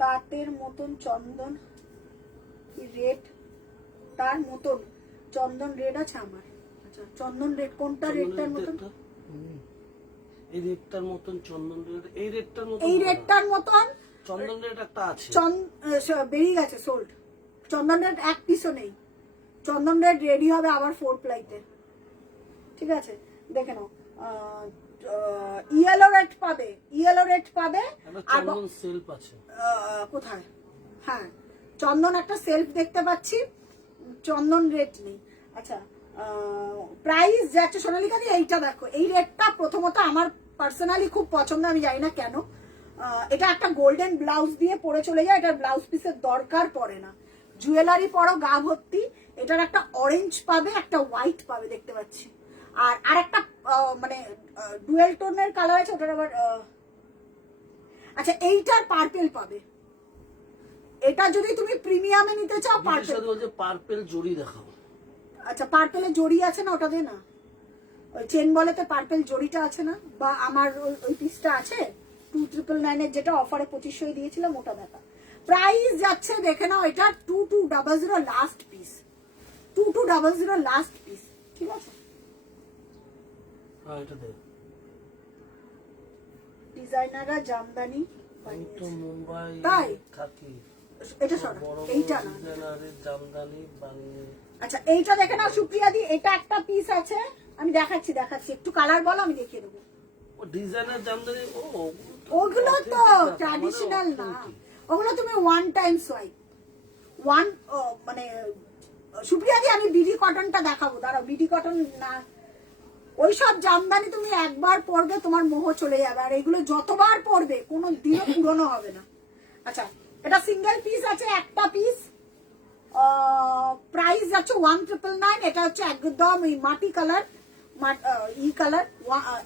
তাঁতের মতন চন্দন, রেড তার মতন চন্দন রেড আছে আমার। আচ্ছা চন্দন রেড কোনটা? রেডটার মতন, এই রেডটার মতন চন্দন রেড। এই রেডটার মতন, এই রেডটার মতন চন্দন রেড একটা আছে। বেরিয়ে গেছে, সোল্ড। চন্দন রেড এক পিসও নেই। চন্দন রেড রেডি হবে আবার 4 প্লাইতে। ঠিক আছে দেখে নাও। ইয়েলো রেড পাবে, ইয়েলো রেড পাবে। আর চন্দন সেলফ আছে কোথায়? হ্যাঁ চন্দন একটা সেলফ দেখতে পাচ্ছি, চন্দন রেড নেই। আচ্ছা প্রাইস যাচ্ছে সোনালিকা দি, এইটা দেখো। এই রেটটা প্রথমত আমার পার্সোনালি খুব পছন্দ, আমি জানি না কেন। এটা একটা গোল্ডেন ব্লাউজ দিয়ে পরে চলে যায়, এটার ব্লাউজ পিসের দরকার পড়ে না। জুয়েলারি পরো গা ভর্তি। এটার একটা অরেঞ্জ পাবে, একটা হোয়াইট পাবে দেখতে পাচ্ছি, আর আরেকটা মানে ডুয়েল টোনের কালার আছে, ওটার আবার আচ্ছা এইটার পার্পেল পাবে। এটা যদি তুমি প্রিমিয়ামে নিতে চাও পার্পেল। পার্পেল জড়ি দেখাবো। আচ্ছা পার্পেলের জড়ি আছে না? ওটা দে না। ওই চেন বলেতে পার্পেল জড়িটা আছে না? বা আমার ওই পিসটা আছে 2999 যেটা অফারে 2500 দিয়েছিলাম, ওটা দেখা। প্রাইস যাচ্ছে দেখে নাও। এটা 2200 লাস্ট পিস। 2200 last piece. ঠিক আছে এটা দেখ। ডিজাইনাররা জামদানি আমি তো মুম্বাই তাই থাকি। এটা সরা, এইটা না। ডিজাইনারের জামদানি বানিয়ে। আচ্ছা এইটা দেখে নাও সুপ্রিয়া দি, এটা একটা পিস আছে, আমি দেখাচ্ছি একটু কালার বলো, আমি দেখিয়ে দেবো। ও ডিজাইনার জামদানি, ওগুলো তো ট্র্যাডিশনাল না, ওগুলো তুমি ওয়ান টাইম সোয়াইপ। মানে সুপ্রিয়া দি আমি বিডি কটনটা দেখাবো, দাঁড়াও। বিডি কটন না, ওইসব জামদানি তুমি একবার পরবে তোমার মোহ চলে যাবে, আর এগুলো যতবার পরবে কোনো দিনও পুরনো হবে না। আচ্ছা এটা সিঙ্গেল পিস আছে, একটা পিস। প্রাইস যাচ্ছে 1999। এটা হচ্ছে একদম এই মাটি কালার, কালার।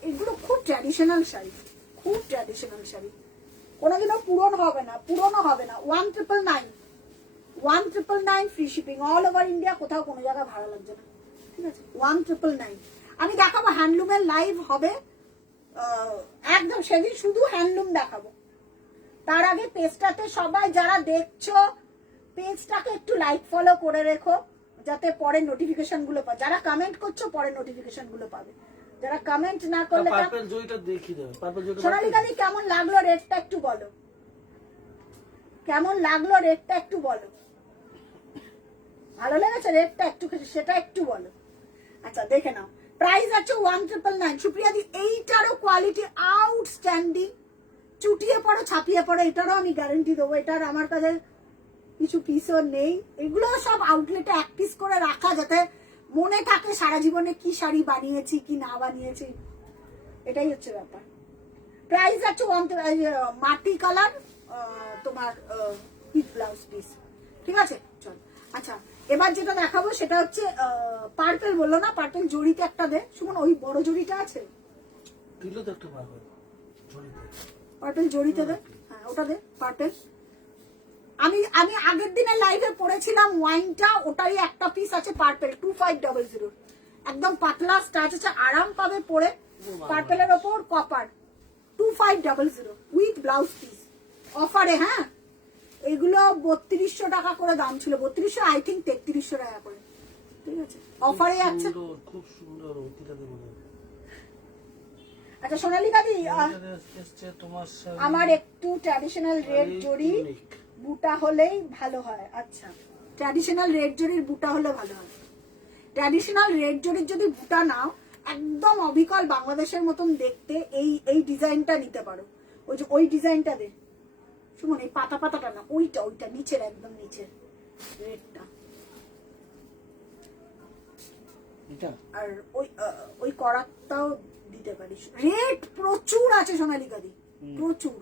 এগুলো খুব ট্র্যাডিশনাল শাড়ি, খুব ট্র্যাডিশনাল শাড়ি, কোনোদিনও পুরনো হবে না, পুরনো হবে না। 1999, 1999 free shipping all over India, কোথাও কোনো জায়গায় ভাড়া লাগছে না। ঠিক আছে 1999। আমি দেখাবো হ্যান্ডলুমের লাইভ হবে একদম সেদিন, শুধু হ্যান্ডলুম দেখাবো। তার আগে পেজটাতে সবাই যারা দেখছো পেজটাকে একটু লাইক ফলো করে রেখো, যাতে পরে নোটিফিকেশন গুলো পাবে। যারা কমেন্ট করছো পরে নোটিফিকেশন গুলো পাবে, যারা কমেন্ট না করলে। পার্পল জয়টা দেখিয়ে দেবে। পার্পল জয়টা সোনালিকা দি কেমন লাগলো রেটটা একটু বলো, কেমন লাগলো রেটটা একটু বলো। ভালো লেগেছে রেটটা একটু, সেটা একটু বলো। আচ্ছা দেখে নাও। প্রাইস আছে 1999। সুপ্রিয়া দি এইটারও কোয়ালিটি আউটস্ট্যান্ডিং, চুটিয়ে পড়ো ছাপিয়ে পড়ো, এটারও আমি গ্যারেন্টি দেবো। এটার আমার কাছে কিছু পিসও নেই, এগুলো সব আউটলেটে এক পিস করে রাখা, যাতে মনে থাকে সারা জীবনে কি শাড়ি বানিয়েছি কি না বানিয়েছি, এটাই হচ্ছে ব্যাপার। প্রাইস আছে মাটি কালার, তোমার উইথ ব্লাউজ পিস, ঠিক আছে। চল আচ্ছা, এবার যেটা দেখাবো সেটা হচ্ছে পার্পেল, বললো না পার্পেল জড়িতে একটা দে সুমন, ওই বড় জড়িটা আছে, দিলে তো একটা পারবে ঝুড়িতে। পার্পেল জড়িতে দে, হ্যাঁ ওটা দে পার্পেল। আমি আগের দিনে লাইভে পড়েছিলাম ওয়াইনটা, ওটাই একটা পিস আছে পার্পেল 2500, একদম পাতলা স্টাচ আছে, আরাম পাবে পরে। পার্পেলের ওপর কপার 2500 উইথ ব্লাউজ পিস, অফারে। হ্যাঁ, এগুলো 3200 টাকা করে দাম ছিল, 3200 আই থিঙ্ক 3300 টাকা করে, ঠিক আছে, অফারে যাচ্ছে। খুব সুন্দর ওইটা দেবো। আচ্ছা সোনালিকা দি, তোমার আমার একটু ট্র্যাডিশনাল রেড জড়ি বুটা হলেই ভালো হয়। আচ্ছা, ট্র্যাডিশনাল রেড জড়ির বুটা হলে ভালো হয়। ট্র্যাডিশনাল রেড জড়ির যদি বুটা নাও, একদম অবিকল বাংলাদেশের মতন দেখতে, এই ডিজাইনটা নিতে পারো। ওই যে ওই ডিজাইনটা দে সুমন, এই পাতা পাতাটা না, ওইটা নিচের, একদম নিচের রেডটা, আর ওই করাতটাও দিতে পারিস। রেড প্রচুর আছে সোনালিকা দি, প্রচুর।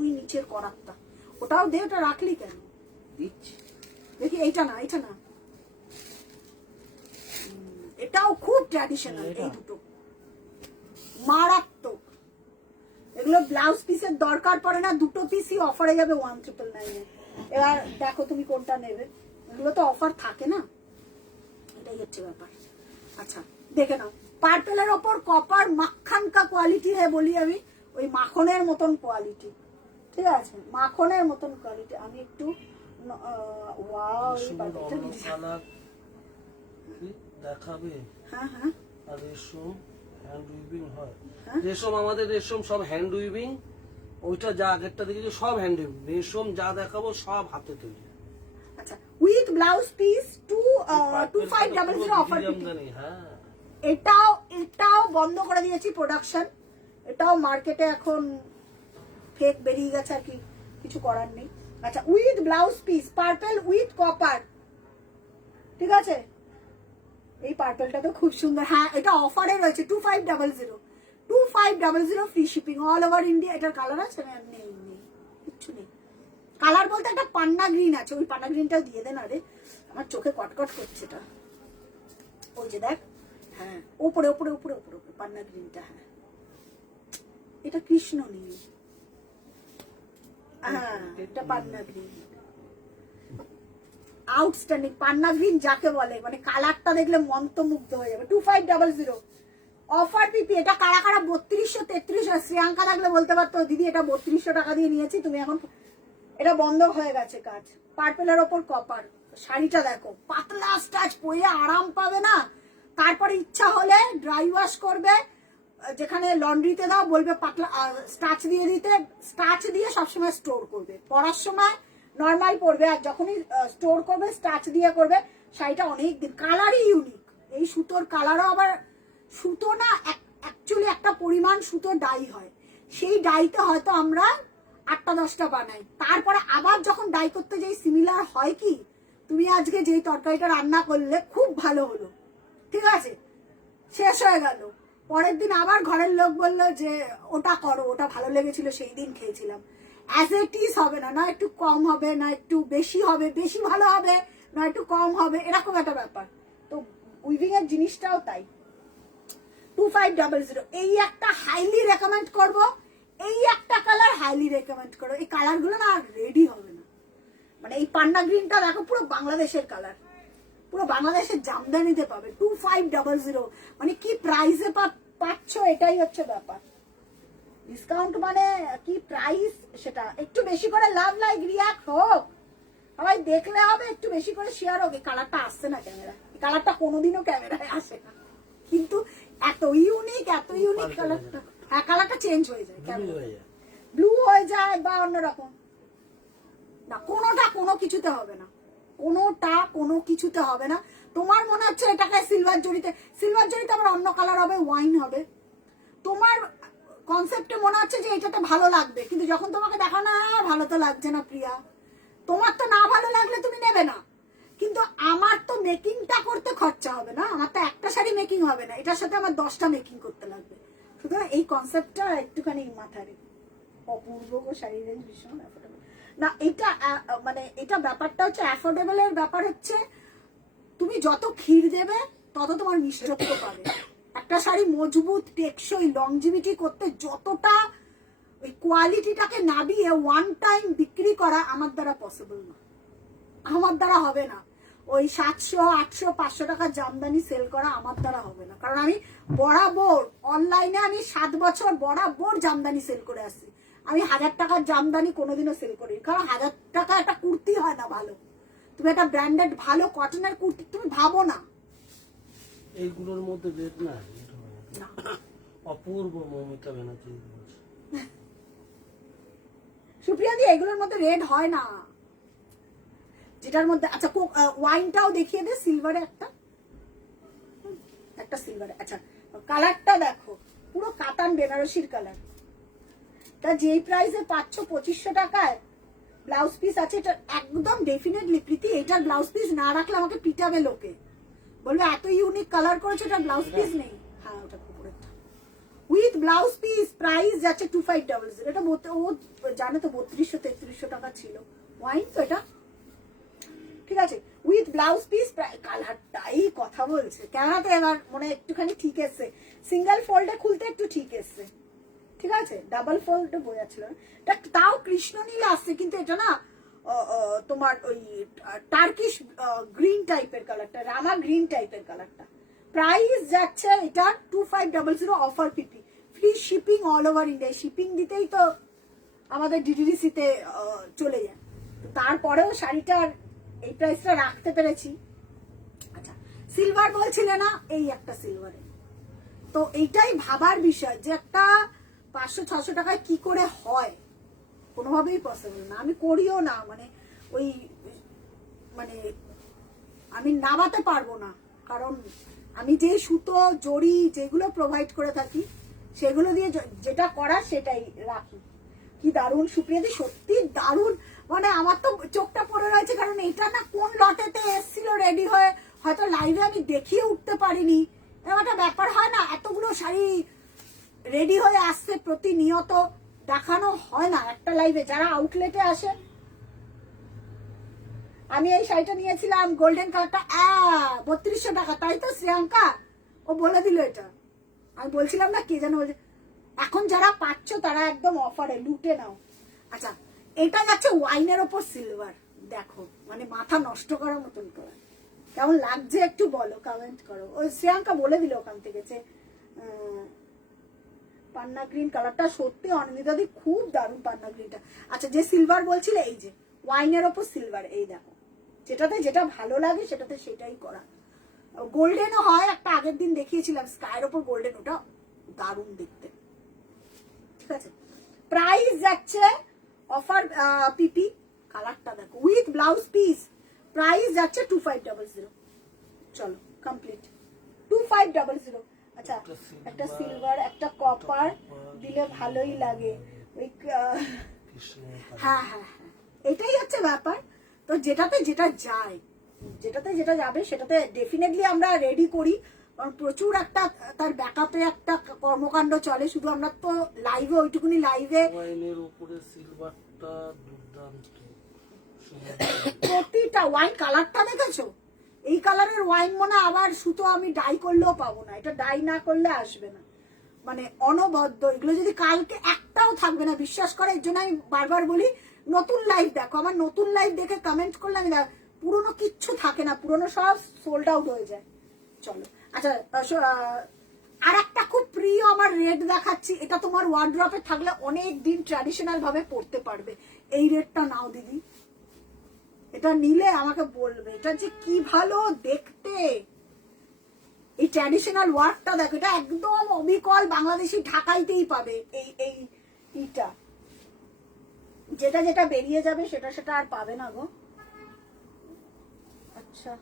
ওই নিচের করাতটা ওটাও দে, ওটা রাখলি কেন? দেখি এইটা না, এইটা না, এটাও খুব ট্র্যাডিশনাল। এই দুটো মারাত্মক, এগুলো ব্লাউজ পিসের দরকার পড়ে না, দুটো পিসই অফারে যাবে 1999। এবার দেখো তুমি কোনটা নেবে, এগুলো তো অফার থাকে না, এটাই হচ্ছে ব্যাপার। আচ্ছা দেখে নাও, পার্পেলের ওপর কপার মাখন কা কোয়ালিটি হয় বলি আমি, ওই মাখনের মতন কোয়ালিটি, ঠিক আছে, মাখনের মতন কোয়ালিটি। আমি একটু ওয়াও দেখাবে। হ্যাঁ হ্যাঁ, আর রেশম হ্যান্ড উইভিং হয়, রেশম আমাদের রেশম সব হ্যান্ড উইভিং। ওইটা যা আগেরটা দেখেছি সব হ্যান্ড উইভিং, রেশম যা দেখাবো সব হাতে তৈরি। আচ্ছা, উইথ ব্লাউজ পিস 2500 অফার। হ্যাঁ, এটাও বন্ধ করে দিয়েছি প্রোডাকশন, এটাও মার্কেটে এখন ফেক বেরিয়ে গেছে, আর কি কিছু করার নেই। আচ্ছা, with blouse piece purple with copper, ঠিক আছে। এই পার্পেলটা তো খুব সুন্দর। হ্যাঁ, এটা অফারে রয়েছে 2500 free shipping all over India. এটার কালার আছে না? নেই, কিচ্ছু নেই। কালার বলতে একটা পান্না গ্রিন আছে, ওই পান্না গ্রিনটাও দিয়ে দেন। আরে আমার চোখে কটকট করছে এটা, ওই যে দেখ, হ্যাঁ উপরে উপরে উপরে উপরে উপরে পান্না গ্রিনটা। হ্যাঁ, এটা কৃষ্ণ নীল, হ্যাঁ এটা পান্না গ্রিন, আউটস্ট্যান্ডিং পান্না গ্রিন যাকে বলে, মানে কালারটা দেখলে মন্ত্রমুগ্ধ হয়ে যাবে। 2500 অফার পিপি। এটা কারা কারা 3200 3300, শ্রিয়াঙ্কা থাকলে বলতে পারতো দিদি এটা 3200 টাকা দিয়ে নিয়েছি, তুমি এখন এটা বন্ধ হয়ে গেছে কাজ। পার্পেলের ওপর কপার, শাড়িটা দেখো, পাতলা স্টাচ, পরে আরাম পাবে না। তারপরে ইচ্ছা হলে ড্রাই ওয়াশ করবে, যেখানে লন্ড্রিতে দাও বলবে পাতলা স্টাচ দিয়ে দিতে, স্টাচ দিয়ে সবসময় স্টোর করবে। পরার সময় নর্মাল পরবে, আর যখনই স্টোর করবে স্টাচ দিয়ে করবে। শাড়িটা অনেক দিন, কালারই ইউনিক। এই সুতোর কালারও আবার, সুতো না অ্যাকচুয়ালি একটা পরিমাণ সুতো ডাই হয়, সেই ডাইতে হয়তো আমরা 8টা 10টা বানাই, তারপরে আবার যখন ডাই করতে যাই সিমিলার হয়। কি তুমি আজকে যেই তরকারিটা রান্না করলে খুব ভালো হলো, ঠিক আছে, শেষ হয়ে গেল, পরের দিন আবার ঘরের লোক বললো যে ওটা করো, ওটা ভালো লেগেছিল সেই দিন খেয়েছিলাম। অ্যাজ ইট ইজ হবে না, না একটু কম হবে, না একটু বেশি হবে, বেশি ভালো হবে না একটু কম হবে, এরকম একটা ব্যাপার। তো উইভিং এর জিনিসটাও তাই। 2500 এই একটা হাইলি রেকমেন্ড করব, এই একটা কালার হাইলি রেকমেন্ড করো। এই কালার গুলো না আর রেডি হবে না, মানে এই পান্না গ্রিনটা দেখো, পুরো বাংলাদেশের কালার, পুরো বাংলাদেশের জামদানিতে পাবে 2500। মানে কি প্রাইসে পাচ্ছ, এটাই হচ্ছে ব্যাপার। ডিসকাউন্ট মানে কি প্রাইস, সেটা একটু বেশি করে লাভ লাইক রিয়াক্ট হোক, সবাই দেখলে হবে, একটু বেশি করে শেয়ার হোক। এই কালারটা আসছে না ক্যামেরা, এই কালারটা কোনোদিনও ক্যামেরায় আসে না, কিন্তু এত ইউনিক কালারটা। হ্যাঁ, কালারটা চেঞ্জ হয়ে যায়, ব্লু হয়ে যায় বা অন্যরকম। না, কোনোটা কোনো কিছুতে হবে না, কোনোটা কোনো কিছুতে হবে না। তোমার মনে হচ্ছে এটাকে সিলভার জড়িতে, সিলভার জড়িতে আবার অন্য কালার হবে, ওয়াইন হবে। তোমার কনসেপ্টে মনে হচ্ছে যে এটাতে ভালো লাগবে, কিন্তু যখন তোমাকে দেখানো না ভালো তো লাগছে না প্রিয়া। তোমার তো না ভালো লাগলে তুমি নেবে না, কিন্তু আমার তো মেকিংটা করতে খরচা হবে না, আমার তো একটা শাড়ি মেকিং হবে না, এটার সাথে আমার 10টা মেকিং করতে লাগবে। সুতরাং এই কনসেপ্টটা একটুখানি মাথায় রেখে। অপূর্ব গো শাড়ির রেঞ্জ ভীষণ অ্যাফোর্ডেবল না, এটা মানে এটা ব্যাপারটা হচ্ছে অ্যাফোর্ডেবলের ব্যাপার হচ্ছে তুমি যত ক্ষীর দেবে তত তোমার মিষ্টত্ব পাবে। একটা শাড়ি মজবুত টেকসই লংজিভিটি করতে যতটা ওই কোয়ালিটিটাকে নাবিয়ে ওয়ান টাইম বিক্রি করা আমার দ্বারা পসিবল না, আমার দ্বারা হবে না। ওই 700, 800, 500 টাকার জামদানি সেল করা আমার দ্বারা হবে না, কারণ আমি বরাবর অনলাইনে আমি 7 বছর বরাবর জামদানি সেল করে আসছি। আমি 1000 টাকার জামদানি কোনোদিনও সেল করি, কারণ 1000 টাকা একটা কুর্তি হয় না ভালো। তুমি একটা ব্র্যান্ডেড ভালো কটনের কুর্তি তুমি ভাবো না, এইগুলোর মধ্যে রেট না, অপূর্ব মৌমিতা ব্যানার্জি সুপ্রিয়া দি এগুলোর মধ্যে রেড হয় না, যেটার মধ্যে আচ্ছা ওয়াইনটাও দেখিয়ে দে, সিলভারে একটা সিলভারে। আচ্ছা কালারটা দেখো, পুরো কাতান বেনারসির কালার, তা যেই প্রাইসে পাচ্ছ 2500 টাকায় ব্লাউজ পিস আছে, এটা একদম ডেফিনেটলি প্রীতি এটার ব্লাউজ পিস না রাখলে আমাকে পিটাবে লোকে, বলবে এত ইউনিক কালার করেছে এটা ব্লাউজ পিস নেই। হ্যাঁ ওটা উপরেরটা উইথ ব্লাউজ পিস, প্রাইস যাচ্ছে 2500। এটা ও জানে তো 3200-3300 টাকা ছিল, ওয়াইন তো এটা ঠিক আছে, উইথ ব্লাউজ পিস। কালারটাই কথা বলছে, কেননা তো এবার মনে একটুখানি ঠিক এসছে, সিঙ্গেল ফোল্ডে খুলতে একটু ঠিক এসছে, ঠিক আছে, ডাবল ফোল্ডে বোঝা ছিল না। তাও কৃষ্ণ নীল আসছে, কিন্তু এটা না তোমার ওই টার্কিশ গ্রিন টাইপের কালারটা, রামা গ্রিন টাইপের কালারটা। প্রাইস যাচ্ছে এটা 2500 অফার পিপি, free shipping all over India. Shipping দিতেই তো আমাদের ডিডিডিসিতে চলে যায়, তারপরেও শাড়িটার এই প্রাইসটা রাখতে পেরেছি। আচ্ছা সিলভার বলছিলে না, এই একটা সিলভারে, তো এইটাই ভাবার বিষয় যে একটা 500-600 টাকায় কি করে হয়, কোনোভাবেই পসিবল না, আমি করিও না, মানে ওই মানে আমি নামাতে পারবো না, কারণ আমি যে সুতো জড়ি যেগুলো প্রোভাইড করে থাকি সেগুলো দিয়ে যেটা করার সেটাই রাখি। কি দারুণ সুপ্রিয়াদি, সত্যি দারুণ, মানে আমার তো চোখটা পড়ে রয়েছে, কারণ এটা না কোন লটেতে এসছিল রেডি হয়ে, হয়তো লাইভে আমি দেখিয়ে উঠতে পারিনি। এরকম একটা ব্যাপার হয় না, এতগুলো শাড়ি রেডি হয়ে আসছে প্রতিনিয়ত, দেখানো হয় না একটা লাইভে, যারা আউটলেটে আসে। আমি এই শাড়িটা নিয়েছিলাম গোল্ডেন কালারটা 3200 টাকা, তাই তো শ্রেয়াঙ্কা ও বলে দিল এটা, আমি বলছিলাম না কে যেন বলছে, এখন যারা পাচ্ছ তারা একদম অফারে লুটে নাও। আচ্ছা এটা যাচ্ছে ওয়াইনের ওপর সিলভার, দেখো মানে মাথা নষ্ট করার মতন করে, কেমন লাগছে একটু বলো, কমেন্ট করো। ওই শ্রেয়াঙ্কা বলে দিল ওখান থেকে যে পান্না গ্রিন কালারটা সত্যি অনিন্দিতাদি খুব দারুণ পান্না গ্রিনটা। আচ্ছা যে সিলভার বলছিলে, এই যে ওয়াইনের ওপর সিলভার, এই দেখো যেটাতে যেটা ভালো লাগে সেটাতে সেটাই করা। গোল্ডেনও হয়, একটা আগের দিন দেখিয়েছিলাম স্কাইয়ের ওপর গোল্ডেন, ওটা দারুণ দেখতে, ঠিক আছে। প্রাইস যাচ্ছে অফার পিপি, কালারটা দেখো উইথ ব্লাউজ পিস, প্রাইস যাচ্ছে 2500। চলো কমপ্লিট 2500। আচ্ছা একটা সিলভার একটা কপার দিলে ভালোই লাগে, ওই হ্যাঁ হ্যাঁ হ্যাঁ এটাই হচ্ছে ব্যাপার। তো যেটাতে যেটা যায়, যেটাতে যেটা যাবে সেটাতে ডেফিনেটলি আমরা রেডি করি, কারণ প্রচুর একটা তার ব্যাকআপে একটা কর্মকাণ্ড চলে। শুধু আমরা তো লাইভে ওইটুকুনি লাইভে ওয়াইনের উপরে সিলভারটা দুর্দান্ত, প্রতিটা ওয়াইন কালারটা দেখেছো, এই কালারের ওয়াইন মনে আবার সুতো আমি ডাই করলেও পাবো না, এটা ডাই না করলে আসবে না, মানে অনবদ্য। এগুলো যদি কালকে একটাও থাকবে না, বিশ্বাস করে। এর জন্য আমি বারবার বলি নতুন লাইভ দেখো, আমার নতুন লাইভ দেখে কমেন্ট করলে আমি পুরোনো কিচ্ছু থাকে না, পুরোনো সব সোল্ড আউট হয়ে যায়। চলো আচ্ছা আর একটা খুব প্রিয় আমার রেড দেখাচ্ছি, এটা তোমার ওয়ার্ড্রপে থাকলে অনেক দিন ট্র্যাডিশনাল ভাবে পড়তে পারবে। এই রেডটা নাও দিদি, এটা নিলে আমাকে বলবে এটা যে কি ভালো দেখতে। এই ট্র্যাডিশনাল ওয়ার্কটা দেখো, এটা একদম অবিকল বাংলাদেশি ঢাকাইতেই পাবে। এইটা যেটা যেটা বেরিয়ে যাবে সেটা সেটা আর পাবে না গো। আচ্ছা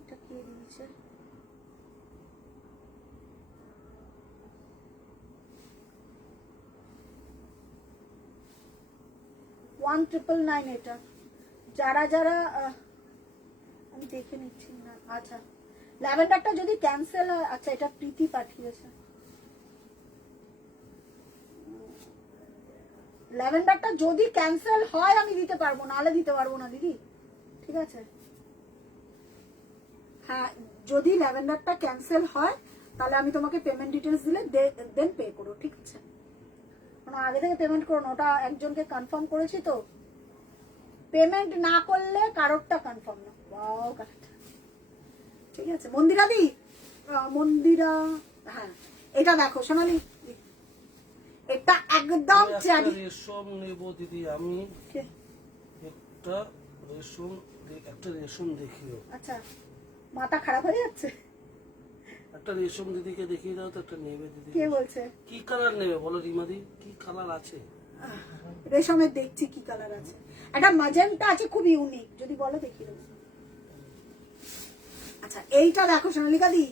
এটা কি দিয়েছে, 1999 এটা। যারা যারা আমি দেখে নিচ্ছি না। আচ্ছা ল্যাভেন্ডারটা যদি ক্যান্সেল হয়, আচ্ছা এটা প্রীতি পাঠিয়েছে। ল্যাভেন্ডারটা যদি ক্যান্সেল হয় আমি দিতে পারবো, নাহলে দিতে পারবো না দিদি, ঠিক আছে? হ্যাঁ যদি ল্যাভেন্ডারটা ক্যান্সেল হয় তাহলে আমি তোমাকে পেমেন্ট ডিটেলস দিলে দেন পে করো, ঠিক আছে? মানে আগে থেকে পেমেন্ট করো না, ওটা একজনকে কনফার্ম করেছি তো, পেমেন্ট না করলে কারোরটা কনফার্ম না। ওয়াও কারেক্ট, ঠিক আছে। মন্দিরা দি, মন্দিরা, হ্যাঁ এটা দেখো সোনালি, এটা একদম চারি রেশম নেব দিদি আমি, একটা রেশম দেখিও। আচ্ছা মাথা খারাপ হয়ে যাচ্ছে, একটা রেশম দিদিকে দেখিয়ে দাও তো, একটা নেবে দিদি। কে বলছে? কি কালার নেবে বলো রিমাদি, কি কালার আছে? রেশমের দেখছি কি কালার আছে, একটা ম্যাজেন্টা আছে খুব ইউনিক, যদি বলো দেখিয়ে দেবো। আচ্ছা এইটা দেখো সোনালিকা দি,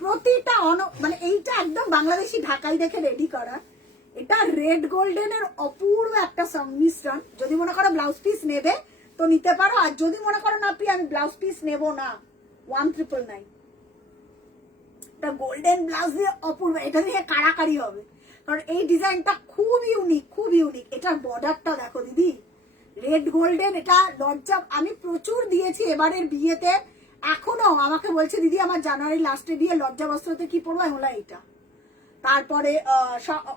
প্রতিটা মানে এইটা একদম বাংলাদেশি ঢাকাই দেখে রেডি করা। এটা রেড গোল্ডেনের অপূর্ব একটা সংমিশ্রণ। যদি মনে করো ব্লাউজ পিস নেবে তো নিতে পারো, আর যদি মনে করো না প্রিয়া আমি ব্লাউজ পিস নেব না, 1999 এটা গোল্ডেন ব্লাউজ দিয়ে অপূর্ব, এটা নিয়ে কাড়াকাড়ি হবে, কারণ এই ডিজাইনটা খুব ইউনিক, খুব ইউনিক। এটার বর্ডারটা দেখো দিদি, রেড গোল্ডেন, এটা লজ্জা, আমি প্রচুর দিয়েছি এবারের বিয়েতে, এখনো আমাকে বলছে দিদি আমার জানুয়ারি লাস্টে বিয়ে, লজ্জা বস্ত্রতে কি পরবো, আমি বললাম এইটা। তারপরে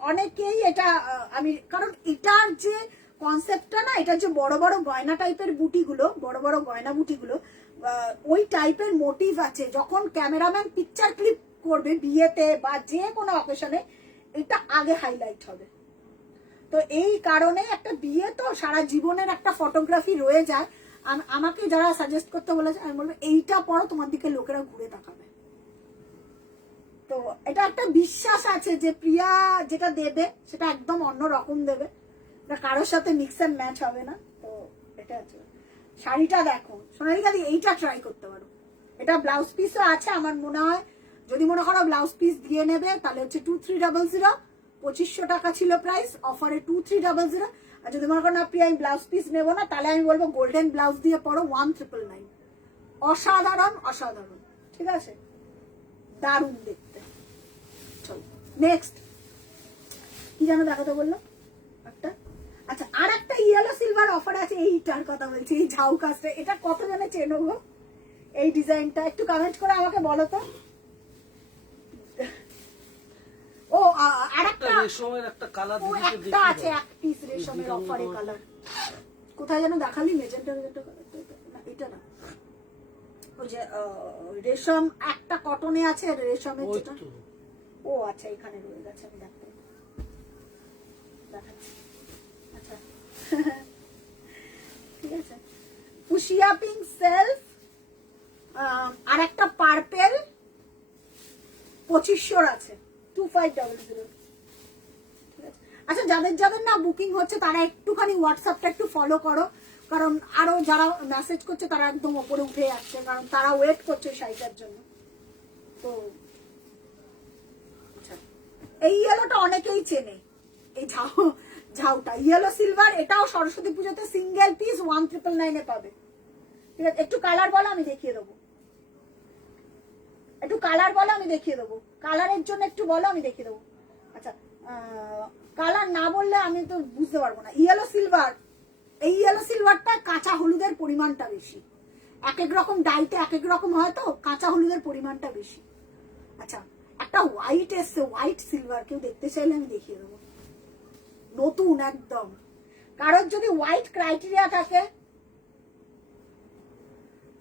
অনেকেই এটা আমি, কারণ এটার যে কনসেপ্টটা না, এটা যে বড় বড় গয়না টাইপের বুটিগুলো, বড় বড় গয়না বুটিগুলো, ওই টাইপের মোটিভ আছে। যখন ক্যামেরাম্যান পিকচার ক্লিপ করবে বিয়েতে বা যে কোনো অকেশনে, এটা আগে হাইলাইট হবে। তো এই কারণে একটা বিয়ে তো সারা জীবনের একটা ফটোগ্রাফি রয়ে যায়। আমাকে যারা সাজেস্ট করতে বলেছে, আমি বলবো এইটা পরো, তোমার দিকে লোকেরা ঘুরে তাকাবে। তো এটা একটা বিশ্বাস আছে যে প্রিয়া যেটা দেবে সেটা একদম অন্য রকম দেবে, এটা কারোর সাথে মিক্স এন্ড ম্যাচ হবে না। তো এটা আছে। শাড়িটা দেখো সোনালিকা দি, এইটা ট্রাই করতে পারো। এটা ব্লাউজ পিসও আছে আমার মনে হয়, যদি মনে করো ব্লাউজ পিস দিয়ে নেবে তাহলে হচ্ছে 2300, 2500 টাকা ছিল প্রাইস, অফারে 2300। আর যদি মনে করো না প্রিয়া আমি ব্লাউজ পিস নেবো না, তাহলে আমি বলবো গোল্ডেন ব্লাউজ দিয়ে পরো, 1999। অসাধারণ অসাধারণ, ঠিক আছে, দারুণ দেখতে। চলো নেক্সট কি যেন দেখাতে বললো একটা, আচ্ছা আর একটা ইয়েলো সিলভার অফার আছে, এইটার কথা বলছি, এই ঝাউ কাজটা, এটা কত জনে চেনো গো এই ডিজাইনটা, একটু কমেন্ট করে আমাকে বলো তো। ও আরেকটা রেশমের একটা কালার দিদিকে একটা দেখিয়ে আছে, দাও। এক পিস রেশমের অফারে কালার, কোথায় যেন দেখালি, মেজেন্টা কালার, এটা না, ওই যে রেশম একটা কটনে আছে রেশমের যেটা, ও আচ্ছা এখানে রয়ে গেছে, আমি দেখাচ্ছি। আচ্ছা ঠিক আছে, ফুশিয়া পিঙ্ক সেলফ, আর একটা পার্পেল 2500 আছে, 2500। ঠিক আছে, আচ্ছা যাদের যাদের না বুকিং হচ্ছে তারা একটুখানি হোয়াটসঅ্যাপটা একটু ফলো করো, কারণ আরো যারা মেসেজ করছে তারা একদম ওপরে উঠে যাচ্ছে, কারণ তারা ওয়েট করছে শাড়িটার জন্য। তো আচ্ছা এই ইয়েলোটা অনেকেই চেনে, এই ঝাউটা ইয়েলো সিলভার, এটাও সরস্বতী পুজোতে সিঙ্গেল পিস 1999 পাবে। ঠিক আছে, একটু কালার বলো আমি দেখিয়ে দেবো, একটু কালার বলো আমি দেখিয়ে দেবো, কালারের জন্য একটু বলো আমি দেখিয়ে দেবো। আচ্ছা কালার না বললে আমি তো বুঝতে পারবো না। ইয়েলো সিলভার, এই ইয়েলো সিলভারটা কাঁচা হলুদের পরিমাণটা বেশি, এক এক রকম ডাইতে এক এক রকম হয়, তো কাঁচা হলুদের পরিমাণটা বেশি। আচ্ছা একটা হোয়াইট এসছে, হোয়াইট সিলভার, কেউ দেখতে চাইলে আমি দেখিয়ে দেবো, নতুন একদম। কারোর যদি হোয়াইট ক্রাইটেরিয়া থাকে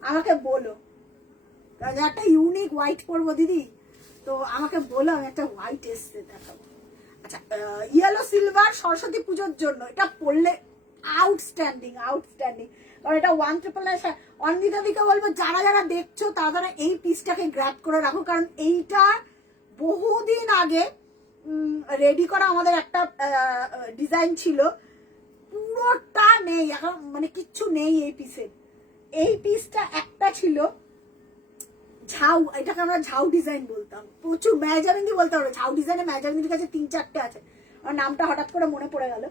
আমাকে বলো, একটা ইউনিক হোয়াইট পরবো দিদি, তো আমাকে বলো, আমি একটা হোয়াইট এসছে দেখাবো। আচ্ছা ইয়েলো সিলভার সরস্বতী পুজোর জন্য এটা পরলে আউটস্ট্যান্ডিং, আউটস্ট্যান্ডিং, কারণ এটা 1999। অন্বিতা দিকে বলবো যারা যারা দেখছো তারা এই পিসটাকে গ্র্যাব করে রাখো, কারণ এইটা বহুদিন আগে রেডি করা আমাদের একটা ডিজাইন ছিল, পুরোটা নেই এখন, মানে কিচ্ছু নেই এই পিসের। এই পিসটা একটা ছিল ঝাউ, এটাকে আমরা ঝাউ ডিজাইন বলতাম, প্রচুর মেজারিন্দি বলতে হবে, ঝাউ ডিজাইনে মেজারিন্দির কাছে 3-4টে আছে, আমার নামটা হঠাৎ করে মনে পড়ে গেল।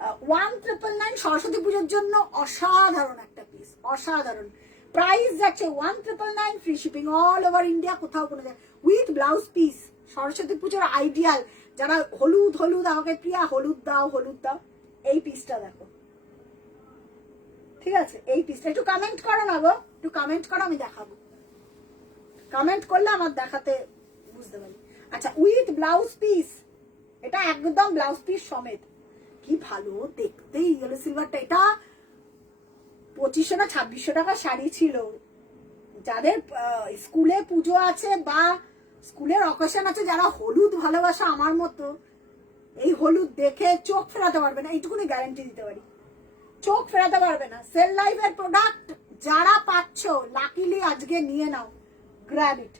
1999 সরস্বতী পুজোর জন্য অসাধারণ একটা পিস, অসাধারণ। প্রাইস যাচ্ছে 1999, free shipping all over India, কোথাও কোনো জায়গায়, উইথ ব্লাউজ পিস। সরস্বতী পুজোর আইডিয়াল, যারা হলুদ হলুদ আমাকে প্রিয়া হলুদ দাও হলুদ দাও, এই পিসটা দেখো, ঠিক আছে? এই পিসটা একটু কমেন্ট করো না গো, একটু কমেন্ট করো, আমি দেখাবো। কমেন্ট করলে আমার দেখাতে বুঝতে পারি। আচ্ছা, উইথ ব্লাউজ পিস, এটা একদম ব্লাউজ পিস সমেত, কি ভালো দেখতে ইয়েলো সিলভারটা। এটা 2500 না 2600 টাকা শাড়ি ছিল। যাদের স্কুলে পুজো আছে বা স্কুলের অকেশন আছে, যারা হলুদ ভালোবাসা আমার মতো, এই হলুদ দেখে চোখ ফেরাতে পারবে না, এইটুকুনি গ্যারান্টি দিতে পারি, চোখ ফেরাতে পারবে না। সেল লাইফের প্রোডাক্ট যারা পাচ্ছ, লাকিলি আজকে নিয়ে নাও, গ্র্যাব ইট।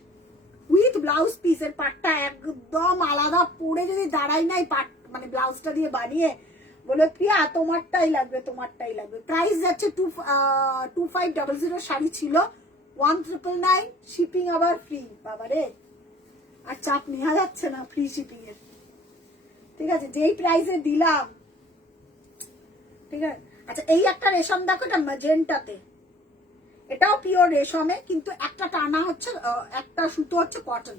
উইথ ব্লাউজ পিসের পাটটা একদম আলাদা, পরে যদি দাঁড়াই নাই পাট মানে ব্লাউজটা দিয়ে বানিয়ে, বলে প্রিয়া তোমারটাই লাগবে, তোমারটাই লাগবে। প্রাইস যাচ্ছে 2500, শাড়ি ছিল 1999, শিপিং আবার ফ্রি। বাবারে, আর চাপ নেওয়া যাচ্ছে না ফ্রি শিপিং এর, ঠিক আছে? যেই প্রাইসে দিলাম, ঠিক আছে? আচ্ছা, এই একটা রেশম দেখো, এটা ম্যাজেন্টাতে, এটাও পিওর রেশমে, কিন্তু একটা টানা হচ্ছে, একটা সুতো হচ্ছে কটন,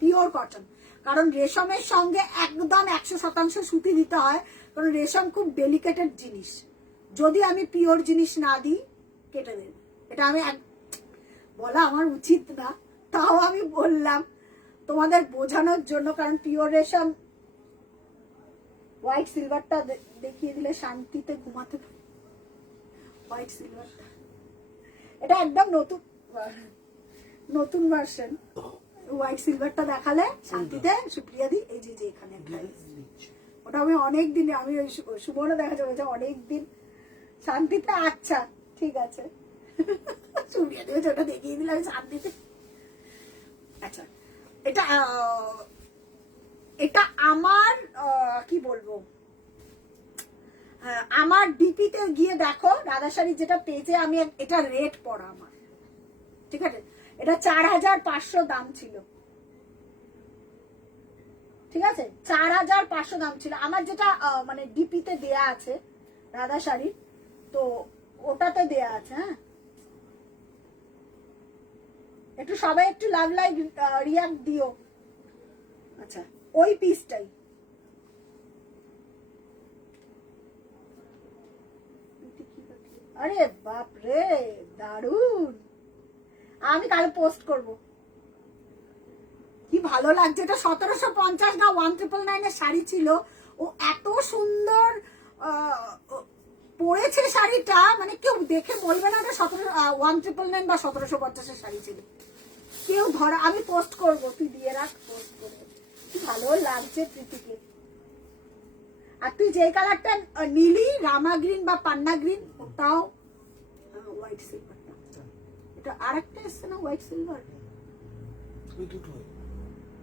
পিওর কটন। কারণ রেশমের সঙ্গে একদম 100% সুতি দিতে হয়, কারণ রেশম খুব ডেলিকেটেড জিনিস, যদি আমি পিওর জিনিস না দিই কেটে দেবে। এটা আমি বলা আমার উচিত না, তাও আমি বললাম তোমাদের বোঝানোর জন্য, কারণ পিওর রেশম। হোয়াইট সিলভারটা দেখিয়ে দিলে শান্তিতে ঘুমাতে পারি। হোয়াইট সিলভারটা, এটা একদম নতুন নতুন ভার্সন। হোয়াইট সিলভারটা দেখালে শান্তিতে, সুপ্রিয়া দি এই যে এখানে ওটা আমি অনেক দিন, আমি সুবর্ণ দেখা যাবে অনেকদিন শান্তিতে। আচ্ছা ঠিক আছে, সুপ্রিয়া দি ওটা দেখিয়ে দিলে আমি শান্তিতে। আচ্ছা, এটা এটা আমার কি বলবো, আমার ডিপিতে গিয়ে দেখো, রাধাশাড়ি যেটা পেজে আমি, এটা রেট পড়া আমার, ঠিক আছে? এটা 4500 দাম ছিল, ঠিক আছে? 4500 দাম ছিল আমার, যেটা মানে ডিপিতে দেয়া আছে রাধাশাড়ি, তো ওটাতে দেয়া আছে। হ্যাঁ, একটু সবাই একটু লাভ লাইভ রিয়াক্ট দিও। আচ্ছা, ওই পিসটাই, আরে বাপ রে, দারুন। আমি কাল পোস্ট করব, কি ভালো লাগছে। এটা 1750 না 1999 এর শাড়ি ছিল, ও এত সুন্দর পরেছে শাড়িটা, মানে কেউ দেখে বলবে না এটা 1999 বা 1750 এর শাড়ি ছিল, কেউ ধরা। আমি পোস্ট করব, তুই দিয়ে রাখ, পোস্ট করবো। কি ভালো লাগছে প্রীতিকে। আর তুই যে কালারটা নীলি, রামা গ্রিন বা পান্না গ্রিন, ওটাও হোয়াইট সিলভারটা, এটা আরেকটা এসছে না হোয়াইট সিলভার,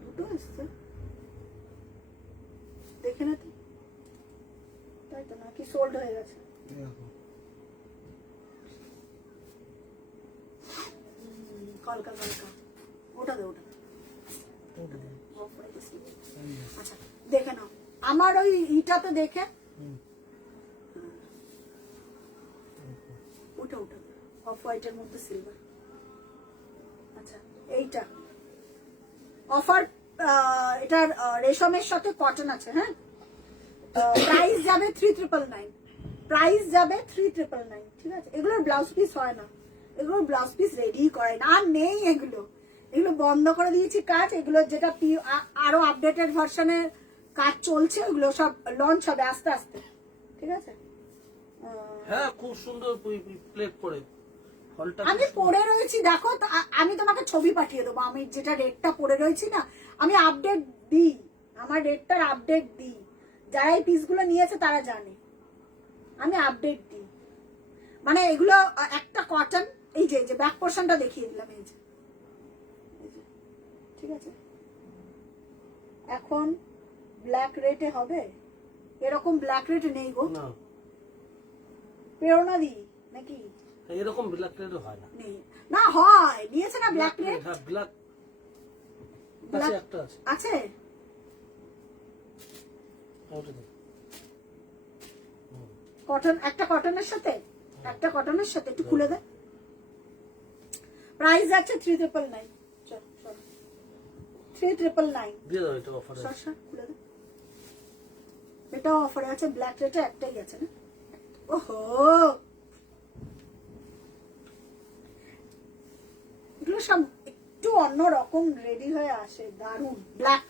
দুটো এসছে, দেখে না তুই? তাই তো, নাকি সোল্ড হয়ে গেছে? কলকা কলকা, ওটা দে, ওটা। আচ্ছা দেখে নাও, আমার ওই ইটাতে দেখে, ওটা ওটা অফ হোয়াইটের মধ্যে সিলভার। আচ্ছা, এইটা অফার, এটার রেশমের সাথে কটন আছে। হ্যাঁ, প্রাইস যাবে 3999, প্রাইস যাবে 3999, ঠিক আছে? এগুলোর ব্লাউজ পিস হয় না, এগুলোর ব্লাউজ পিস রেডি করে না, আর নেই এগুলো, এগুলো বন্ধ করে দিয়েছি কাজ। এগুলো যেটা আরো আপডেটেড ভার্সনের কাজ চলছে, ওগুলো সব লঞ্চ হবে আস্তে আস্তে, ঠিক আছে? হ্যাঁ, খুব সুন্দর প্লেট করে আমি পরে রয়েছি, দেখো। আমি তোমাকে ছবি পাঠিয়ে দেবো, আমি যেটা রেটটা পরে রয়েছি না, আমি আপডেট দিই, আমার রেটটার আপডেট দিই। যারা এই পিসগুলো নিয়েছে তারা জানে, আমি আপডেট দিই। মানে এগুলো একটা কটন, এই যে ব্যাক পোর্শনটা দেখিয়ে দিলাম, এই যে, ঠিক আছে? এখন ব্ল্যাক রেটে হবে, এরকম ব্ল্যাক রেটে নেই গো, প্রেরণা দি নাকি এরকম ব্ল্যাক রেট হয় না? নেই না, হয়, নিয়েছে না ব্ল্যাক রেট? হ্যাঁ, ব্ল্যাক একটা আছে, আছে। কটন, একটা কটনের সাথে, একটা কটনের সাথে একটু খুলে দে। প্রাইস আছে 3999। চল চল 3999 দিয়ে দাও, এটা অফার আছে। সর খুলে দে। এটাও অফারে আছে, ব্ল্যাক রেটে একটাই আছে না? ওহো, এগুলো সব একটু অন্যরকম রেডি হয়ে আসে, দারুন। ব্ল্যাক,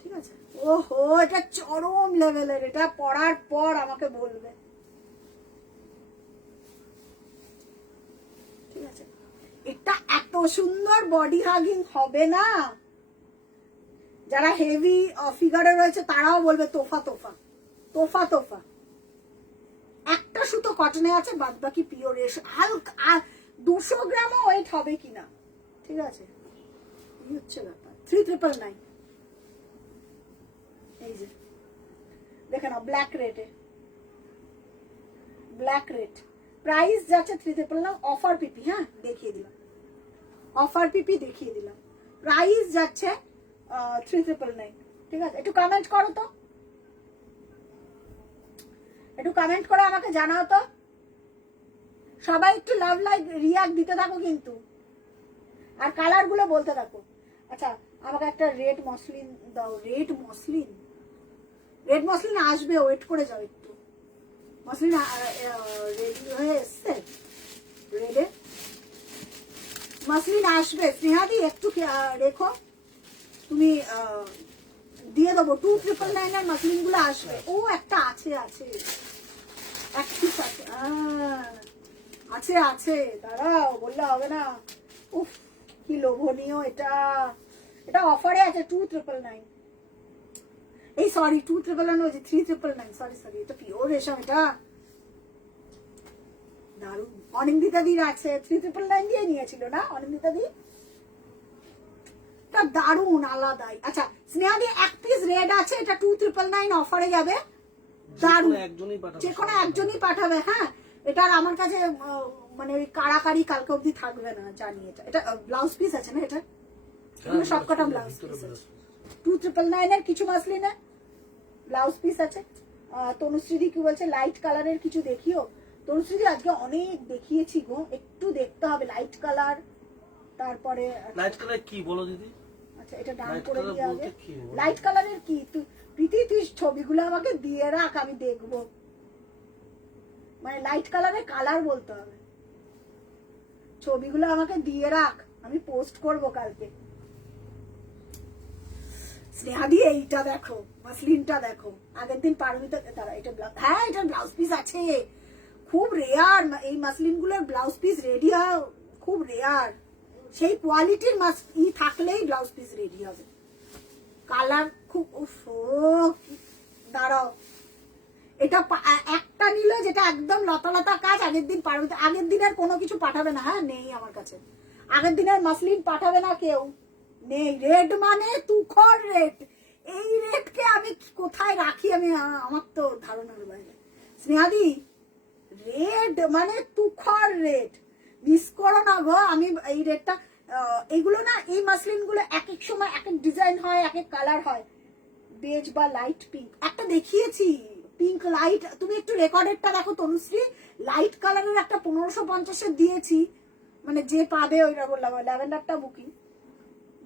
ঠিক আছে। ওহো, এটা চরম লেভেলের, এটা পরার পর আমাকে বলবে, ঠিক আছে। এটা এত সুন্দর বডি হাগিং হবে না, যারা হেভি ফিগারে রয়েছে তারাও বলবে তোফা তোফা তোফা তোফা। একটা সুতো কটনে আছে, বাদ বাকি পিওর রেশম। হালকা 200 গ্রামও ওয়েট হবে কিনা, ঠিক আছে, এই হচ্ছে ব্যাপার। 3999, এই যে দেখে নাও, ব্ল্যাক রেটে, ব্ল্যাক রেট। প্রাইস যাচ্ছে 3999, অফার পিপি, হ্যাঁ দেখিয়ে দিলাম, অফার পিপি দেখিয়ে দিলাম। প্রাইস যাচ্ছে 3999, ঠিক আছে। একটু কমেন্ট করো তো, একটু কমেন্ট করে আমাকে জানাও তো, সবাই একটু লাভ লাইক রিয়াক্ট দিতে থাকো কিন্তু, আর কালার গুলো বলতে থাকো। আচ্ছা, আমাকে একটা রেড মসলিন দাও। রেড মসলিন, রেড মসলিন আসবে, ওয়েট করে যাও একটু। মসলিন রেডি হয়ে এসছে, রেডে মসলিন আসবে। স্নেহাদি একটু রেখো, তুমি দিয়ে দেবো। 2999 এর মসলিন গুলো আসবে। ও একটা আছে, আছে এক পিস আছে, আছে আছে, দাঁড়াও, বললে হবে না। উফ, কি লোভনীয় এটা, এটা অফারে আছে 2999। এই সরি 2999 হয়েছে 3999, সরি সরি, এটা পিওর রেশম, এটা দারুন। অনিন্দিতা দির আছে, 3999 দিয়ে নিয়েছিল না অনিন্দিতা দি, এটা দারুন আলাদাই। আচ্ছা, স্নেহাদি এক পিস রেড আছে, এটা 2999 অফারে যাবে, দারুন। যে কোনো একজনই পাঠাবে, হ্যাঁ। এটা আর আমার কাছে মানে ওই কারাকারি কালকে অব্দি থাকবে না, জানি। এটা এটা ব্লাউজ পিস আছে না, এটা সবকটা ব্লাউজ পিস আছে। 2999 এর কিছু মাসলিনে ব্লাউজ পিস আছে। তনুশ্রী কি বলছে, লাইট কালারের কিছু দেখিও। তনুশ্রী আজকে অনেক দেখিয়েছি গো, একটু দেখতে হবে লাইট কালার। তারপরে লাইট কালার কি বলো দিদি? আচ্ছা, এটা ডান করে দিয়ে আগে। লাইট কালারের কি, তুই প্রীতি, তুই ছবিগুলো আমাকে দিয়ে রাখ, আমি দেখবো। মানে লাইট কালারের কালার বলতে হবে, ছবিগুলো আমাকে দিয়ে রাখ, আমি পোস্ট করব কালকে। স্নেহাদি এইটা দেখো, মাসলিনটা দেখো। আগের দিন পারমিতা, দাঁড়া, এটা হ্যাঁ, এটা ব্লাউজ পিস আছে। খুব রেয়ার এই মাসলিন গুলোর ব্লাউজ পিস রেডি হয়, খুব রেয়ার। সেই কোয়ালিটির থাকলেই ব্লাউজ পিস রেডি হবে। কালার খুব, দাঁড়াও, এটা একটা নিল যেটা একদম লতা লতা কাজ। আগের দিন পারমিতা, আগের দিনের কোনো কিছু পাঠাবে না, হ্যাঁ, নেই আমার কাছে। আগের দিনের মাসলিন পাঠাবে না কেউ, নেই। রেড মানে তুখর রেড, এই রেডকে আমি কোথায় রাখি, আমি আমার তো ধারণার বাইরে। স্নেহাদি, রেড মানে তুখর রেড, মিস করো না গো। আমি এই রেডটা, এইগুলো না, এই মাসলিন গুলো এক এক সময় এক এক ডিজাইন হয়, এক এক কালার হয়। বেজ বা লাইট পিঙ্ক একটা দেখিয়েছি, পিঙ্ক লাইট। তুমি একটু রেকর্ডেরটা দেখো তনুশ্রী, লাইট কালারের একটা 1550 দিয়েছি, মানে যে পাবে ওইটা বললাম, ল্যাভেন্ডারটা বুকিং,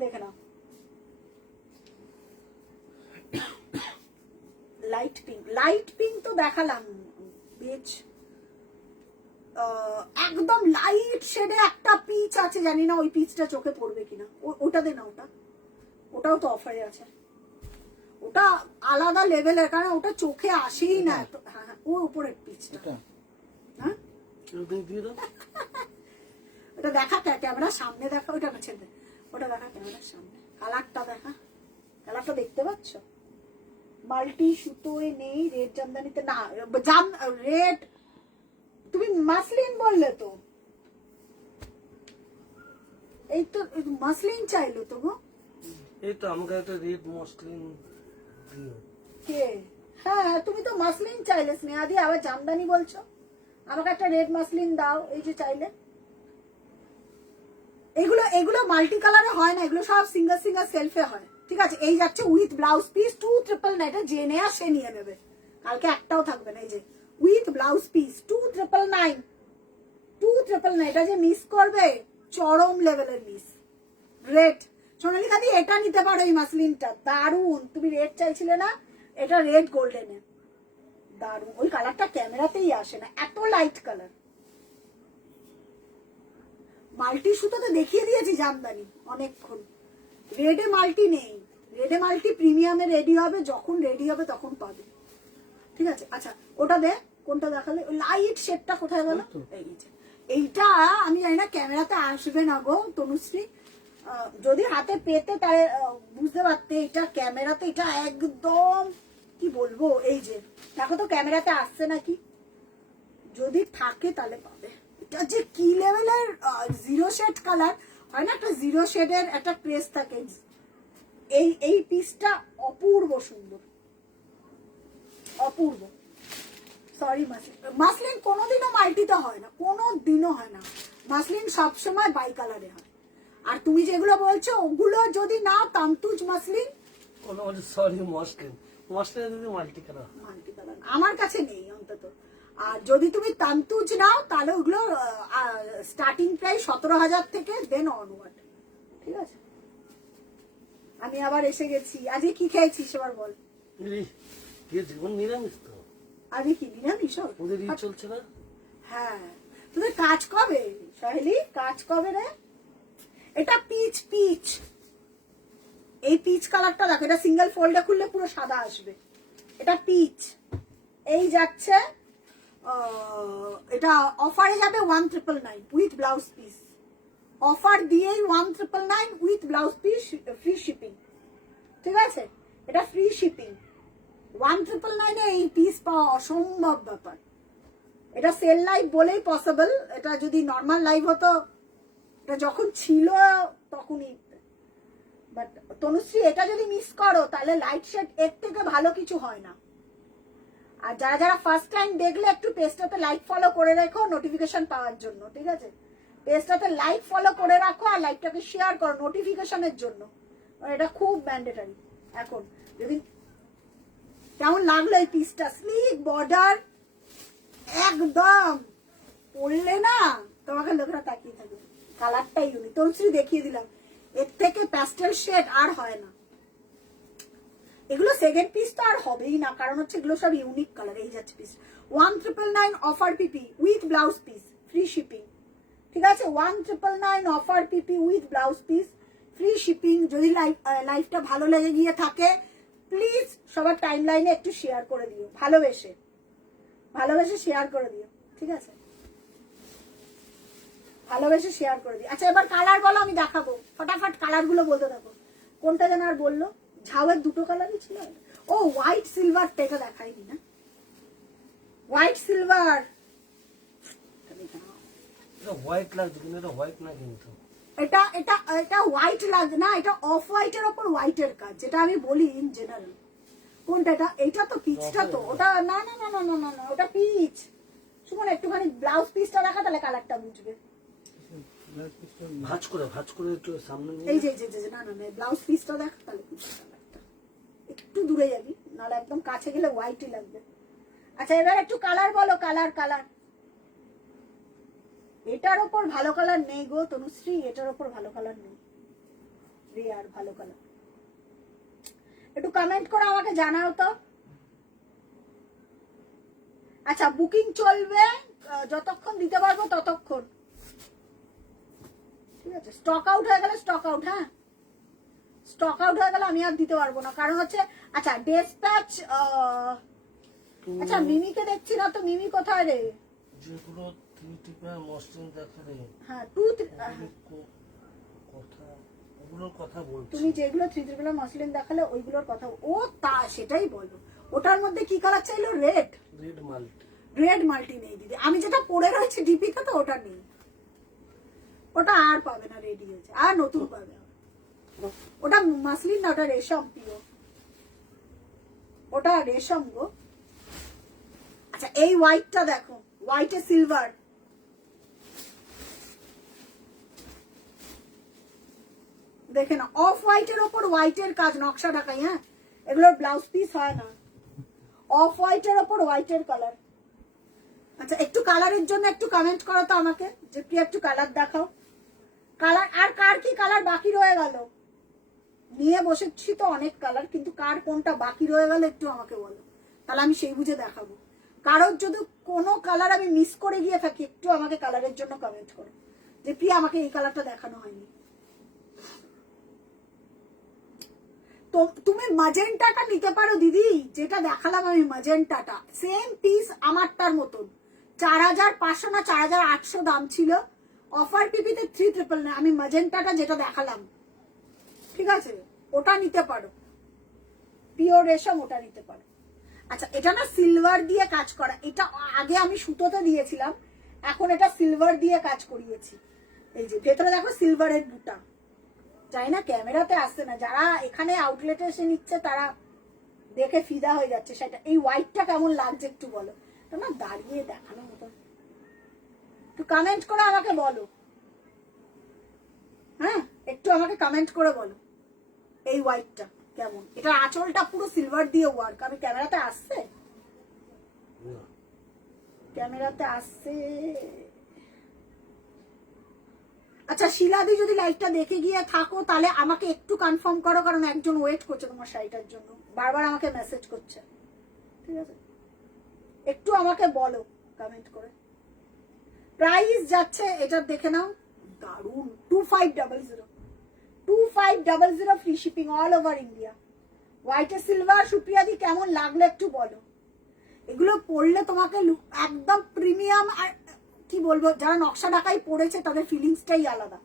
দেখে নাও। লাইট পিঙ্ক, লাইট পিঙ্ক তো দেখালাম। বেজ একদম লাইট শেডে একটা পিচ আছে, জানি না ওই পিচটা চোখে পড়বে কিনা। ওটা দে না, ওটাও তো অফারে আছে। ওটা আলাদা লেভেলের, কারণ ওটা চোখে আসেই না। হ্যাঁ, ও উপরের পিচটা, হ্যাঁ, ওটা দেখা, ক্যামেরার সামনে দেখা, ওটা ছেড়ে, ওটা দেখা ক্যামেরার সামনে। কালারটা দেখা, কালারটা দেখতে পাচ্ছ? মাল্টি সুতোয় নেই, রেড জামদানিতে না, রেড তুমি মাসলিন বললে তো, এই তো মাসলিন চাইলো তো গো। এই তো আমাকে একটা রেড মসলিন দিও। কে? হ্যাঁ, তুমি তো মাসলিন চাইলে স্নেহাদি, আবার জামদানি বলছো। আমাকে একটা রেড মাসলিন দাও, এই যে চাইলে। এগুলো এগুলো মাল্টি কালারে হয় না, এগুলো সব সিঙ্গেল সিঙ্গেল সেলফে হয়, ঠিক আছে। এই যাচ্ছে উইথ ব্লাউজ পিস 2999, এটা যে নেয়া সে নিয়ে নেবে, কালকে একটাও থাকবে না। এই যে উইথ ব্লাউজ পিস 2999 2999 এটা যে মিস করবে চরম লেভেলের মিস। রেড সোনালিকা দি এটা নিতে পারো, এই মাসলিনটা দারুন। তুমি রেড চাইছিলে না, এটা রেড গোল্ডেনে দারুন। ওই কালারটা ক্যামেরাতেই আসে না, এত লাইট কালার। মাল্টি সুতোতে দেখিয়ে দিয়েছি জামদানি অনেকক্ষণ। রেডে মাল্টি নেই, রেডে মাল্টি প্রিমিয়ামে রেডি হবে, যখন রেডি হবে তখন পাবে। ঠিক আছে, আচ্ছা ওটা দে, কোনটা দেখালে? লাইট শেডটা কোথায় গেল? এই যে এইটা আমি জানি না ক্যামেরাতে আসবে না গো তনুশ্রী, যদি হাতে পেতে তাহলে বুঝতে পারতে। এটা ক্যামেরাতে এটা একদম কি বলবো, এই যে দেখো তো ক্যামেরাতে আসছে নাকি, যদি থাকে তাহলে পাবে। এটা যে কি লেভেলের জিরো শেড কালার হয় না, একটা জিরো শেডের একটা ক্রেজ থাকে। এই পিসটা অপূর্ব সুন্দর, অপূর্ব। সরি মাসলিন কোনোদিনও মাল্টিতে হয় না, কোনোদিনও হয় না। মাসলিন সবসময় বাই কালারে হয়। আর তুমি যেগুলো বলছো ওগুলো যদি না তান্তুজ মাসলিন, সরি মসলিন, মসলিন যদি মাল্টি কালার, মাল্টি কালার আমার কাছে নেই অন্তত। আর যদি তুমি তান্তুজ নাও তাহলে ওগুলো স্টার্টিং প্রাইস 17,000 থেকে দেন অনওয়ার্ড। ঠিক আছে, আমি আবার এসে গেছি। আজকে কি খেয়েছিস এবার বল? জীবন নিরামিষ তো। আমি কি নিরামিষ? ওদের ই চলছে না। হ্যাঁ, তোদের কাজ কবে সাহেলি, কাজ কবে রে? এটা পিচ পিচ, এই পিচ কালারটা দেখো, এটা সিঙ্গেল ফোল্ডে খুললে পুরো সাদা আসবে। এটা পিচ, এই যাচ্ছে এটা অফারে যাবে 1999 উইথ ব্লাউজ পিস। অফার দিয়েই 1999 with blouse piece, free shipping. ঠিক আছে, এটা ফ্রি শিপিং। 1999 এই পিস পাওয়া অসম্ভব ব্যাপার। এটা সেল লাইভ বলেই পসিবল, এটা যদি নর্মাল লাইভ হতো, এটা যখন ছিল তখনই। বাট তনুশ্রী এটা যদি মিস করো তাহলে লাইট শেড এর থেকে ভালো কিছু হয় না। আর যারা যারা ফার্স্ট টাইম দেখলে একটু পেজটাতে লাইক ফলো করে রেখো নোটিফিকেশন পাওয়ার জন্য। ঠিক আছে, পেজটাতে লাইক ফলো করে রাখো আর লাইকটাকে শেয়ার করো নোটিফিকেশনের জন্য, এটা খুব ম্যান্ডেটরি এখন। যদি কেমন লাগলো এই পিসটা, স্লিক বর্ডার একদম, পড়লে না তোমাকে লোকেরা তাকিয়ে থাকবে। কালারটাই ইউনিক, তনুশ্রী দেখিয়ে দিলাম, এর থেকে প্যাস্টেল শেড আর হয় না। এগুলো সেকেন্ড পিস তো আর হবেই না, কারণ হচ্ছে এগুলো সব ইউনিক কালার। এই যাচ্ছে পিস 1999 অফার পিপি with blouse piece, free shipping. ঠিক আছে, 1999 অফার পিপি with blouse piece, free shipping. যদি লাইফটা ভালো লেগে গিয়ে থাকে প্লিজ সবার টাইম লাইনে একটু শেয়ার করে দিও, ভালোবেসে ভালোবেসে শেয়ার করে দিও। ঠিক আছে, ভালোবেসে শেয়ার করে দিও। আচ্ছা এবার কালার বলো, আমি দেখাবো ফটাফট কালার গুলো বলতে থাকো। কোনটা যেন আর বললো, ঝাউয়ের দুটো কালারই ছিল। ও হোয়াইট সিলভার, এটা দেখাইনি না, হোয়াইট সিলভার। হোয়াইট লাগছে কিন্তু এটা হোয়াইট না, কিন্তু এটা এটা এটা হোয়াইট লাগছে না, এটা অফ হোয়াইটের ওপর হোয়াইটের কাজ, যেটা আমি বলি ইন জেনারেল। কোনটা এটা? এটা তো পিচটা তো, ওটা না না না না না না না, ওটা পিচ। সুমন একটুখানি ব্লাউজ পিসটা দেখা, তাহলে কালারটা বুঝবে। ভাঁজ করে একটু সামনে নিয়ে এই যে না না না, ব্লাউজ পিসটা দেখ তাহলে বুঝবে কালারটা। একটু দূরে যাবি, নাহলে একদম কাছে গেলে হোয়াইটই লাগবে। আচ্ছা এবার একটু কালার বলো, কালার কালার। এটার ওপর ভালো কালার নেই গো তনুশ্রী, এটার ওপর ভালো কালার নেই, রেয়ার ভালো কালার। একটু কমেন্ট করে আমাকে জানাও তো। আচ্ছা বুকিং চলবে যতক্ষণ দিতে পারবো ততক্ষণ। ঠিক আছে, স্টক আউট হয়ে গেলে স্টক আউট। হ্যাঁ, স্টক আউট হয়ে গেলে আমি আর দিতে পারবো না, কারণ হচ্ছে আচ্ছা ডেসপ্যাচ। আচ্ছা মিমিকে দেখছি না তো, মিমি কোথায় রে? যেগুলো মসলিন দেখা রে, হ্যাঁ ওগুলোর কথা বলছি। তুমি যেগুলো 3 মসলিন দেখালে ওইগুলোর কথা, ও তা সেটাই বলো। ওটার মধ্যে কি কালার চাইলো? Red. Red multi, red multi নেই দিদি, আমি যেটা পরে রয়েছে ডিপিতে তো ওটা নেই, ওটা আর পাবে না, রেডি হয়েছে, আর নতুন পাবে। ওটা মাসলিন না, ওটা রেশম পিও, ওটা রেশম গো। আচ্ছা এই হোয়াইটটা দেখো, হোয়াইটে সিলভার, দেখে না, অফ হোয়াইটের ওপর হোয়াইটের কাজ, নকশা ঢাকাই। হ্যাঁ, এগুলোর ব্লাউজ পিস হয় না, অফ হোয়াইটের ওপর হোয়াইটের কালার। আচ্ছা একটু কালারের জন্য একটু কমেন্ট করো তো আমাকে, যে প্রিয়া একটু কালার দেখাও। কালার আর কার কি কালার বাকি রয়ে গেল? নিয়ে বসেছি তো অনেক কালার, কিন্তু কার কোনটা বাকি রয়ে গেল একটু আমাকে বলো, তাহলে আমি সেই বুঝে দেখাবো। কারোর যদি কোনো কালার আমি মিস করে গিয়ে থাকি একটু আমাকে কালারের জন্য কমেন্ট করো, যে প্রিয়া আমাকে এই কালারটা দেখানো হয়নি। তো তুমি ম্যাজেন্টাটা নিতে পারো দিদি, যেটা দেখালাম আমি ম্যাজেন্টাটা, সেম পিস আমারটার মতন, 4500 না 4800 দাম ছিল, অফার পিপিতে 399। আমি ম্যাজেন্টাটা যেটা দেখালাম, ঠিক আছে, ওটা নিতে পারো, পিওর রেশম, ওটা নিতে পারো। আচ্ছা এটা না সিলভার দিয়ে কাজ করা, এটা আগে আমি সুতোতে দিয়েছিলাম, এখন এটা সিলভার দিয়ে কাজ করিয়েছি। এই যে ভেতরে দেখো সিলভারের বুটা, চাই না ক্যামেরাতে আসছে না, যারা এখানে আউটলেটে এসে নিচ্ছে তারা দেখে ফিদা হয়ে যাচ্ছে সেটা। এই হোয়াইটটা কেমন লাগছে একটু বলো, না দাঁড়িয়ে দেখানোর মতো, একটু কমেন্ট করে আমাকে বলো। হ্যাঁ একটু আমাকে কমেন্ট করে বলো এই হোয়াইটটা কেমন। এটা আঁচলটা পুরো সিলভার দিয়ে ওয়ার্ক। আমি ক্যামেরাতে আসছে, ক্যামেরাতে আসছে। আচ্ছা শিলাদি যদি লাইভটা দেখে গিয়ে থাকো তাহলে আমাকে একটু কনফার্ম করো, কারণ একজন ওয়েট করছে তোমার শাড়িটার জন্য, বারবার আমাকে মেসেজ করছে, ঠিক আছে? একটু আমাকে বলো কমেন্ট করে। প্রাইস যাচ্ছে এটা দেখে নাও, দারুন, 2500, 2500 free shipping all over India. হোয়াইটে সিলভার সুপ্রিয়াদি কেমন লাগলো একটু বলো। এগুলো পরলে তোমাকে একদম প্রিমিয়াম, আর কি বলবো, যারা নকশা ঢাকাই পড়েছে তাদের ফিলিংসটাই আলাদা।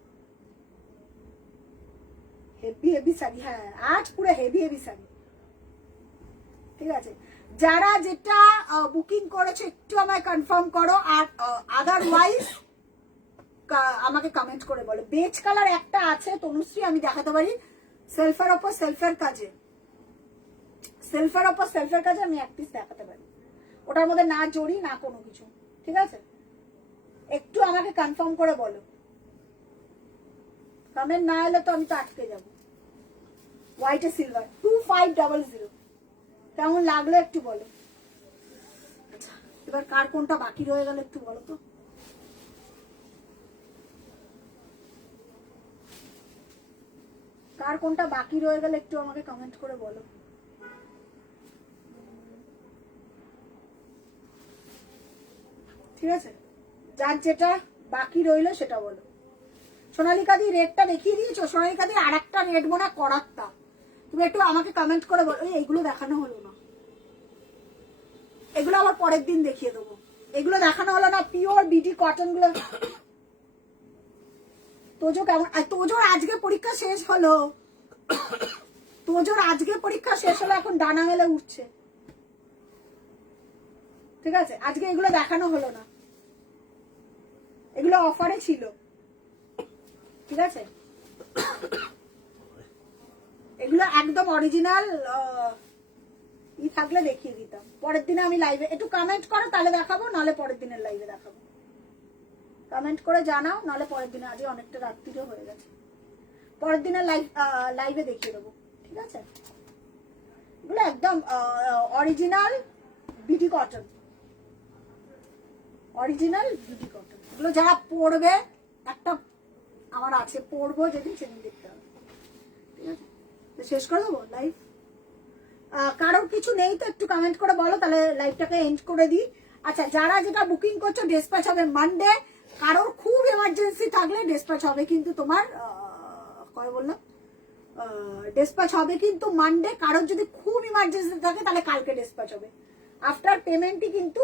হেভি হেভি শাড়ি, হ্যাঁ আজ পুরো হেভি হেভি শাড়ি, ঠিক আছে? যারা যেটা বুকিং করেছে একটু আমায় কনফার্ম করো, আর আদারওয়াইজ আমাকে কমেন্ট করে বলো। বেজ কালার একটা আছে তনুশ্রী, আমি দেখাতে পারি, সেলফের ওপর সেলফের কাজে, সেলফের ওপর সেলফের কাজে আমি এক পিস দেখাতে পারি, ওটার মধ্যে না জড়ি না কোনো কিছু, ঠিক আছে? একটু আমাকে কনফার্ম করে বলো, কমেন্ট না এলে তো আমি তো আটকে যাবো। হোয়াইট এ সিলভার 2500, কেমন লাগলো একটু বলো। আচ্ছা এবার কার কোনটা বাকি রয়ে গেল একটু বলো তো। কার কোনটা বাকি রয়ে গেল একটু আমাকে কমেন্ট করে বলো। ঠিক আছে, যার যেটা বাকি রইলো সেটা বলো। সোনালিকা দি রেটটা দেখিয়ে দিয়েছো? সোনালিকা দি আর একটা রেট বোনা করারটা, তুমি একটু আমাকে কমেন্ট করে বলো। এইগুলো দেখানো হলো না, এগুলো আবার পরের দিন দেখিয়ে দেবো। এগুলো দেখানো হলো না, পিওর বিডি কটন গুলো। তোজো কেমন? তোজোর আজকে পরীক্ষা শেষ হলো, তোজোর আজকে পরীক্ষা শেষ হলো, এখন ডানা মেলে উঠছে, ঠিক আছে? আজকে এগুলো দেখানো হলো না, এগুলো অফারে ছিল, ঠিক আছে? এগুলো একদম অরিজিনাল ই থাকলে দেখিয়ে দিতাম। পরের দিনে আমি লাইভে একটু কমেন্ট করো, তাহলে দেখাবো, নাহলে পরের দিনের লাইভে দেখাবো। কমেন্ট করে জানাও, নাহলে পরের দিনে, আজকে অনেকটা রাত্রিও হয়ে গেছে, পরের দিনের লাইভে দেখিয়ে দেবো, ঠিক আছে? এগুলো একদম original BD cotton, original BD cotton. এগুলো যারা পরবে, একটা আমার আছে, পরবো যেদিন সেদিন দেখতে হবে, ঠিক আছে? তো শেষ করে দেবো লাইভ। কারোর কিছু নেই তো একটু কমেন্ট করে বলো, তাহলে লাইভটাকে এন্ড করে দিই। আচ্ছা যারা যেটা বুকিং করছো ডিসপ্যাচ হবে মানডে। কারোর খুব এমার্জেন্সি থাকলে ডিসপ্যাচ হবে, কিন্তু তোমার কয় বললাম, ডিসপ্যাচ হবে কিন্তু মানডে। কারোর যদি খুব ইমার্জেন্সি থাকে তাহলে কালকে ডিসপ্যাচ হবে, আফটার পেমেন্টই কিন্তু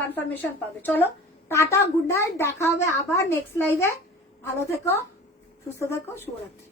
কনফার্মেশন পাবে। চলো টাটা, গুড নাইট, দেখা হবে আবার নেক্সট লাইভে। ভালো থেকো, সুস্থ থেকো, শুভরাত্রি।